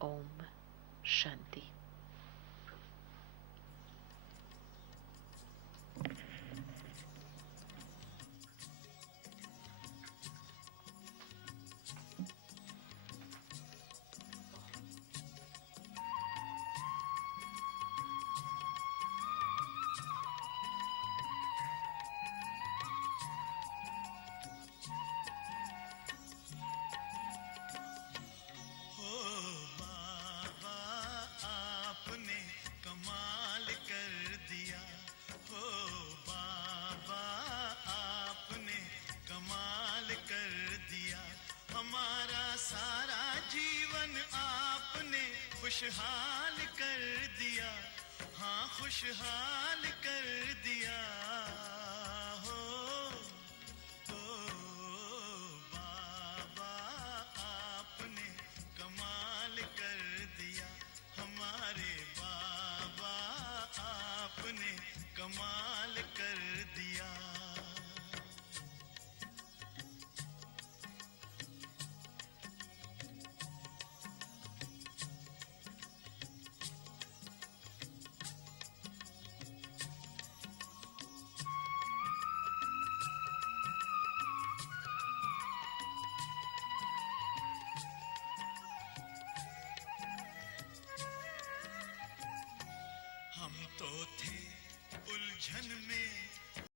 Om Shanti. आपने कमाल कर दिया हो बाबा, आपने कमाल कर दिया। हमारा सारा जीवन आपने खुशहाल कर दिया, हाँ खुशहाल कर दिया हो बाबा, आपने कमाल कर दिया। हमारे बाबा, आपने कमाल कर दिया। हम तो थे उलझन में